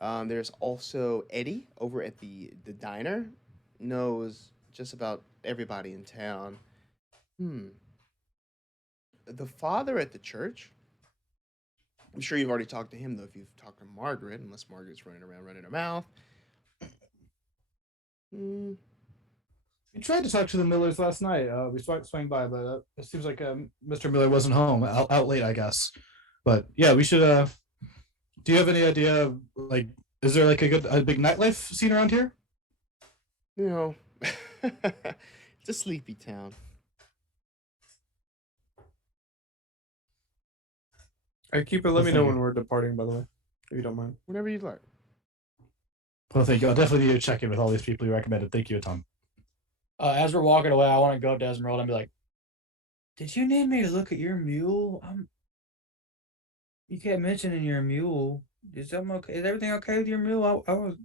There's also Eddie over at the diner. Knows just about everybody in town. The father at the church. I'm sure you've already talked to him though. If you've talked to Margaret, unless Margaret's running around running her mouth. We tried to talk to the Millers last night. We swung by, but it seems like Mr. Miller wasn't home, out late, I guess. But yeah, we should Do you have any idea of, like, is there like a big nightlife scene around here? You know, it's a sleepy town. All right, Keeper, let Well, me know thank when you. we're departing, by the way, if you don't mind. Whenever you'd like. Well, thank you. I'll definitely need to check in with all these people you recommended. Thank you, Tom. As we're walking away, I want to go up to Esmeralda and be like, "Did you need me to look at your mule? You kept mentioning your mule. Is something okay? Is everything okay with your mule? I was.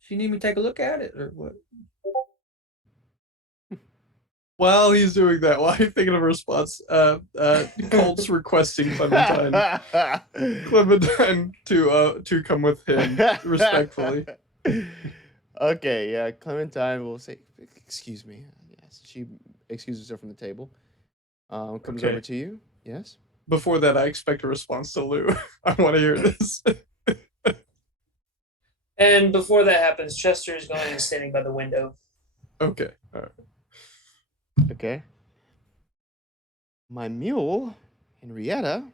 She need me to take a look at it or what?" While he's doing that, while you're thinking of a response, Colt's requesting Clementine to come with him respectfully. Okay, yeah, Clementine will say, "Excuse me." Yes, she excuses herself from the table. Comes Okay. over to you. Yes. Before that, I expect a response to Lou. I want to hear this. And before that happens, Chester is going and standing by the window. Okay. All right. Okay. My mule, Henrietta.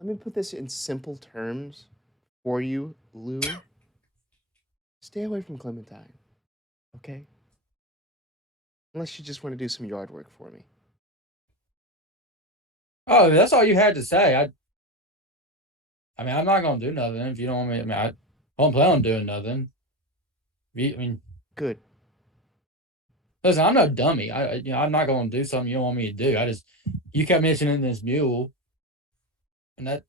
Let me put this in simple terms for you, Lou. Stay away from Clementine, okay? Unless you just want to do some yard work for me. Oh, that's all you had to say. I mean, I'm not gonna do nothing if you don't want me. I mean, I don't plan on doing nothing. I mean, Good. listen, I'm no dummy. I'm not gonna do something you don't want me to do. You kept mentioning this mule, and that,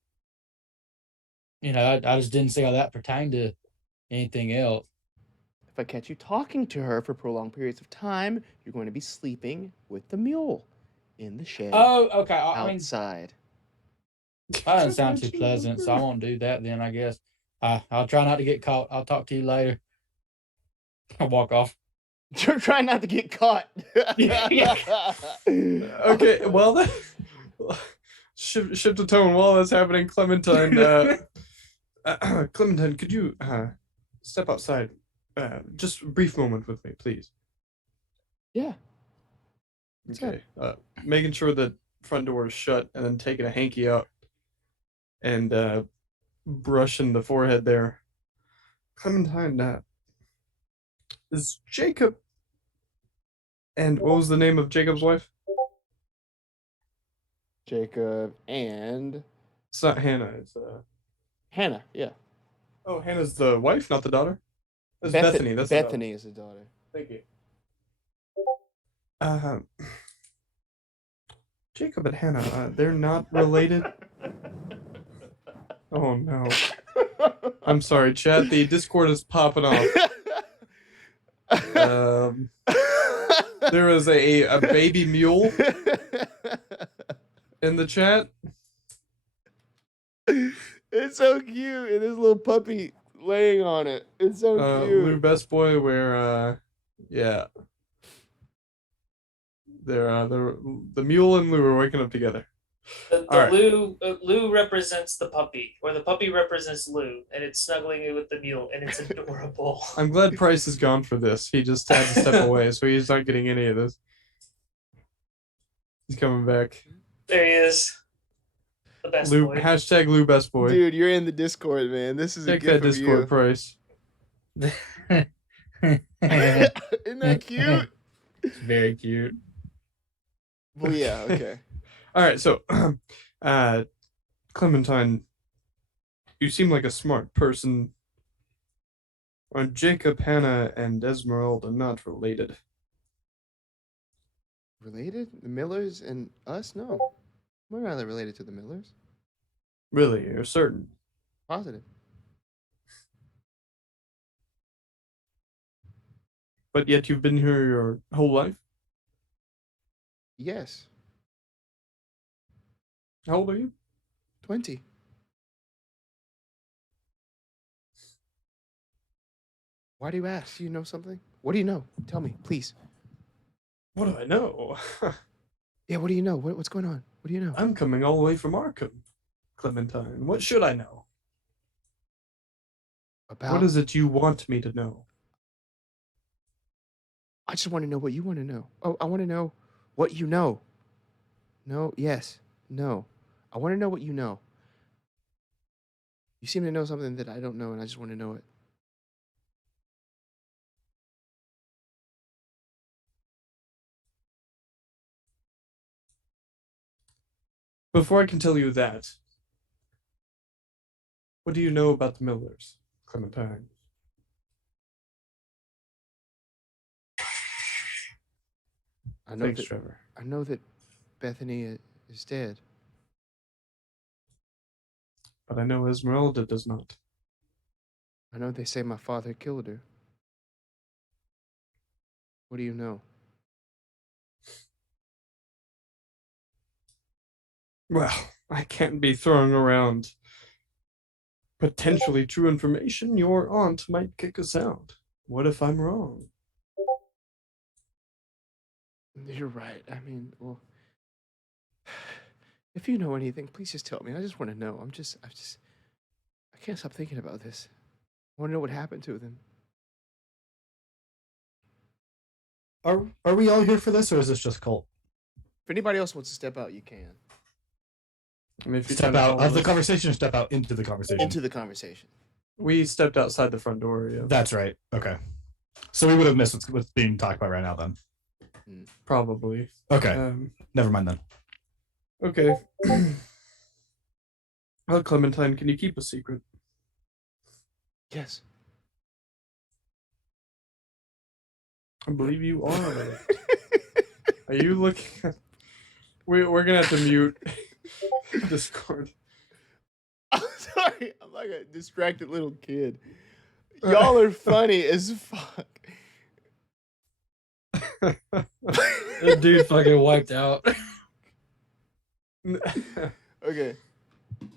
I just didn't see how that pertained to anything else. If I catch you talking to her for prolonged periods of time, you're going to be sleeping with the mule in the shed Oh, okay. I mean, outside. that doesn't sound too pleasant, so I won't do that then, I guess. I'll try not to get caught. I'll talk to you later. I'll walk off. You're trying not to get caught. Yeah. Okay. Well, shift the tone while that's happening. Clementine, Clementine, could you step outside? Just a brief moment with me, please. Yeah. Okay. Making sure the front door is shut, and then taking a hanky out and brushing the forehead there. Clementine, is Jacob, and what was the name of Jacob's wife? Jacob and It's not Hannah. It's Hannah. Yeah. Oh, Hannah's the wife, not the daughter. That's Bethany. That's the daughter. Bethany is the daughter. Thank you. Jacob and Hannah, they're not related. Oh no. I'm sorry, chat. The Discord is popping off. There is a baby mule in the chat. It's so cute, and this little puppy laying on it. It's so cute. Lou Best Boy, where yeah. They're the mule and Lou are waking up together. Right. Lou represents the puppy, or the puppy represents Lou, and it's snuggling with the mule, and it's adorable. I'm glad Price is gone for this. He just had to step away, so he's not getting any of this. He's coming back. There he is. The best Lou, boy. hashtag Lou Best Boy. Dude, you're in the Discord, man. This is Check a gift that Discord, you. Price. Isn't that cute? It's very cute. Well, yeah, okay. All right, so Clementine, you seem like a smart person. Are Jacob, Hannah, and Esmeralda not related? Related? The Millers and us? No. We're not related to the Millers. Really, you're certain? Positive. But yet you've been here your whole life? Yes. How old are you? 20. Why do you ask? Do you know something? What do you know? Tell me, please. What do I know? Yeah, what do you know? What's going on? What do you know? I'm coming all the way from Arkham, Clementine. What should I know? About What is it you want me to know? I just want to know what you want to know. Oh, I want to know what you know. No, yes, no. I want to know what you know. You seem to know something that I don't know, and I just want to know it. Before I can tell you that, what do you know about the Millers, Clementine? Thanks, Trevor. I know that Bethany is dead. But I know Esmeralda does not. I know they say my father killed her. What do you know? Well, I can't be throwing around potentially true information. Your aunt might kick us out. What if I'm wrong? You're right. I mean, well, if you know anything, please just tell me. I just want to know. I can't stop thinking about this. I want to know what happened to them. Are we all here for this, or is this just Colt? If anybody else wants to step out, you can. I mean, if you Step out of the conversation, or step out into the conversation? Into the conversation. We stepped outside the front door, yeah. That's right. Okay. So we would have missed what's being talked about right now then. Probably. Okay. Never mind then. Okay. Well, Clementine, can you keep a secret? Yes. I believe you are. Are you looking? We're gonna have to mute Discord. I'm sorry. I'm like a distracted little kid. Y'all are funny as fuck. The dude fucking wiped out. Okay.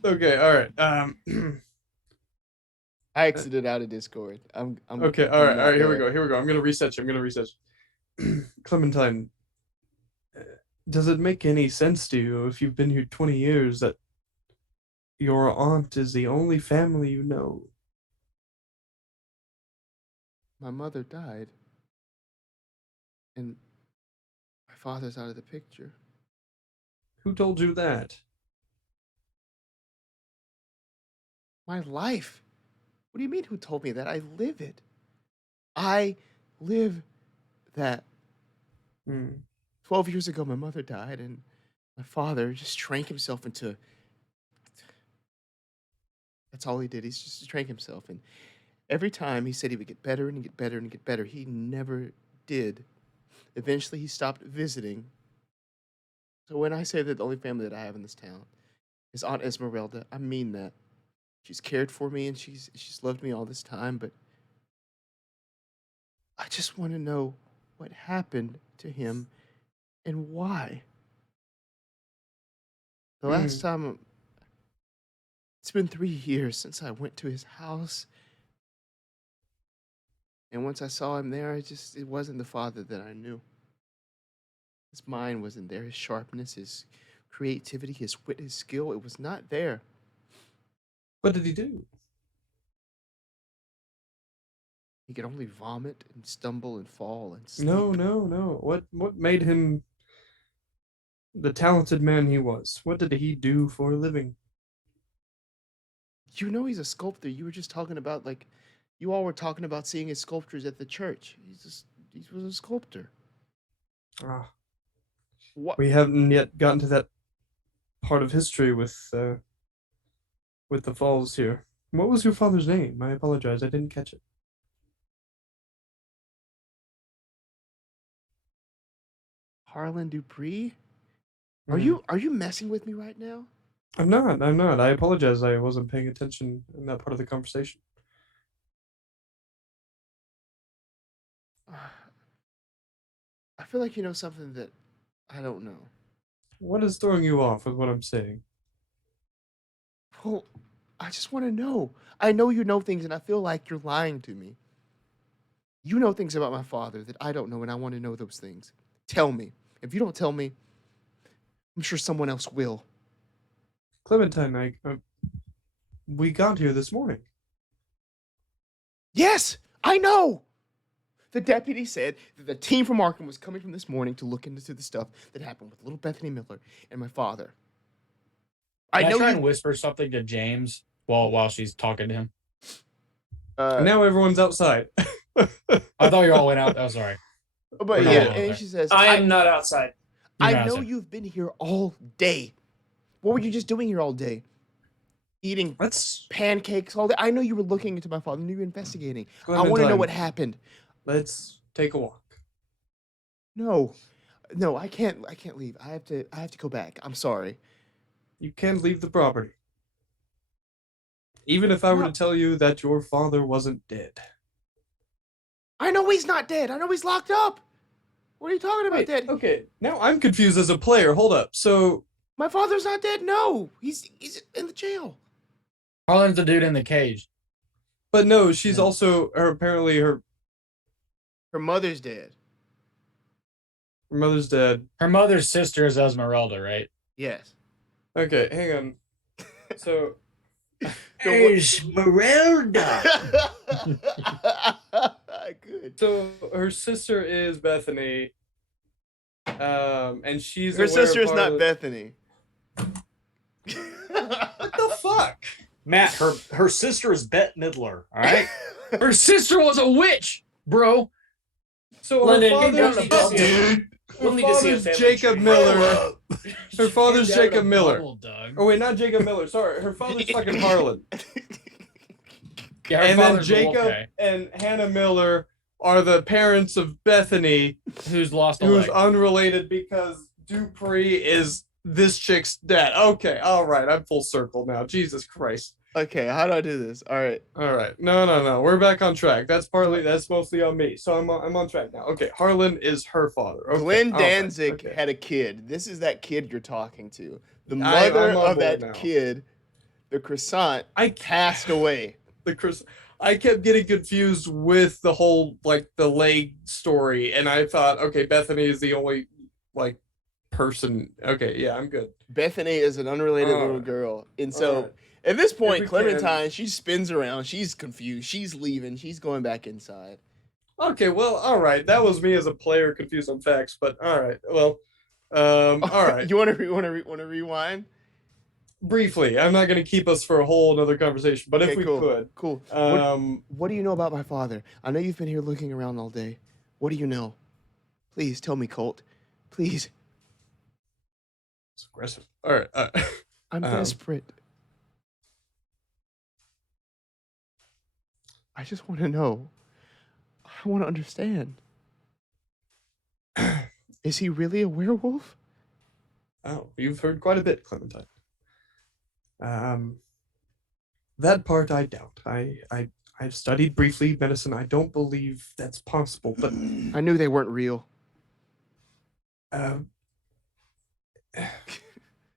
Okay. All right. I exited out of Discord. I'm Okay. All right. Here we go. I'm gonna reset you. Clementine, does it make any sense to you, if you've been here 20 years, that your aunt is the only family you know? My mother died. And my father's out of the picture. Who told you that? My life. What do you mean who told me that? I live it. I live that. 12 years ago, my mother died, and my father just drank himself into... That's all he did. He just drank himself. And every time he said he would get better and get better and get better, he never did. Eventually, he stopped visiting. So when I say that the only family that I have in this town is Aunt Esmeralda, I mean that. She's cared for me and she's loved me all this time, but I just want to know what happened to him and why. The last time, it's been 3 years since I went to his house. And once I saw him there, it wasn't the father that I knew. His mind wasn't there. His sharpness, his creativity, his wit, his skill, it was not there. What did he do? He could only vomit and stumble and fall and sleep. No. What made him the talented man he was? What did he do for a living? You know he's a sculptor. You were just talking about, like, you all were talking about seeing his sculptures at the church. He was a sculptor. What? We haven't yet gotten to that part of history with the falls here. What was your father's name? I apologize, I didn't catch it. Harlan Dupree? Are you messing with me right now? I'm not. I apologize. I wasn't paying attention in that part of the conversation. I feel like you know something that I don't know. What is throwing you off with what I'm saying? Well, I just want to know. I know you know things, and I feel like you're lying to me. You know things about my father that I don't know, and I want to know those things. Tell me. If you don't tell me, I'm sure someone else will. Clementine, we got here this morning. Yes, I know. The deputy said that the team from Arcane was coming from this morning to look into the stuff that happened with little Bethany Miller and my father. I Can I know try you. and whisper something to James while she's talking to him? Now everyone's outside. I thought you all went out. Oh, sorry. But We're not yeah, all and there. she says, I am not outside. You're I not know outside. you've been here all day. What were you just doing here all day? Eating Let's pancakes all day. I know you were looking into my father. I knew you were investigating. I want to know Clementine, what happened. let's take a walk. No, I can't leave. I have to go back. I'm sorry. You can't leave the property. Even if I were No. to tell you that your father wasn't dead. I know he's not dead. I know he's locked up. What are you talking about, Wait, dead? okay, now I'm confused as a player. Hold up. So, My father's not dead. No, he's in the jail. Harlan's the dude in the cage. but no, she's Yeah. also apparently her Her mother's dead. mother's dead. Her mother's sister is Esmeralda, right? Yes. Okay, hang on. So, Esmeralda. Good. so her sister is Bethany. And she's Her aware of sister's not Harlan- Bethany. What the fuck? Matt, her sister is Bette Midler. All right. Her sister was a witch, bro. So London, her you don't father's, need to see it. her We'll need to see a father's family Jacob tree. Miller. Her father's Get out of Jacob the Miller. bubble, Doug. Oh wait, not Jacob Miller. Sorry, her father's fucking Harlan. Yeah, her And then father's Jacob okay, and Hannah Miller are the parents of Bethany, who's lost a who's leg. unrelated because Dupree is this chick's dad. Okay, all right, I'm full circle now. Jesus Christ. Okay, how do I do this? All right. All right, no, we're back on track. That's mostly on me. So I'm on track now. Okay, Harlan is her father. Okay, Glenn all right, Danzig okay. had a kid. This is that kid you're talking to. The I'm mother on of board that now. kid, the croissant, I passed away. I kept getting confused with the whole like the leg story, and I thought, okay, Bethany is the only like person. Okay, yeah, I'm good. Bethany is an unrelated little Alright. girl. And so Alright. at this If point, we Clementine, she spins around. She's confused. She's leaving. She's going back inside. Okay, well, all right. That was me as a player confused on facts, but all right. Well, all right. You want to rewind? Briefly, I'm not going to keep us for a whole another conversation, but if Okay, we cool. could, Cool. um, What do you know about my father? I know you've been here looking around all day. What do you know? Please tell me, Colt. Please. it's aggressive. All right. I'm desperate. I just want to know. I want to understand. Is he really a werewolf? Oh, you've heard quite a bit, Clementine. That part I doubt. I've studied briefly medicine. I don't believe that's possible, but I knew they weren't real.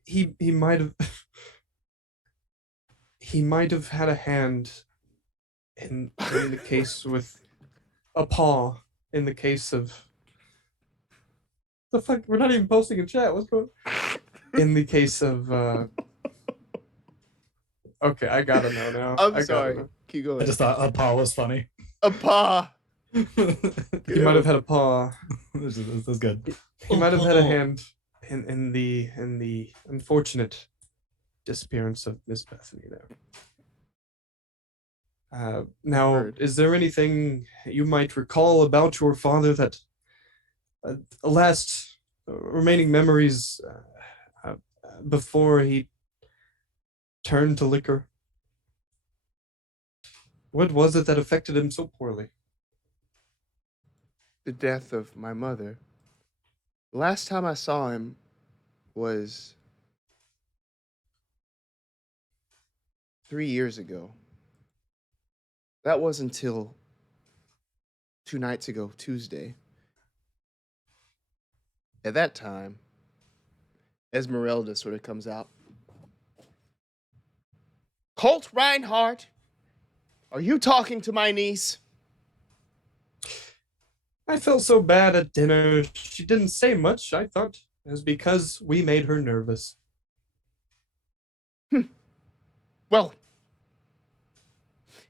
he might have he might have had a hand in the case with a paw in the case of the fuck. We're not even posting in chat. What's going in the case of okay, I gotta know now. I I'm gotta sorry. know. Keep I going. just thought Paul was funny. A paw. He might have had a paw. This is good. He might have had a hand in the unfortunate disappearance of Miss Bethany there. Now, Heard. is there anything you might recall about your father that last remaining memories before he turned to liquor? What was it that affected him so poorly? The death of my mother. The last time I saw him was 3 years ago. That was until 2 nights ago, Tuesday. At that time, Esmeralda sort of comes out. Colt Reinhardt, are you talking to my niece? I felt so bad at dinner. She didn't say much. I thought it was because we made her nervous. Well,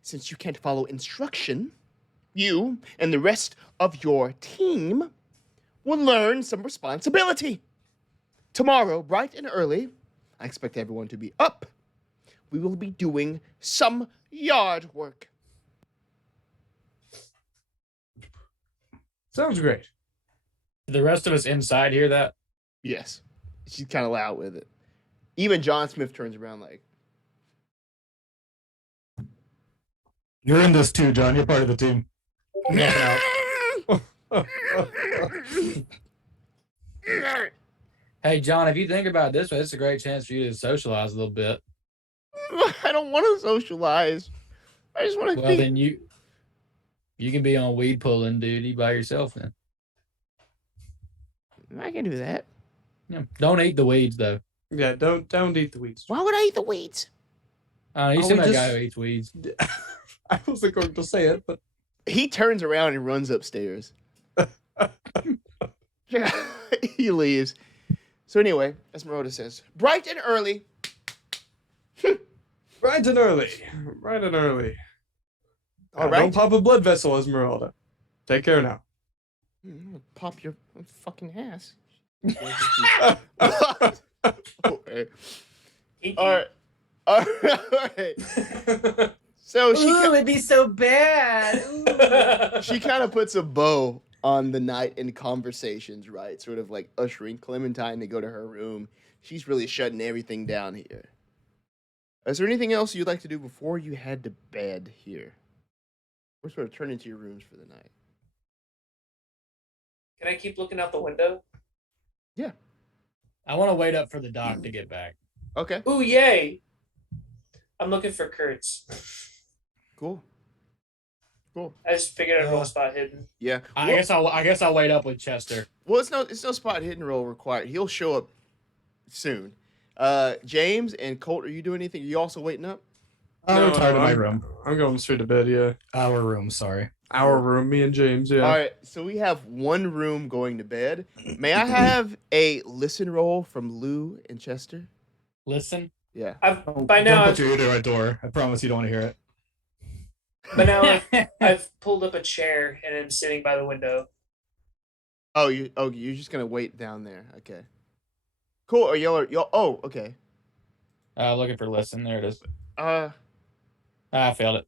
since you can't follow instruction, you and the rest of your team will learn some responsibility. Tomorrow, bright and early, I expect everyone to be up. We will be doing some yard work. Sounds great. Did the rest of us inside hear that? Yes. She's kind of loud with it. Even John Smith turns around like, You're in this too, John. You're part of the team. You're helping out. Hey, John, if you think about it this way, it's a great chance for you to socialize a little bit. I don't want to socialize. I just want to Well, then you can be on weed pulling duty by yourself then. I can do that. Yeah. Don't eat the weeds, though. Yeah, don't eat the weeds. Why would I eat the weeds? You Oh, seem we like a just- guy who eats weeds. I wasn't going to say it, but He turns around and runs upstairs. He leaves. So anyway, Esmeralda says, bright and early. bright and early. Bright and early. All Don't right. pop a blood vessel, Esmeralda. Take care now. I'm gonna pop your fucking ass. Okay. All right. All right. So it'd be so bad. she kind of puts a bow on the night in conversations, right? Sort of like ushering Clementine to go to her room. She's really shutting everything down here. Is there anything else you'd like to do before you head to bed here? Or sort of turn into your rooms for the night? Can I keep looking out the window? I want to wait up for the doc to get back. Okay, Ooh, yay! I'm looking for Kurtz. cool. I just figured I'd roll spot hidden. Yeah. I guess I'll wait up with Chester. Well, it's no spot hidden roll required. He'll show up soon. James and Colt, are you doing anything? Are you also waiting up? I'm retired in my I'm- room. I'm going straight to bed, yeah. Our room, sorry. Our room, me and James, yeah. All right, so we have one room going to bed. May I have a listen roll from Lou and Chester? Listen. Yeah. By now, Don't put your ear to my door. I promise you don't want to hear it. I've pulled up a chair and I'm sitting by the window. You're just gonna wait down there. Okay. Cool. Or y'all. Oh, okay. Looking for listen. There it is. Uh, I failed it.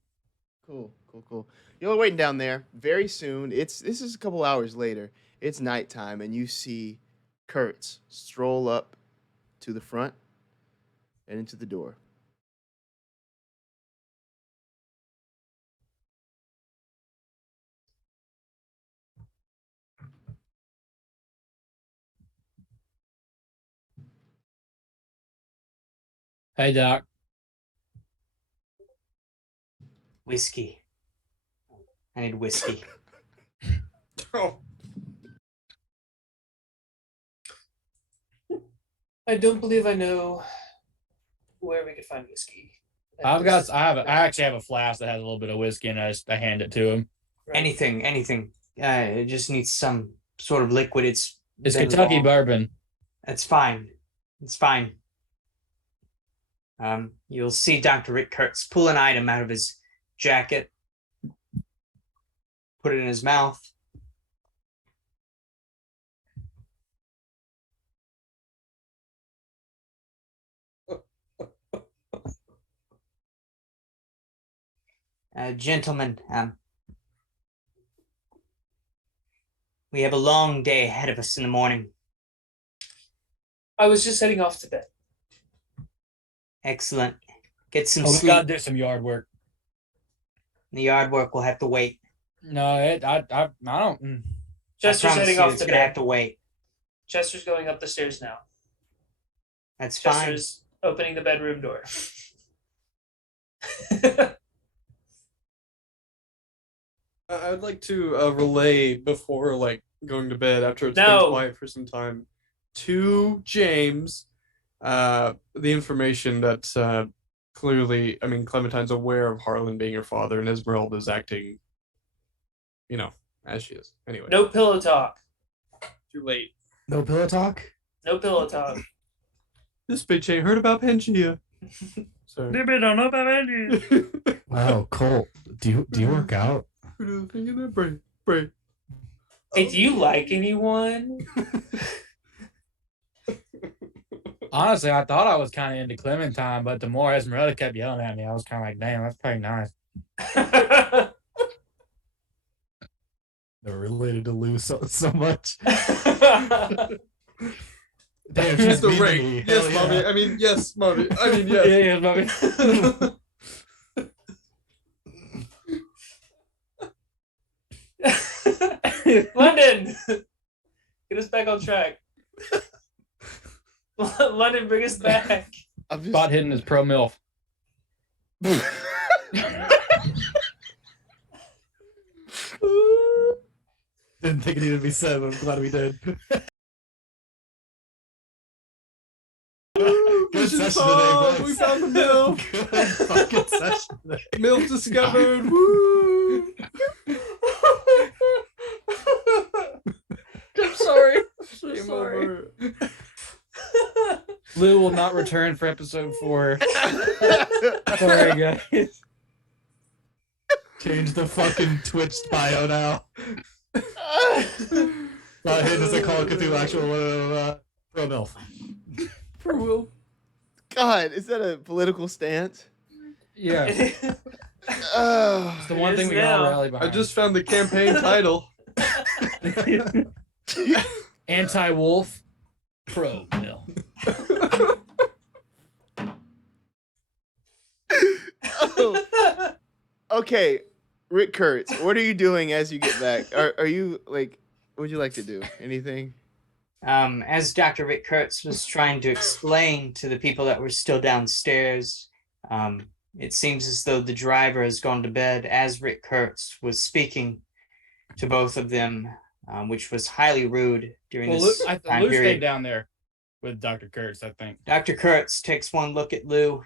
cool. Y'all are waiting down there. Very soon. This is a couple hours later. It's nighttime, and you see Kurtz stroll up to the front and into the door. Hey, Doc. Whiskey. I need whiskey. Oh, I don't believe I know where we could find whiskey. I actually have a flask that has a little bit of whiskey, and I hand it to him. Right. Anything. It just needs some sort of liquid. It's It's been Kentucky long. bourbon. That's fine. It's fine. You'll see Dr. Rick Kurtz pull an item out of his jacket, put it in his mouth. Gentlemen, we have a long day ahead of us in the morning. I was just heading off to bed. Excellent. Get some We sleep. gotta do some yard work. The yard work will have to wait. No, I don't. Chester's I promise heading you off it's to gonna have bed. to wait. Chester's going up the stairs now. That's fine. Chester's opening the bedroom door. I'd like to relay before going to bed after it's been No. quiet for some time to James the information that clearly, I mean, Clementine's aware of Harlan being her father and Esmeralda's acting, as she is. Anyway, No pillow talk. too late. No pillow talk? No pillow talk. This bitch ain't heard about Pangea. Sorry. don't know about Andy. Wow, Colt. Do you work out? Who do the thing in that brain? Brain. Hey, do you like anyone? Honestly, I thought I was kind of into Clementine, but the more Esmeralda kept yelling at me, I was kind of like, damn, that's pretty nice. They're related to Lou so much. Damn, She's she's the mean to ring. me. Yes, Hell mommy. yeah. I mean, yes, mommy. I mean, yes. Yeah, mommy. London, get us back on track. London, bring us back. I'm just Spot hidden is pro MILF. Didn't think it needed to be said, but I'm glad we did. Good Mission session solved. today, We boys. found the MILF. Good fucking session today. MILF discovered. Woo! I'm sorry. I'm Game sorry. over. Lou will not return for episode 4. Sorry, guys. Change the fucking Twitch bio now. Not hidden as a Call of Cthulhu actual pro MILF. For Will. God, is that a political stance? Yeah, it's the one It thing is we can all now. rally I behind. just found the campaign title. Anti-wolf, pro MILF. Oh, okay, Rick Kurtz, what are you doing as you get back? Are you like? What would you like to do? Anything? As Dr. Rick Kurtz was trying to explain to the people that were still downstairs, it seems as though the driver has gone to bed as Rick Kurtz was speaking to both of them, which was highly rude during Well, this time Lou stayed period. down there with Dr. Kurtz, I think. Dr. Kurtz takes one look at Lou.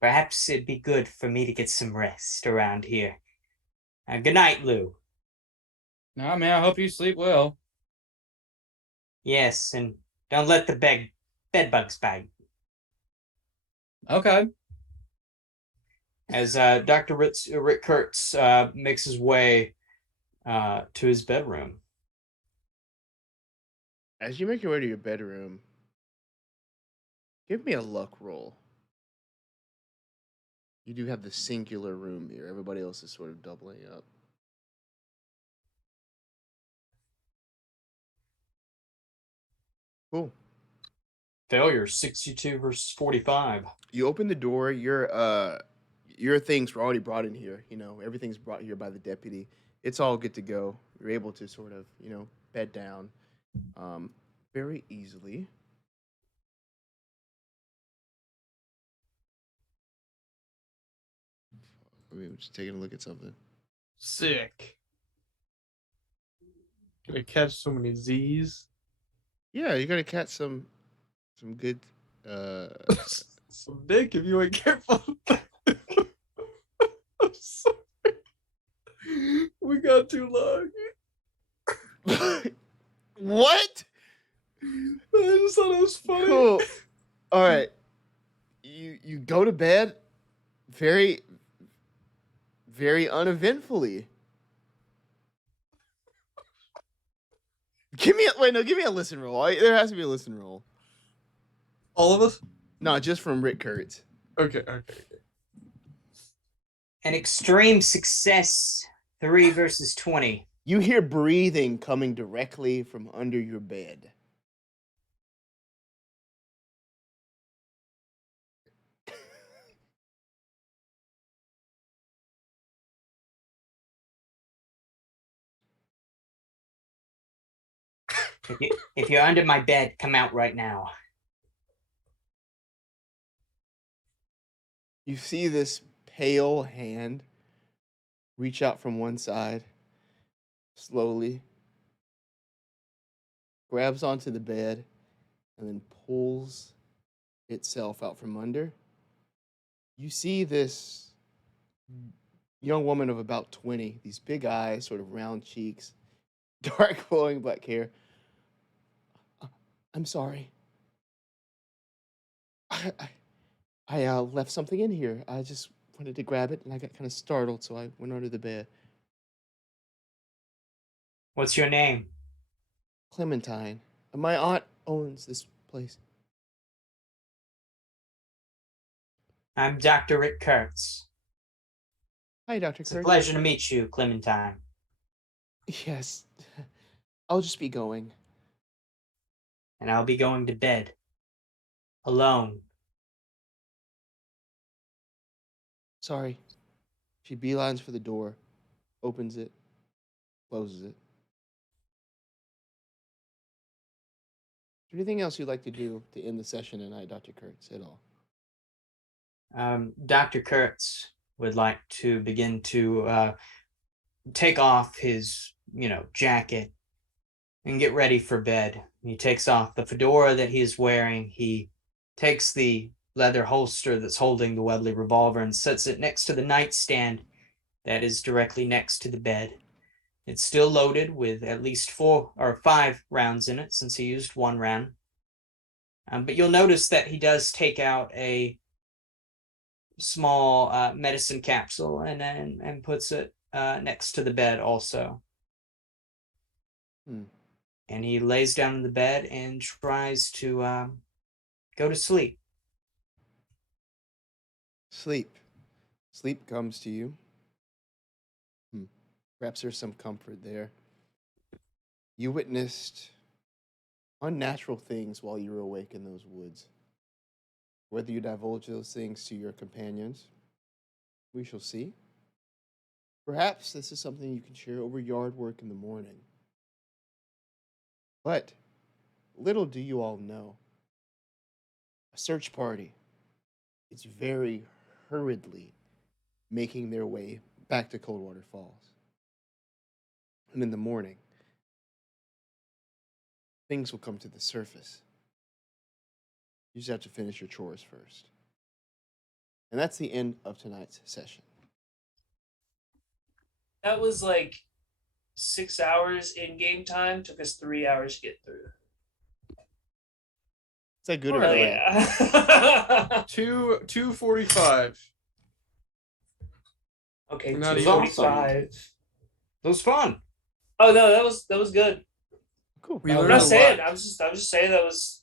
Perhaps it'd be good for me to get some rest around here. Good night, Lou. Nah, man, I hope you sleep well. Yes, and don't let the bed bugs bite. Okay. As Dr. Rick Kurtz makes his way to his bedroom. As you make your way to your bedroom, give me a luck roll. You do have the singular room here. Everybody else is sort of doubling up. Cool. Failure 62 versus 45. You open the door. Your things were already brought in here. You know, everything's brought here by the deputy. It's all good to go. You're able to sort of, bed down very easily. I mean, just taking a look at something. Sick. Gonna catch so many Z's. Yeah, you gotta catch some good. Some dick if you ain't careful. I'm sorry. We got too long. What? I just thought it was funny. Cool. All right. You go to bed very, very uneventfully. Give me a listen roll. There has to be a listen roll. All of us? No, just from Rick Kurtz. Okay. An extreme success, 3 versus 20. You hear breathing coming directly from under your bed. If you're under my bed, come out right now. You see this pale hand reach out from one side, slowly, grabs onto the bed, and then pulls itself out from under. You see this young woman of about 20, these big eyes, sort of round cheeks, dark flowing black hair. I'm sorry. I left something in here. I just wanted to grab it, and I got kind of startled, so I went under the bed. What's your name? Clementine. My aunt owns this place. I'm Dr. Rick Kurtz. Hi, Dr. It's a Kurtz. pleasure to meet you, Clementine. Yes. I'll just be going. And I'll be going to bed. Alone. Sorry. She beelines for the door, opens it, closes it. Is there anything else you'd like to do to end the session tonight, Dr. Kurtz, at all? Dr. Kurtz would like to begin to take off his, jacket and get ready for bed. He takes off the fedora that he's wearing. He takes the leather holster that's holding the Webley revolver and sets it next to the nightstand that is directly next to the bed. It's still loaded with at least 4 or 5 rounds in it since he used 1 round. But you'll notice that he does take out a small medicine capsule and puts it next to the bed also. And he lays down in the bed and tries to go to sleep. Sleep comes to you. Perhaps there's some comfort there. You witnessed unnatural things while you were awake in those woods. Whether you divulge those things to your companions, we shall see. Perhaps this is something you can share over yard work in the morning. But little do you all know, a search party is very hurriedly making their way back to Coldwater Falls. And in the morning, things will come to the surface. You just have to finish your chores first. And that's the end of tonight's session. That was like 6 hours in game time. Took us 3 hours to get through. Is that good or Really? bad? 2:45. Okay, Not even 2:45. It was fun. Oh no, that was good. Cool. We I'm learned not a saying. lot. I was just saying that was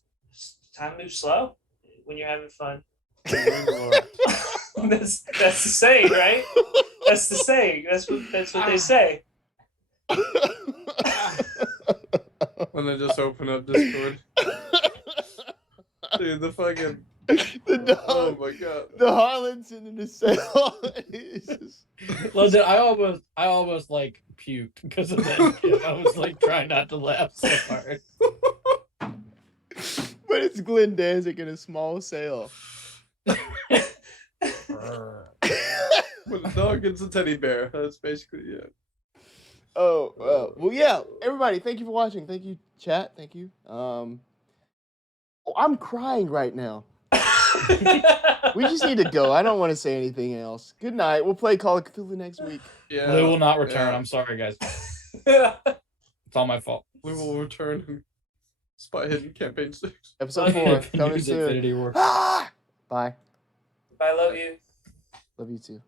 time moves slow when you're having fun. We learned a lot. That's the saying, right? That's the saying. That's what they say. When they just open up Discord. Dude, the fucking... Oh my god. The Harlan's in the cell. Listen, I almost like puked because of that. I was like trying not to laugh so hard. But it's Glenn Danzig in a small cell. When a dog gets a teddy bear, that's basically it. Well, yeah. Everybody, thank you for watching. Thank you, chat. Thank you. I'm crying right now. We just need to go. I don't want to say anything else. Good night. We'll play Call of Cthulhu next week. Yeah. Blue will not return. Yeah. I'm sorry, guys. It's all my fault. We will return in Spy Hidden Campaign 6. Episode 4 coming Use soon. Infinity War. Ah! Bye. I love you. Love you too.